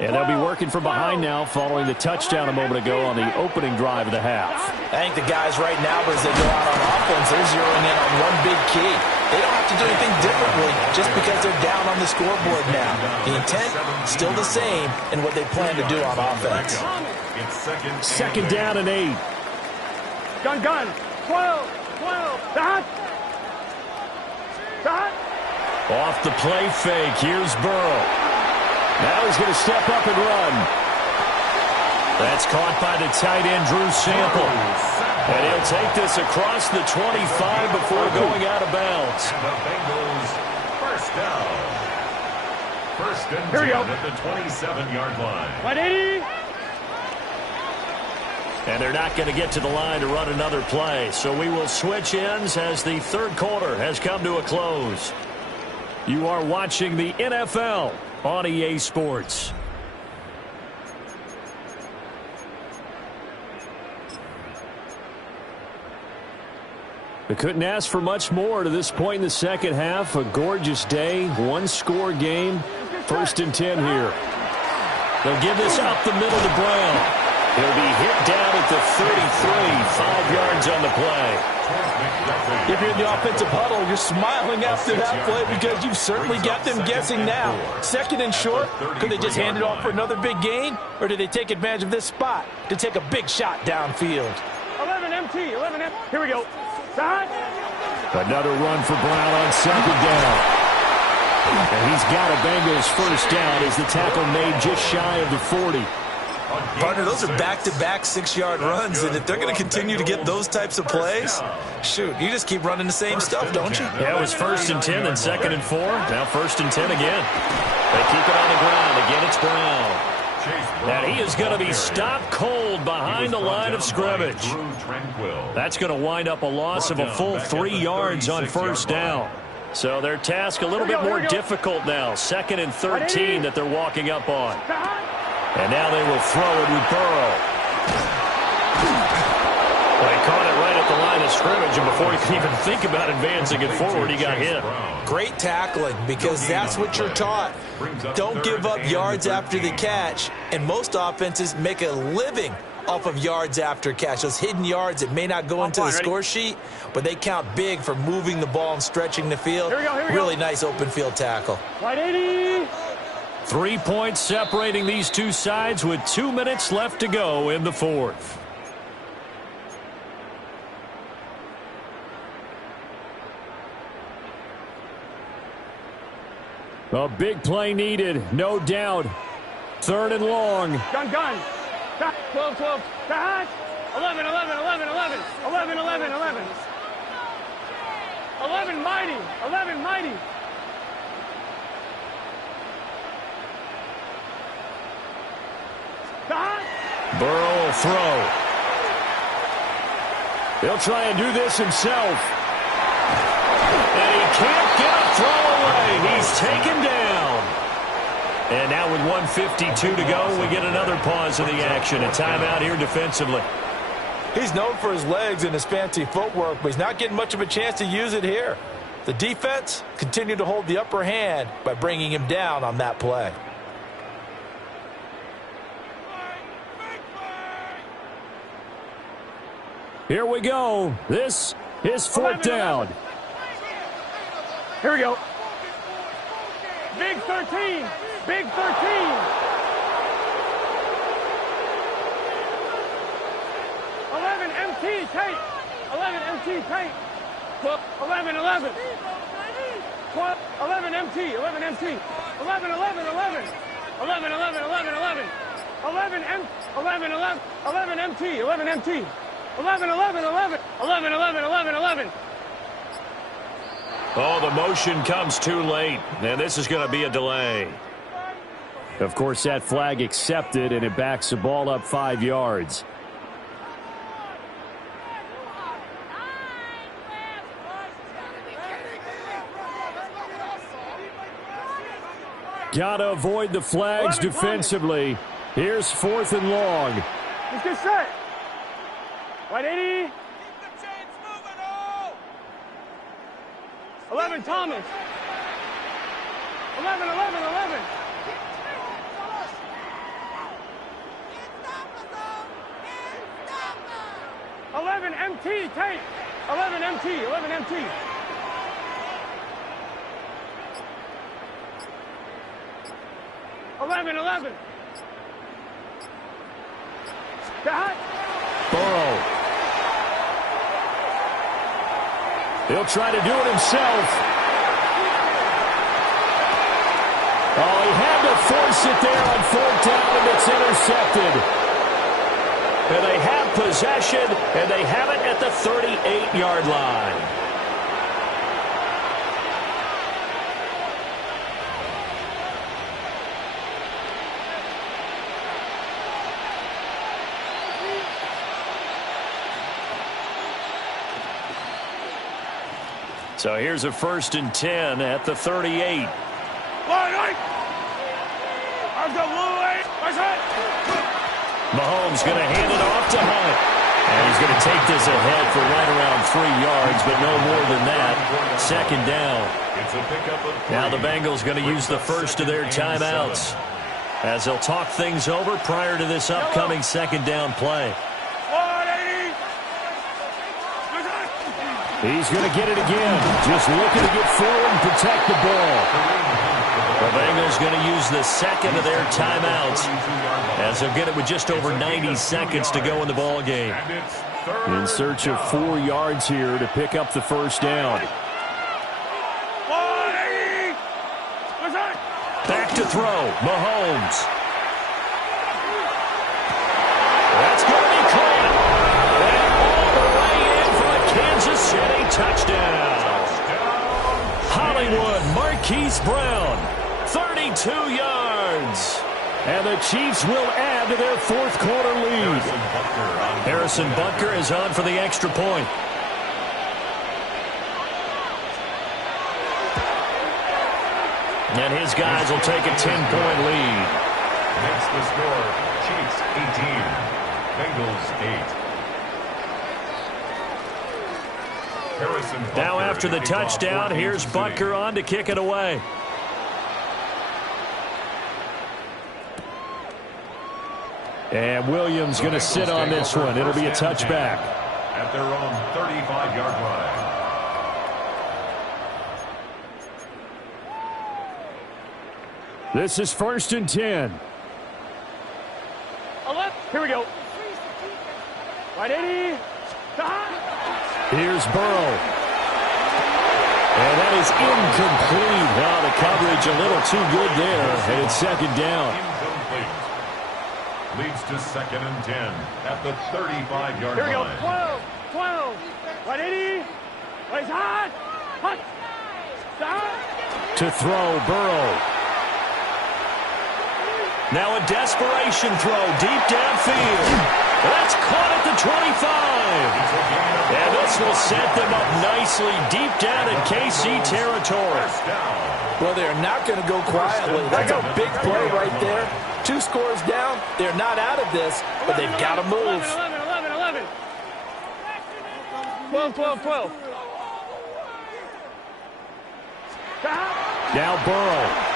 And they'll be working from behind now following the touchdown a moment ago on the opening drive of the half. I think the guys right now, as they go out on offense, they're zeroing in on one big key. They don't have to do anything differently just because they're down on the scoreboard now. The intent, still the same in what they plan to do on offense. Second down and 8. Gun, 12, 12. That. Off the play fake, here's Burrow. Now he's going to step up and run. That's caught by the tight end, Drew Sample. And he'll take this across the 25 before going out of bounds. And the Bengals first down. First and 10 at the 27-yard line. 180. And they're not going to get to the line to run another play. So we will switch ends as the third quarter has come to a close. You are watching the NFL on EA Sports. We couldn't ask for much more to this point in the second half. A gorgeous day, 1-score game. 1st and 10 here. They'll give this up the middle to Brown. He'll be hit down at the 33, 5 yards on the play. If you're in the offensive huddle, you're smiling after that play because you've certainly got them guessing now. 2nd and short, could they just hand it off for another big gain? Or did they take advantage of this spot to take a big shot downfield? 11 MT, 11 MT. Here we go. Another run for Brown on 2nd down. And he's got a Bengals first down as the tackle made just shy of the 40. Partner, those are back-to-back 6-yard runs, and if they're going to continue to get those types of plays, shoot, you just keep running the same stuff, don't you? Yeah, it was 1st and 10, then 2nd and 4. Now 1st and 10 again. They keep it on the ground. Again, it's Brown. And he is going to be stopped cold behind the line of scrimmage. That's going to wind up a loss of a full 3 yards on 1st down. So their task a little bit more difficult now. 2nd and 13 that they're walking up on. And now they will throw it with Burrow. Well, he caught it right at the line of scrimmage, and before he could even think about advancing it forward, he got hit. Great tackling, because that's what you're taught. Don't give up yards after the catch, and most offenses make a living off of yards after catch. Those hidden yards that may not go into the score sheet, but they count big for moving the ball and stretching the field. Really nice open field tackle. 3 points separating these two sides with 2 minutes left to go in the 4th. A big play needed, no doubt. 3rd and long. Gun. 12, 11, 11, 11, 11. 11 mighty. Burrow will throw. He'll try and do this himself. And he can't get a throw away. He's taken down. And now with 1:52 to go, we get another pause in the action. A timeout here defensively. He's known for his legs and his fancy footwork, but he's not getting much of a chance to use it here. The defense continued to hold the upper hand by bringing him down on that play. Here we go. This is 4th down. Here we go. Big 13. 11 MT tight. 11 MT tight. 11. 11 MT. 11 MT. 11. 11 MT. 11 MT. 11. Oh, the motion comes too late, and this is going to be a delay. Of course, that flag accepted, and it backs the ball up 5 yards. Got to avoid the flags defensively. Here's 4th and long. Let's get set. Right 80. 11 Thomas. 11. 11 MT tight. 11 MT. 11. Burrow. He'll try to do it himself. Oh, he had to force it there on 4th down, and it's intercepted. And they have possession, and they have it at the 38-yard line. So here's a 1st and 10 at the 38. Mahomes going to hand it off to Hunt. And he's going to take this ahead for right around 3 yards, but no more than that. 2nd down. Now the Bengals going to use the first of their timeouts as they'll talk things over prior to this upcoming 2nd down play. He's going to get it again. Just looking to get forward and protect the ball. The Bengals going to use the 2nd of their timeouts as they'll get it with just over 90 seconds to go in the ball game. In search of 4 yards here to pick up the 1st down. Back to throw. Mahomes. That's going to be caught. And all the way in for a Kansas City touchdown. Hollywood Marquise Brown. 32 yards. And the Chiefs will add to their 4th quarter lead. Harrison Butker is on for the extra point. And his guys will take a 10-point lead. Makes the score, Chiefs 18, Bengals 8. Now after the touchdown, here's Butker on to kick it away. And Williams going to sit on this one. It'll be a touchback. At their own 35-yard line. This is 1st and 10. Here we go. Right, 80. Here's Burrow. And that is incomplete. Now the coverage a little too good there. And it's 2nd down. Incomplete. Leads to 2nd and 10 at the 35-yard line. Here we go. 12. Right, 80. Right, hot. Stop. To throw, Burrow. Now a desperation throw deep downfield. That's caught at the 25. And this will set them up nicely deep down in KC territory. Well, they're not going to go quietly. That's a big play right there. 2 scores down. They're not out of this, but they've got to move. 11. 12. Now Burrow.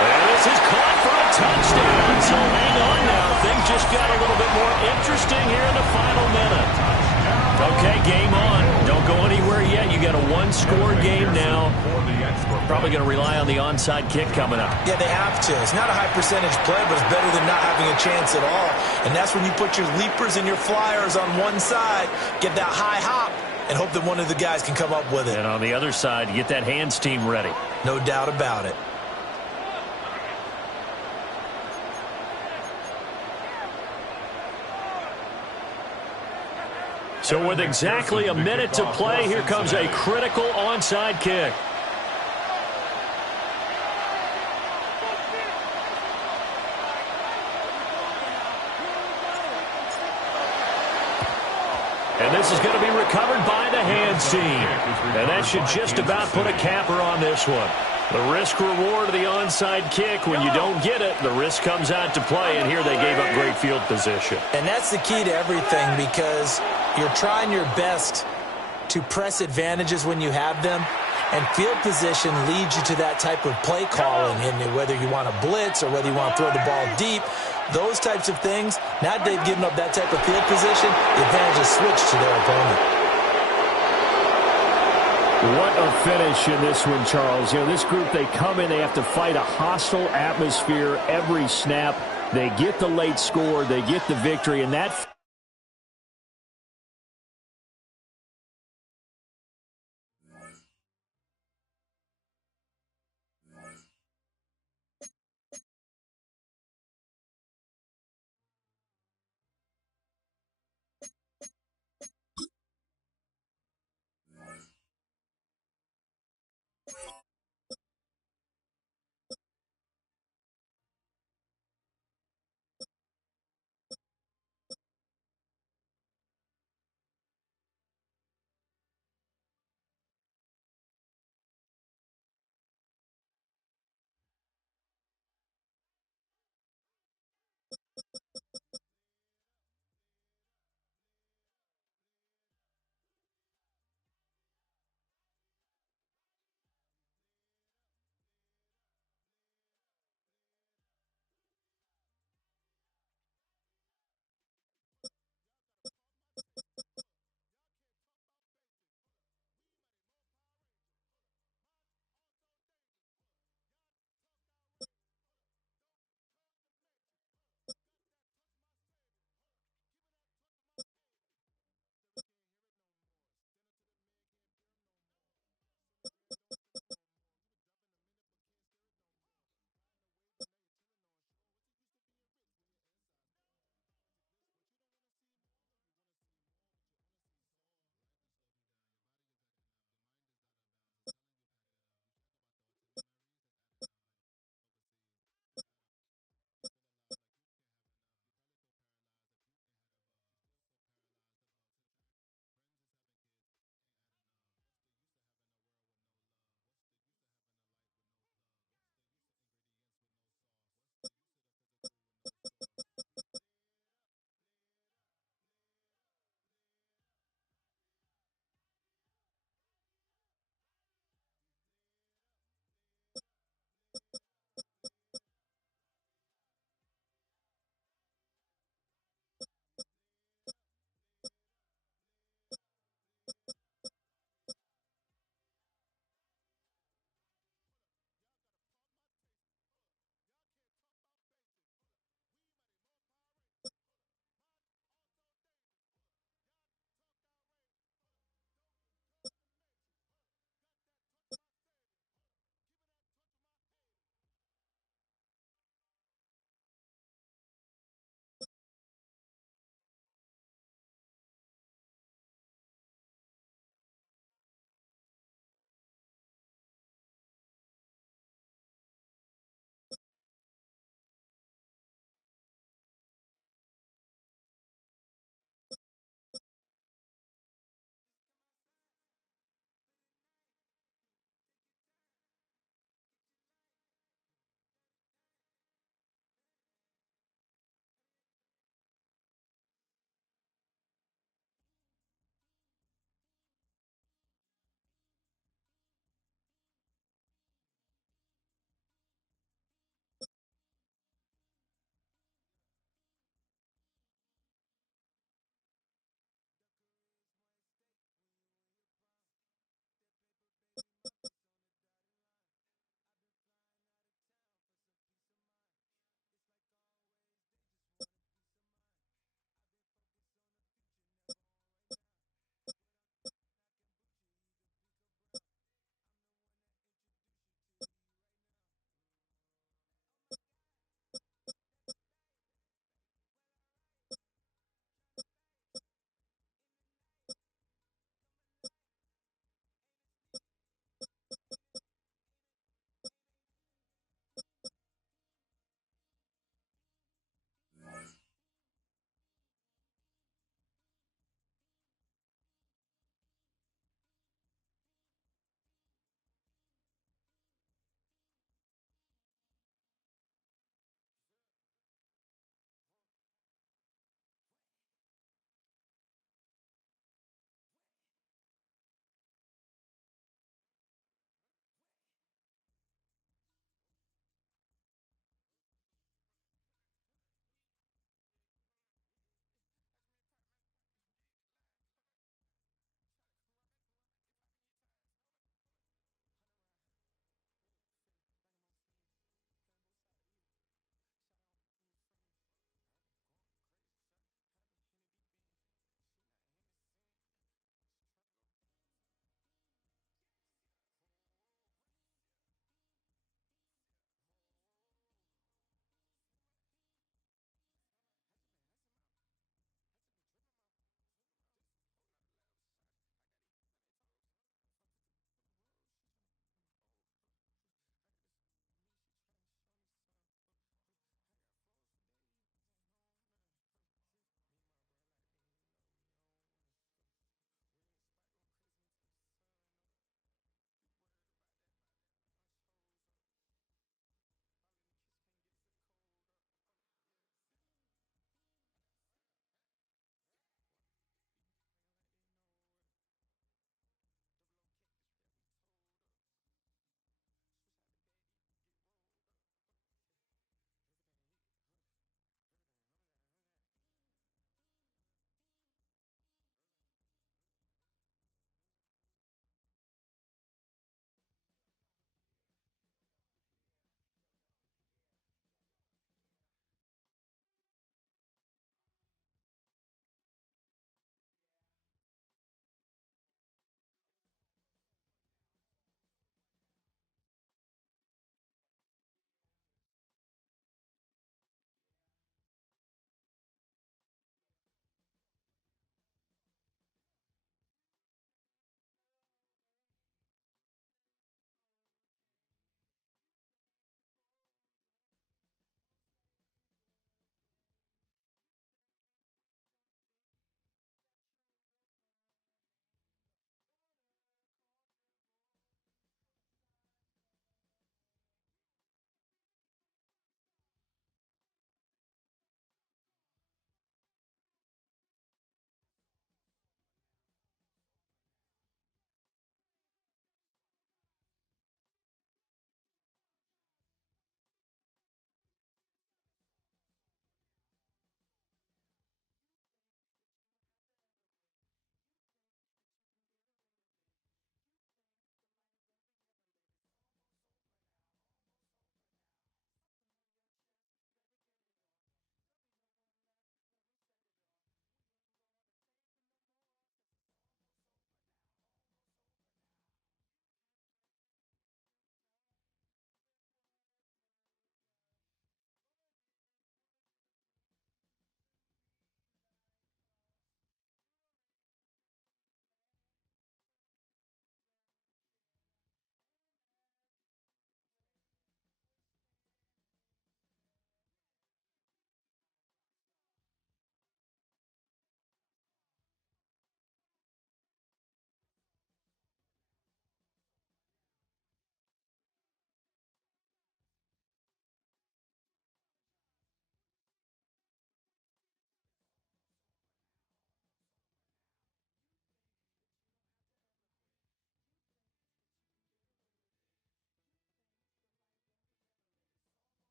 And this is caught for a touchdown. So hang on now. Things just got a little bit more interesting here in the final minute. Okay, game on. Don't go anywhere yet. You got a 1-score game now. Probably going to rely on the onside kick coming up. Yeah, they have to. It's not a high percentage play, but it's better than not having a chance at all. And that's when you put your leapers and your flyers on one side, get that high hop, and hope that one of the guys can come up with it. And on the other side, get that hands team ready. No doubt about it. So with exactly a minute to play, here comes a critical onside kick. And this is going to be recovered by the hands team. And that should just about put a capper on this one. The risk-reward of the onside kick, when you don't get it, the risk comes out to play, and here they gave up great field position. And that's the key to everything, because you're trying your best to press advantages when you have them, and field position leads you to that type of play calling, and whether you want to blitz or whether you want to throw the ball deep, those types of things. Now they've given up that type of field position, the advantage is switched to their opponent. What a finish in this one, Charles. You know, this group, they come in, they have to fight a hostile atmosphere every snap. They get the late score, they get the victory, and that